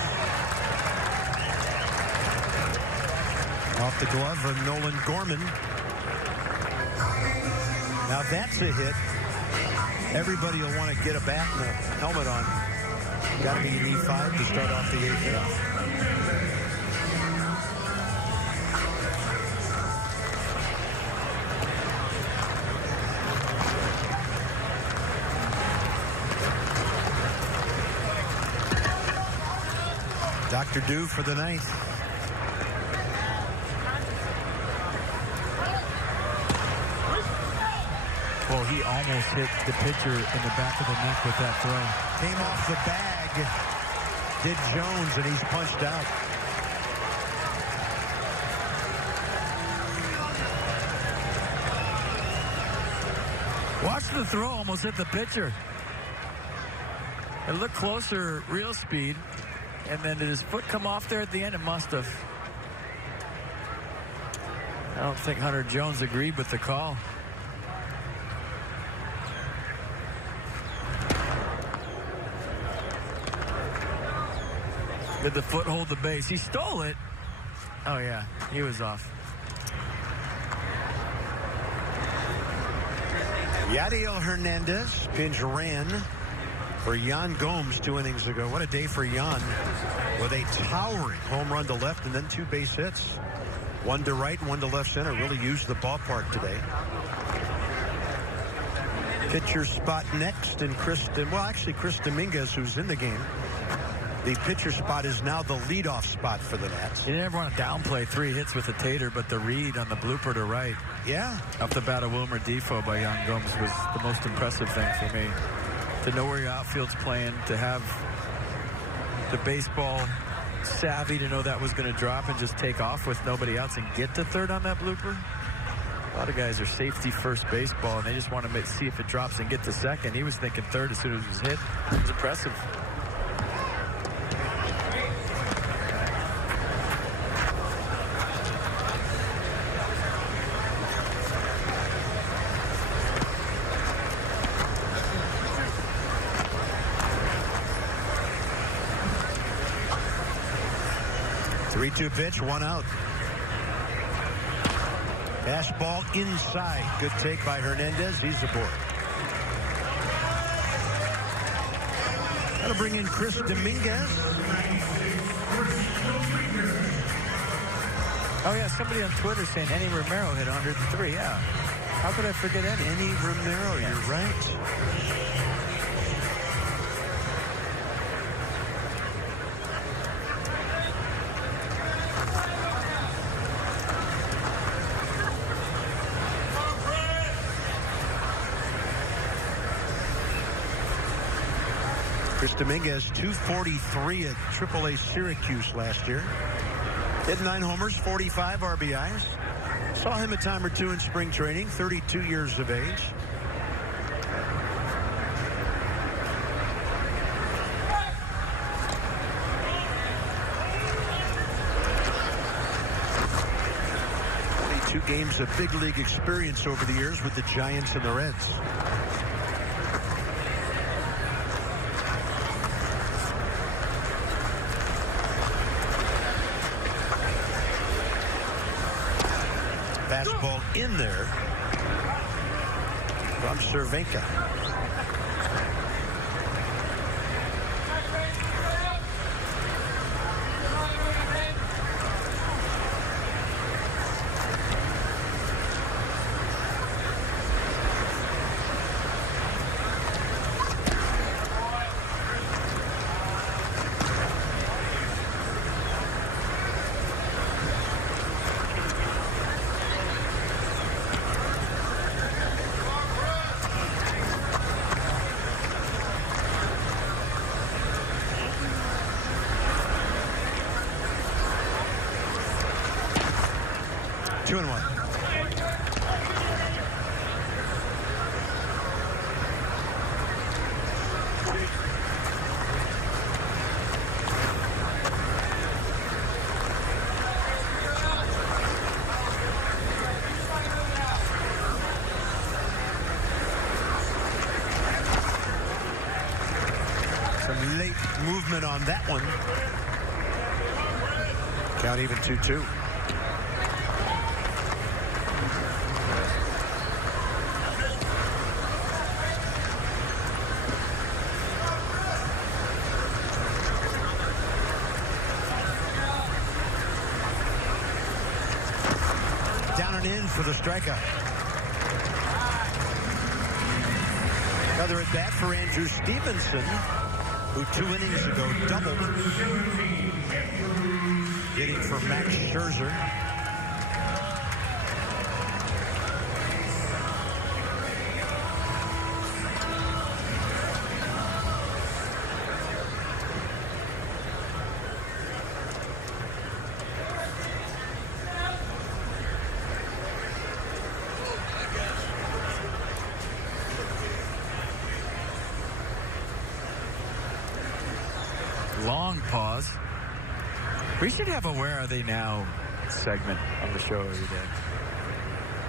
Off the glove of Nolan Gorman. Now that's a hit. Everybody will want to get a bat and a helmet on. Got to be an E5 to start off the 8th inning. Dr. Dew for the 9th. Well, he almost hit the pitcher in the back of the neck with that throw. Came off the bag. Did Jones, and he's punched out. Watch the throw, almost hit the pitcher. It looked closer, real speed. And then did his foot come off there at the end? It must have. I don't think Hunter Jones agreed with the call. Did the foot hold the base? He stole it. Oh, yeah. He was off. Yadiel Hernandez, pinch ran for Yan Gomes 2 innings ago. What a day for Yan with a towering home run to left and then 2 base hits. One to right, one to left center. Really used the ballpark today. Pitcher spot next, and Chris Dominguez, who's in the game. The pitcher spot is now the leadoff spot for the Nats. You never want to downplay 3 hits with a tater, but the read on the blooper to right. Yeah. Up the bat of Wilmer Defoe by Yan Gomes was the most impressive thing for me. To know where your outfield's playing, to have the baseball savvy to know that was going to drop and just take off with nobody else and get to third on that blooper. A lot of guys are safety first baseball, and they just want to see if it drops and get to second. He was thinking third as soon as it was hit. It was impressive. Three-two pitch, 1 out. Fastball inside. Good take by Hernandez. He's aboard. That'll bring in Chris Dominguez. Oh, yeah, somebody on Twitter saying Eddie Romero hit 103. Yeah. How could I forget Eddie? Eddie Romero, you're right. Chris Dominguez, 243 at AAA Syracuse last year. Hit 9 homers, 45 RBIs. Saw him a time or two in spring training, 32 years of age. Two games of big league experience over the years with the Giants and the Reds. Fastball in there from Cervenka. Movement on that one. Count even 2-2. Down and in for the strikeout. Another at bat for Andrew Stevenson, who 2 innings ago doubled, hitting for Max Scherzer. Long pause. We should have a Where Are They Now segment on the show every day.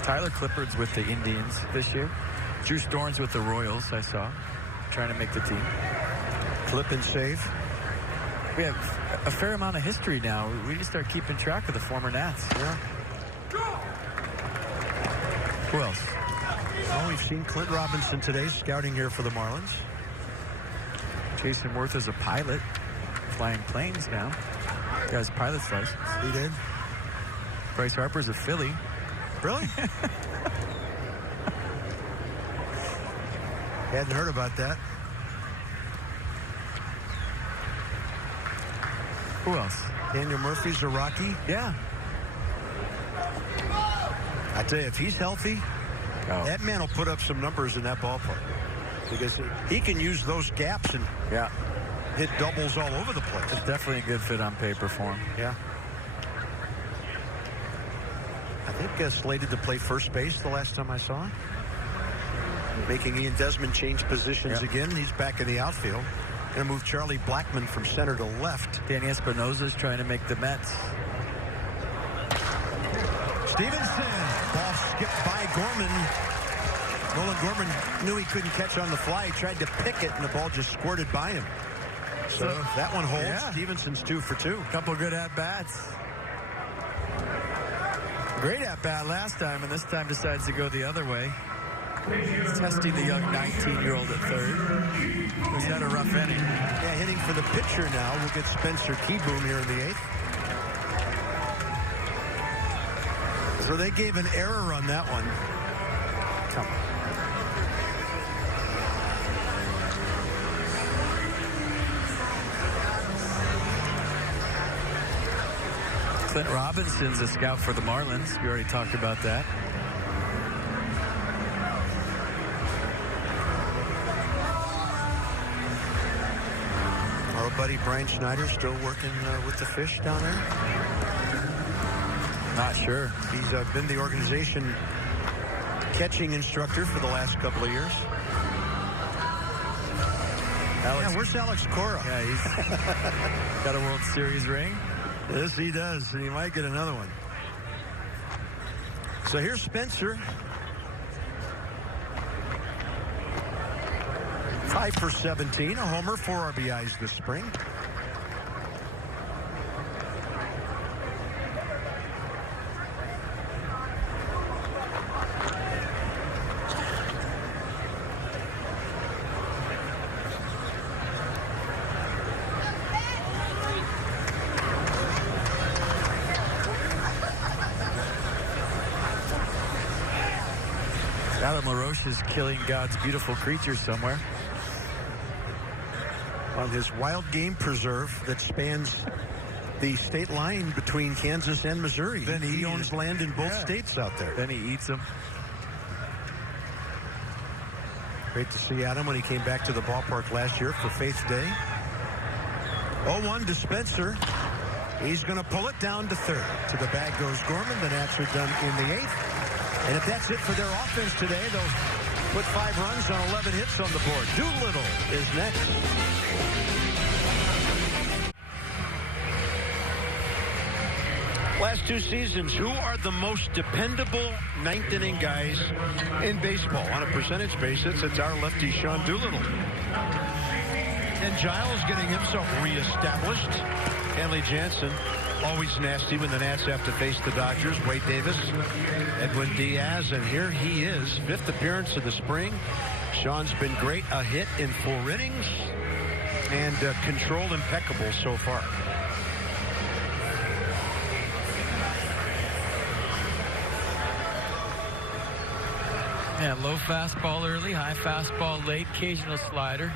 Tyler Clippard's with the Indians this year. Juice Dorn's with the Royals, I saw, trying to make the team. Clip and save. We have a fair amount of history now. We need to start keeping track of the former Nats. Yeah. Who else? Well, we've seen Clint Robinson today scouting here for the Marlins. Jason Worth is a pilot, flying planes now. He has a pilot's license. He did. Bryce Harper's a Philly. Really? Hadn't heard about that. Who else? Daniel Murphy's a Rocky. Yeah. I tell you, if he's healthy, that man will put up some numbers in that ballpark. Because he can use those gaps and hit doubles all over the place. It's definitely a good fit on paper for him. Yeah. I think slated to play first base the last time I saw him. Making Ian Desmond change positions again. He's back in the outfield. Going to move Charlie Blackmon from center to left. Danny Espinosa's trying to make the Mets. Stevenson. Ball skipped by Gorman. Nolan Gorman knew he couldn't catch on the fly. He tried to pick it, and the ball just squirted by him. So that one holds. Yeah. Stevenson's 2 for 2. Couple good at-bats. Great at bat last time, and this time decides to go the other way. He's testing the young 19-year-old at third. He's had a rough inning. Yeah, hitting for the pitcher now. We'll get Spencer Keyboom here in the 8th. So they gave an error on that one. Come on. Clint Robinson's a scout for the Marlins. We already talked about that. Our buddy Brian Schneider still working with the Fish down there? Not sure. He's been the organization catching instructor for the last couple of years. Alex, yeah, where's Alex Cora? Yeah, he's got a World Series ring. Yes, he does, and he might get another one. So here's Spencer. 5 for 17, a homer, 4 RBIs this spring. Adam LaRoche is killing God's beautiful creature somewhere. On his wild game preserve that spans the state line between Kansas and Missouri. Then he owns land in both states out there. Then he eats them. Great to see Adam when he came back to the ballpark last year for Faith Day. 0-1 to Spencer. He's going to pull it down to third. To the bag goes Gorman. The Nats are done in the 8th. And if that's it for their offense today, they'll put 5 runs on 11 hits on the board. Doolittle is next. Last 2 seasons, who are the most dependable 9th inning guys in baseball? On a percentage basis, it's our lefty Sean Doolittle. And Giles getting himself reestablished. Kenley Jansen, always nasty when the Nats have to face the Dodgers. Wade Davis, Edwin Diaz, and here he is, 5th appearance of the spring. Sean's been great, a hit in 4 innings, and control impeccable so far. Yeah, low fastball early, high fastball late, occasional slider.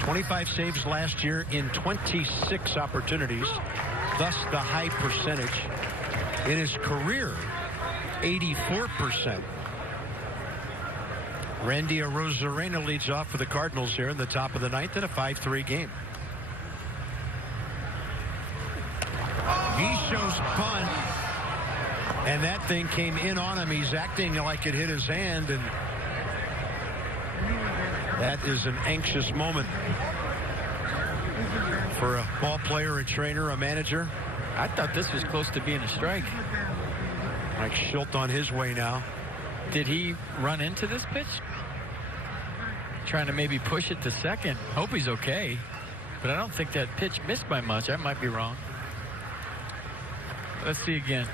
25 saves last year in 26 opportunities, thus the high percentage. In his career, 84%. Randy Arozarena leads off for the Cardinals here in the top of the 9th in a 5-3 game. He shows bunt, and that thing came in on him. He's acting like it hit his hand, and that is an anxious moment for a ball player, a trainer, a manager. I thought this was close to being a strike. Mike Schilt on his way now. Did he run into this pitch? Trying to maybe push it to second. Hope he's okay. But I don't think that pitch missed by much. I might be wrong. Let's see again.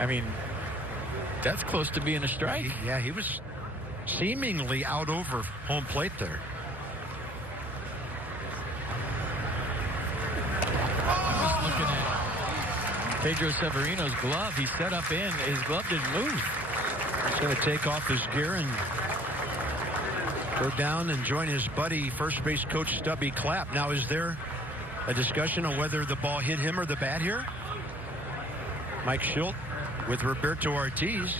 I mean, that's close to being a strike. Yeah, he was seemingly out over home plate there. I was looking at Pedro Severino's glove. He set up in. His glove didn't move. He's going to take off his gear and go down and join his buddy, first base coach Stubby Clapp. Now, is there a discussion on whether the ball hit him or the bat here? Mike Schilt with Roberto Ortiz.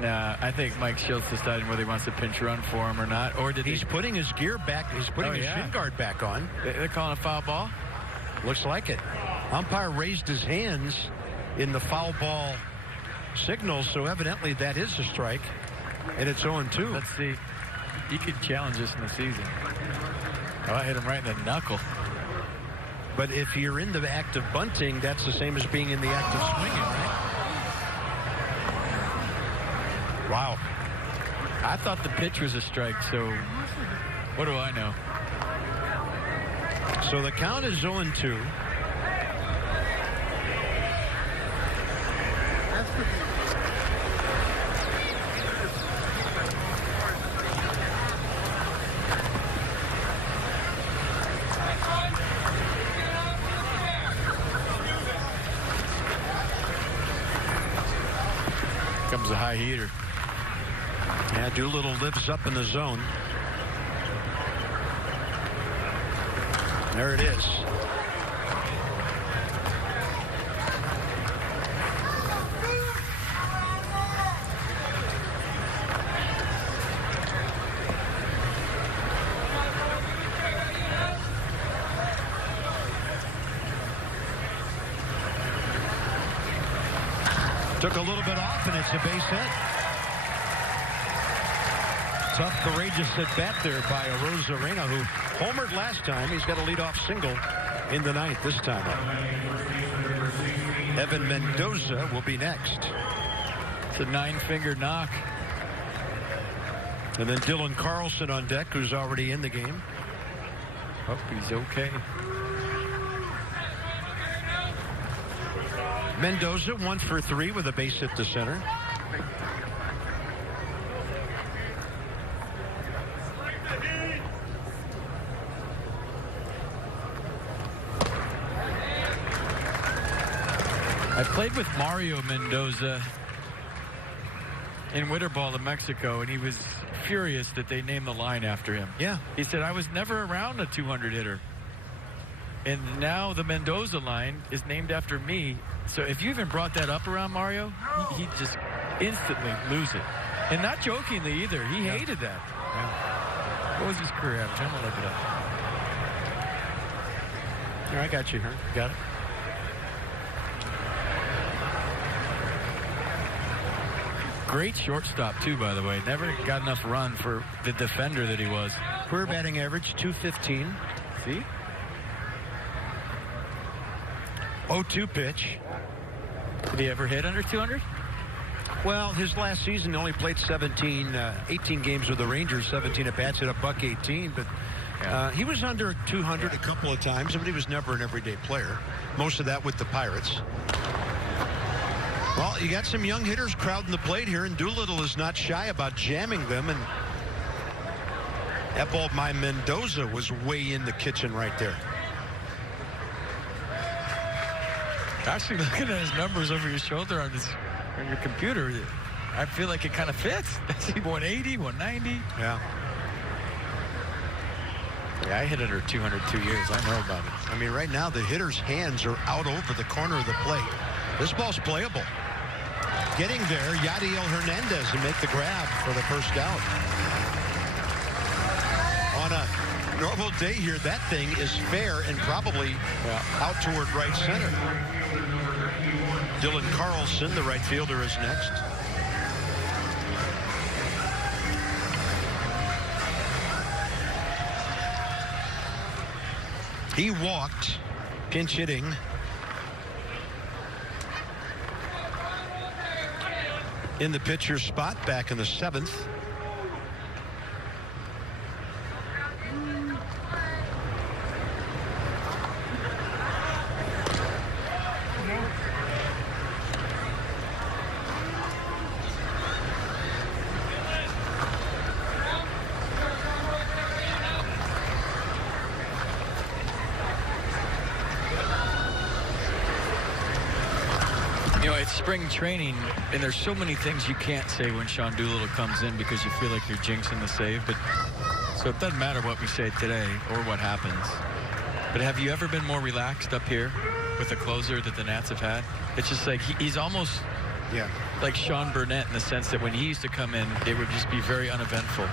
Nah, I think Mike Schilt's deciding whether he wants to pinch run for him or not. Or did he's putting his gear back. He's putting his shin guard back on. They're calling a foul ball? Looks like it. Umpire raised his hands in the foul ball signal, so evidently that is a strike, and it's 0-2. Let's see. He could challenge this in the season. Oh, I hit him right in the knuckle. But if you're in the act of bunting, that's the same as being in the act of swinging, right? Wow. I thought the pitch was a strike, so what do I know? So the count is 0-2. Comes a high heater. Yeah, Doolittle lives up in the zone. There it is. Took a little bit off, and it's a base hit. Tough, courageous at-bat there by Arozarena, who homered last time. He's got a leadoff single in the ninth this time up. Evan Mendoza will be next. It's a 9-finger knock. And then Dylan Carlson on deck, who's already in the game. Hope he's okay. Mendoza 1 for 3 with a base hit to center. I played with Mario Mendoza in winter ball in Mexico, and he was furious that they named the line after him. Yeah. He said, I was never around a 200 hitter. And now the Mendoza line is named after me. So if you even brought that up around Mario, he'd just instantly lose it. And not jokingly either. He hated that. Yeah. What was his career average? I'm going to look it up. Here, I got you here. Got it. Great shortstop, too, by the way. Never got enough run for the defender that he was. Career batting average, .215. See? 0-2 pitch. Did he ever hit under 200? Well, his last season he only played 18 games with the Rangers, 17 at-bats, hit a .118, but he was under 200 a couple of times, but he was never an everyday player. Most of that with the Pirates. Well, you got some young hitters crowding the plate here, and Doolittle is not shy about jamming them, and that ball by Mendoza was way in the kitchen right there. Actually, looking at his numbers over your shoulder on your computer, I feel like it kind of fits. I see 180, 190. Yeah. Yeah, I hit under 200 2 years. I know about it. I mean, right now, the hitter's hands are out over the corner of the plate. This ball's playable. Getting there, Yadiel Hernandez to make the grab for the first out. On a normal day here, that thing is fair and probably out toward right center. Dylan Carlson, the right fielder, is next. He walked, pinch hitting. In the pitcher's spot back in the 7th. You know, it's spring training, and there's so many things you can't say when Sean Doolittle comes in because you feel like you're jinxing the save. But so it doesn't matter what we say today or what happens. But have you ever been more relaxed up here with a closer that the Nats have had? It's just like he's almost like Sean Burnett in the sense that when he used to come in, it would just be very uneventful.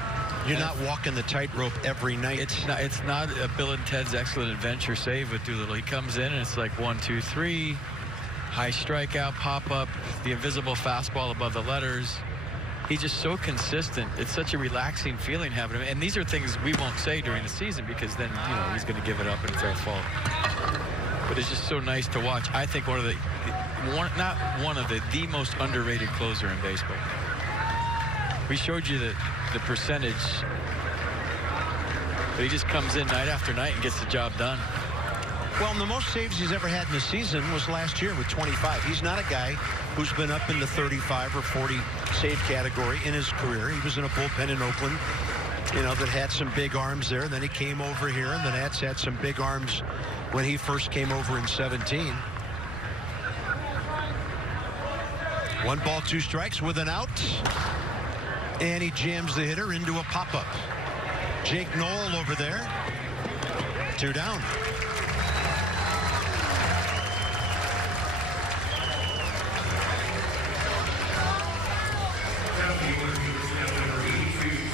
You're not walking the tightrope every night. It's not a Bill and Ted's Excellent Adventure save with Doolittle. He comes in and it's like 1, 2, 3. High strikeout, pop-up, the invisible fastball above the letters. He's just so consistent. It's such a relaxing feeling having him. And these are things we won't say during the season because then, you know, he's going to give it up and it's our fault. But it's just so nice to watch. I think the most underrated closer in baseball. We showed you the percentage. But he just comes in night after night and gets the job done. Well, and the most saves he's ever had in the season was last year with 25. He's not a guy who's been up in the 35 or 40 save category in his career. He was in a bullpen in Oakland, you know, that had some big arms there. Then he came over here, and the Nats had some big arms when he first came over in 17. 1 ball, 2 strikes with an out. And he jams the hitter into a pop-up. Jake Knoll over there. 2 down.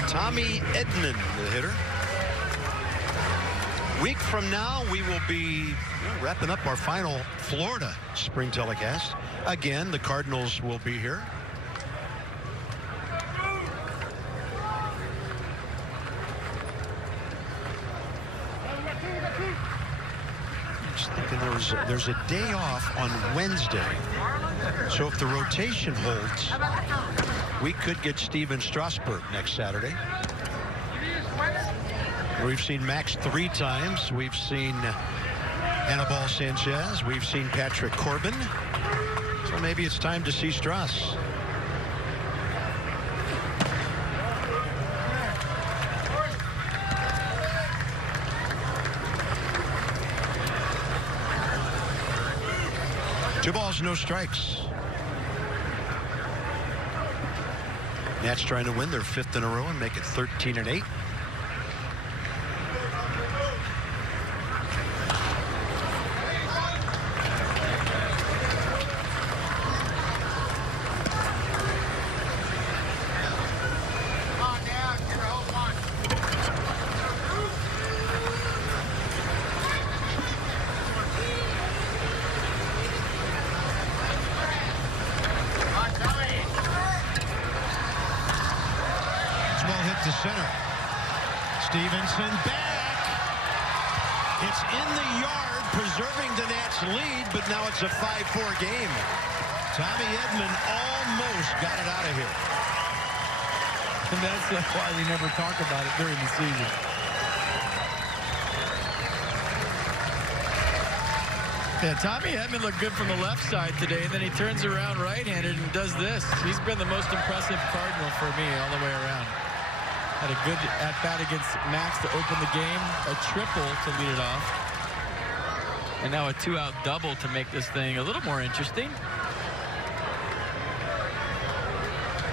Tommy Edman, the hitter. Week from now, we will be wrapping up our final Florida spring telecast. Again, the Cardinals will be here. Just thinking there's a day off on Wednesday. So if the rotation holds, we could get Steven Strasburg next Saturday. We've seen Max 3 times. We've seen Anibal Sanchez. We've seen Patrick Corbin. So maybe it's time to see Strauss. Two balls, no strikes. Nats trying to win their 5th in a row and make it 13-8. To center. Stevenson back. It's in the yard, preserving the Nats lead, but now it's a 5-4 game. Tommy Edman almost got it out of here. And that's why we never talk about it during the season. Yeah, Tommy Edman looked good from the left side today, and then he turns around right-handed and does this. He's been the most impressive Cardinal for me all the way around. Had a good at-bat against Max to open the game, a triple to lead it off, and now a 2-out double to make this thing a little more interesting.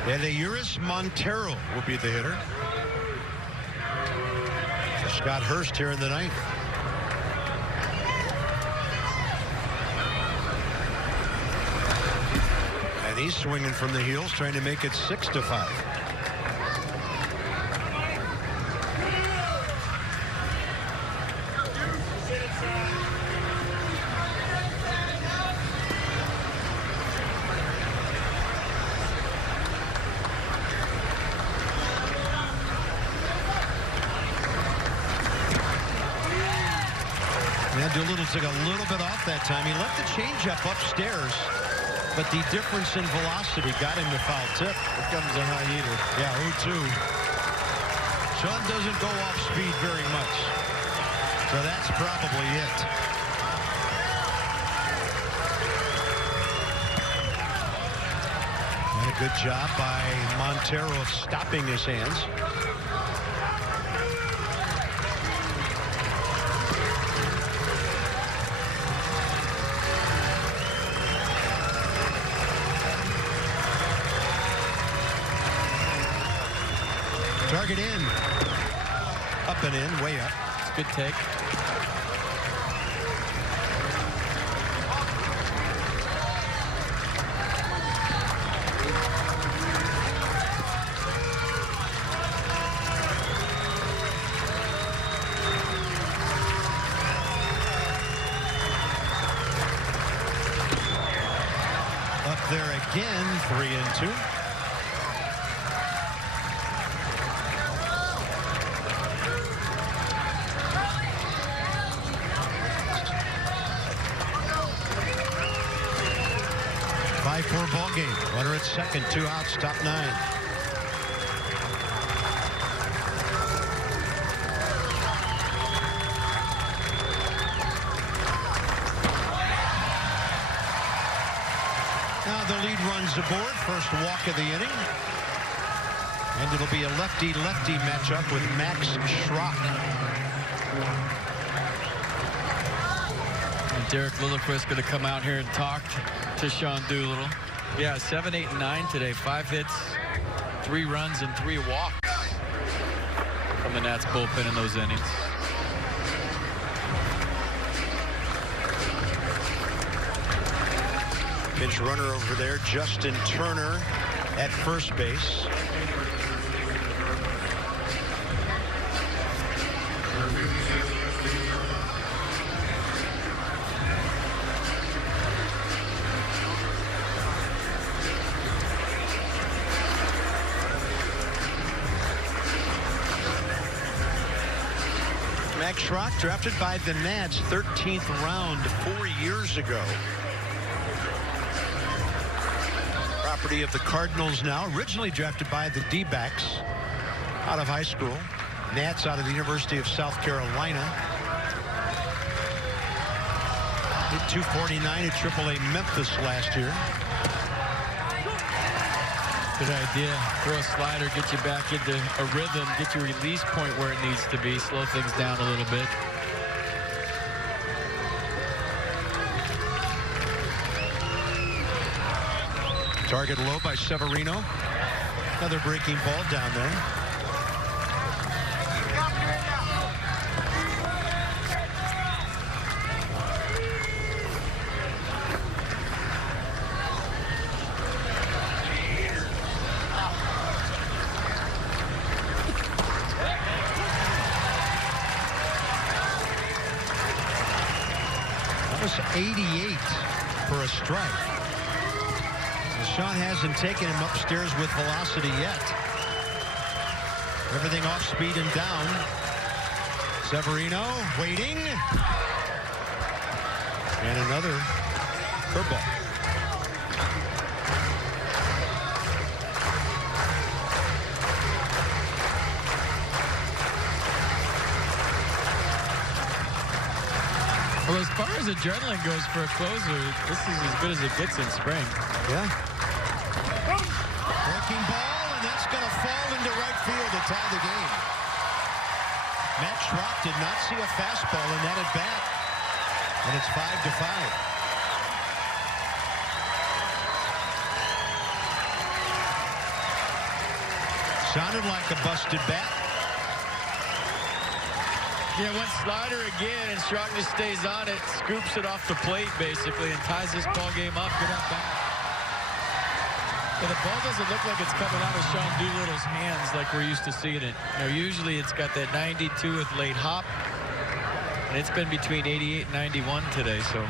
Eleuris Montero will be the hitter. Scott Hurst here in the 9th. And he's swinging from the heels, trying to make it 6-5. Took a little bit off that time. He left the changeup upstairs, but the difference in velocity got him the foul tip. Here comes a high heater. Yeah, 0-2. Sean doesn't go off speed very much, so that's probably it. And a good job by Montero of stopping his hands. Target in. Up and in, way up. It's a good take. Up there again, 3-2. Ball game. Runner at second, 2 outs, top 9. the lead runs aboard. First walk of the inning. And it'll be a lefty-lefty matchup with Max Schrock. And Derek Lilliquist going to come out here and talk to Sean Doolittle. Yeah, 7, 8, and 9 today. 5 hits, 3 runs, and 3 walks from the Nats bullpen in those innings. Pinch runner over there, Justin Turner at first base. Max Schrock, drafted by the Nats, 13th round 4 years ago. Property of the Cardinals now, originally drafted by the D-backs out of high school. Nats out of the University of South Carolina. Hit 249 at AAA Memphis last year. Good idea. Throw a slider, get you back into a rhythm, get your release point where it needs to be, slow things down a little bit. Target low by Severino. Another breaking ball down there. That was 88 for a strike. Sean hasn't taken him upstairs with velocity yet. Everything off speed and down. Severino waiting. And another curveball. Well, as far as adrenaline goes for a closer, this is as good as it gets in spring. Yeah. Breaking ball, and that's going to fall into right field to tie the game. Matt Schrock did not see a fastball in that at bat. And it's 5-5. Sounded like a busted bat. Yeah, one slider again, and Schrock just stays on it, scoops it off the plate basically, and ties this ball game up. Good at bat. Yeah, the ball doesn't look like it's coming out of Sean Doolittle's hands like we're used to seeing it. You know, usually it's got that 92 with late hop, and it's been between 88 and 91 today, so.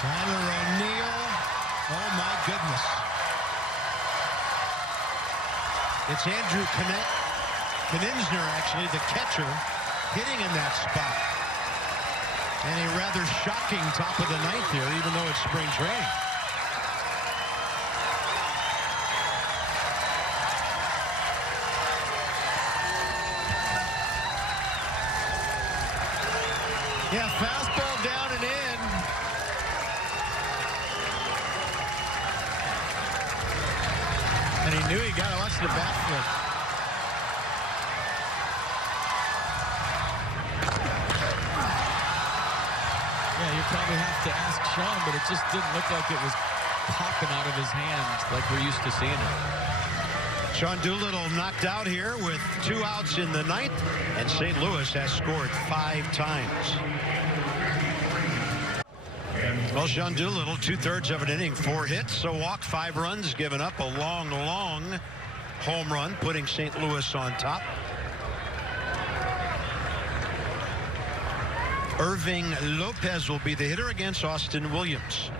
Tyler O'Neill. Oh, my goodness. It's Andrew Kninsner, actually, the catcher, hitting in that spot. And a rather shocking top of the ninth here, even though it's spring training. Yeah, fastball down and in. And he knew he got to watch the bat flip. Yeah, you probably have to ask Sean, but it just didn't look like it was popping out of his hands like we're used to seeing it. Sean Doolittle knocked out here with 2 outs in the ninth, and St. Louis has scored 5 times. Well, Sean Doolittle, 2/3 of an inning, 4 hits, a walk, 5 runs, given up a long, long home run, putting St. Louis on top. Irving Lopez will be the hitter against Austin Williams.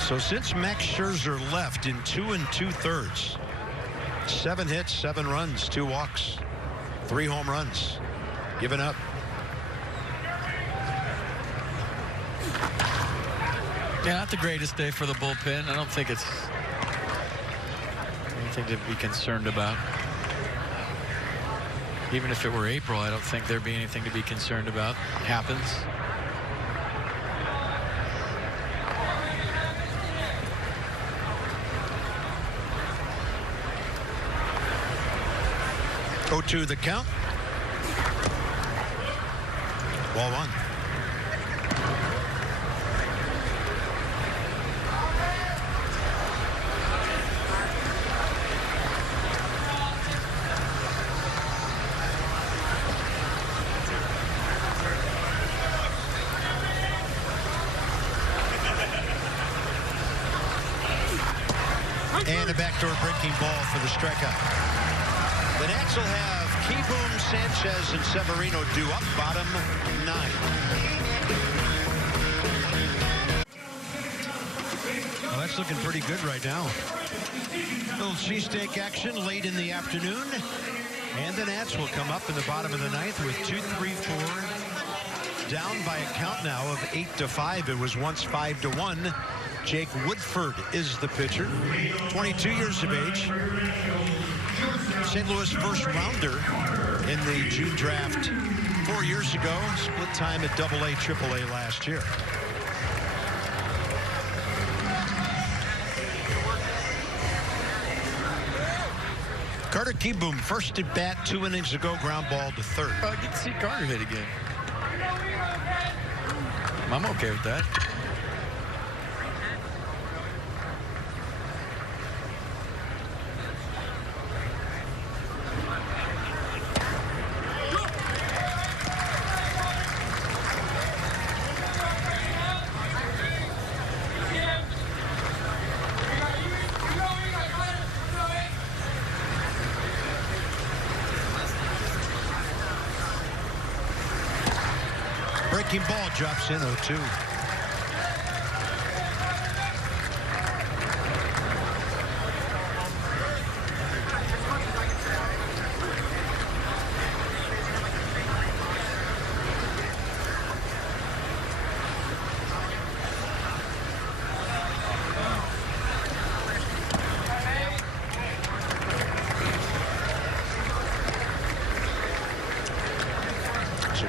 So since Max Scherzer left in 2 2/3, 7 hits, 7 runs, 2 walks, 3 home runs given up. Yeah, not the greatest day for the bullpen. I don't think it's anything to be concerned about. Even if it were April, I don't think there'd be anything to be concerned about. It happens. Go to the count. Ball one. And a backdoor breaking ball for the strikeout. The Nats will have Keyboom, Sanchez, and Severino due up, bottom 9. Well, that's looking pretty good right now. Little cheesesteak action late in the afternoon. And the Nats will come up in the bottom of the 9th with 2-3-4. Down by a count now of 8-5. It was once 5-1. Jake Woodford is the pitcher, 22 years of age. St. Louis first rounder in the June draft 4 years ago. Split time at AA, AAA last year. Carter Keyboom, first at bat 2 innings ago, ground ball to third. I get to see Carter hit again. I'm okay with that. Breaking ball drops in 0-2.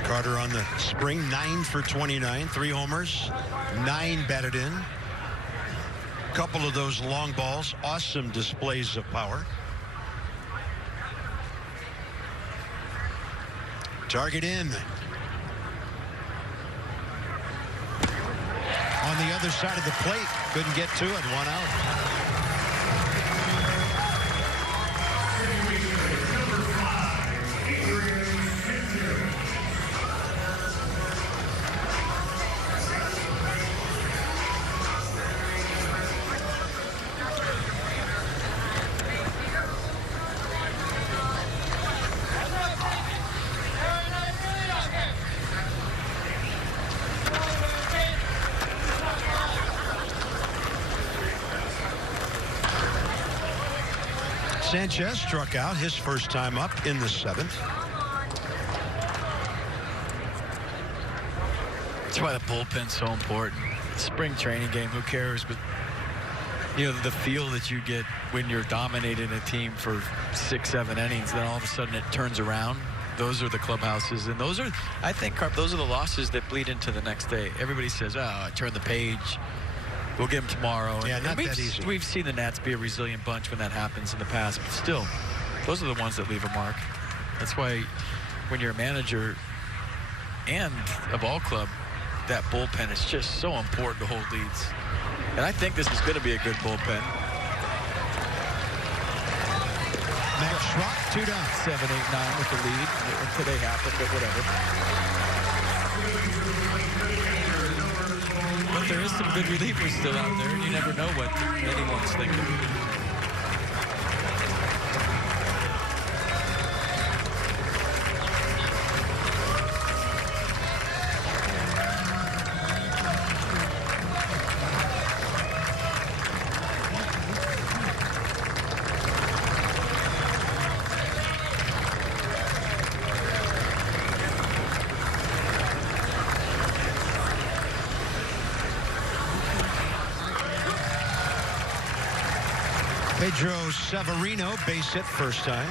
Carter on the spring, 9 for 29, 3 homers, 9 batted in. A couple of those long balls, awesome displays of power. Target in. On the other side of the plate, couldn't get to it, 1 out. Sanchez struck out his first time up in the 7th. That's why the bullpen's so important. Spring training game, who cares? But you know, the feel that you get when you're dominating a team for 6-7 innings, then all of a sudden it turns around. Those are the clubhouses, and those are, I think, those are the losses that bleed into the next day. Everybody says, "Oh, I turned the page. We'll get them tomorrow." Yeah, not that easy. We've seen the Nats be a resilient bunch when that happens in the past, but still, those are the ones that leave a mark. That's why when you're a manager and a ball club, that bullpen is just so important to hold leads. And I think this is going to be a good bullpen. Max Schrock, 2 down. 7, 8, 9 with the lead. Today happened, but whatever. But there is some good relievers still out there, and you never know what anyone's thinking. Pedro Severino, base hit first time.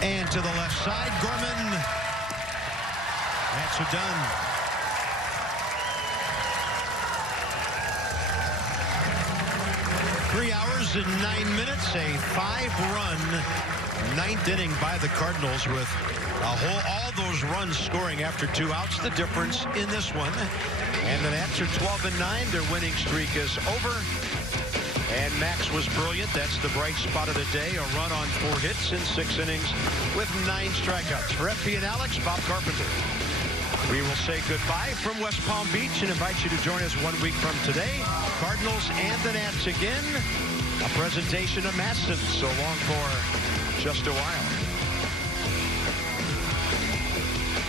And to the left side, Gorman. That's a done. Three hours and 9 minutes, a 5-run ninth inning by the Cardinals with all those runs scoring after 2 outs. The difference in this one. And the Nats are 12-9. Their winning streak is over. And Max was brilliant. That's the bright spot of the day. A run on 4 hits in 6 innings with 9 strikeouts. For FP and Alex, Bob Carpenter. We will say goodbye from West Palm Beach and invite you to join us 1 week from today. Cardinals and the Nats again. A presentation of Masson. So long for just a while.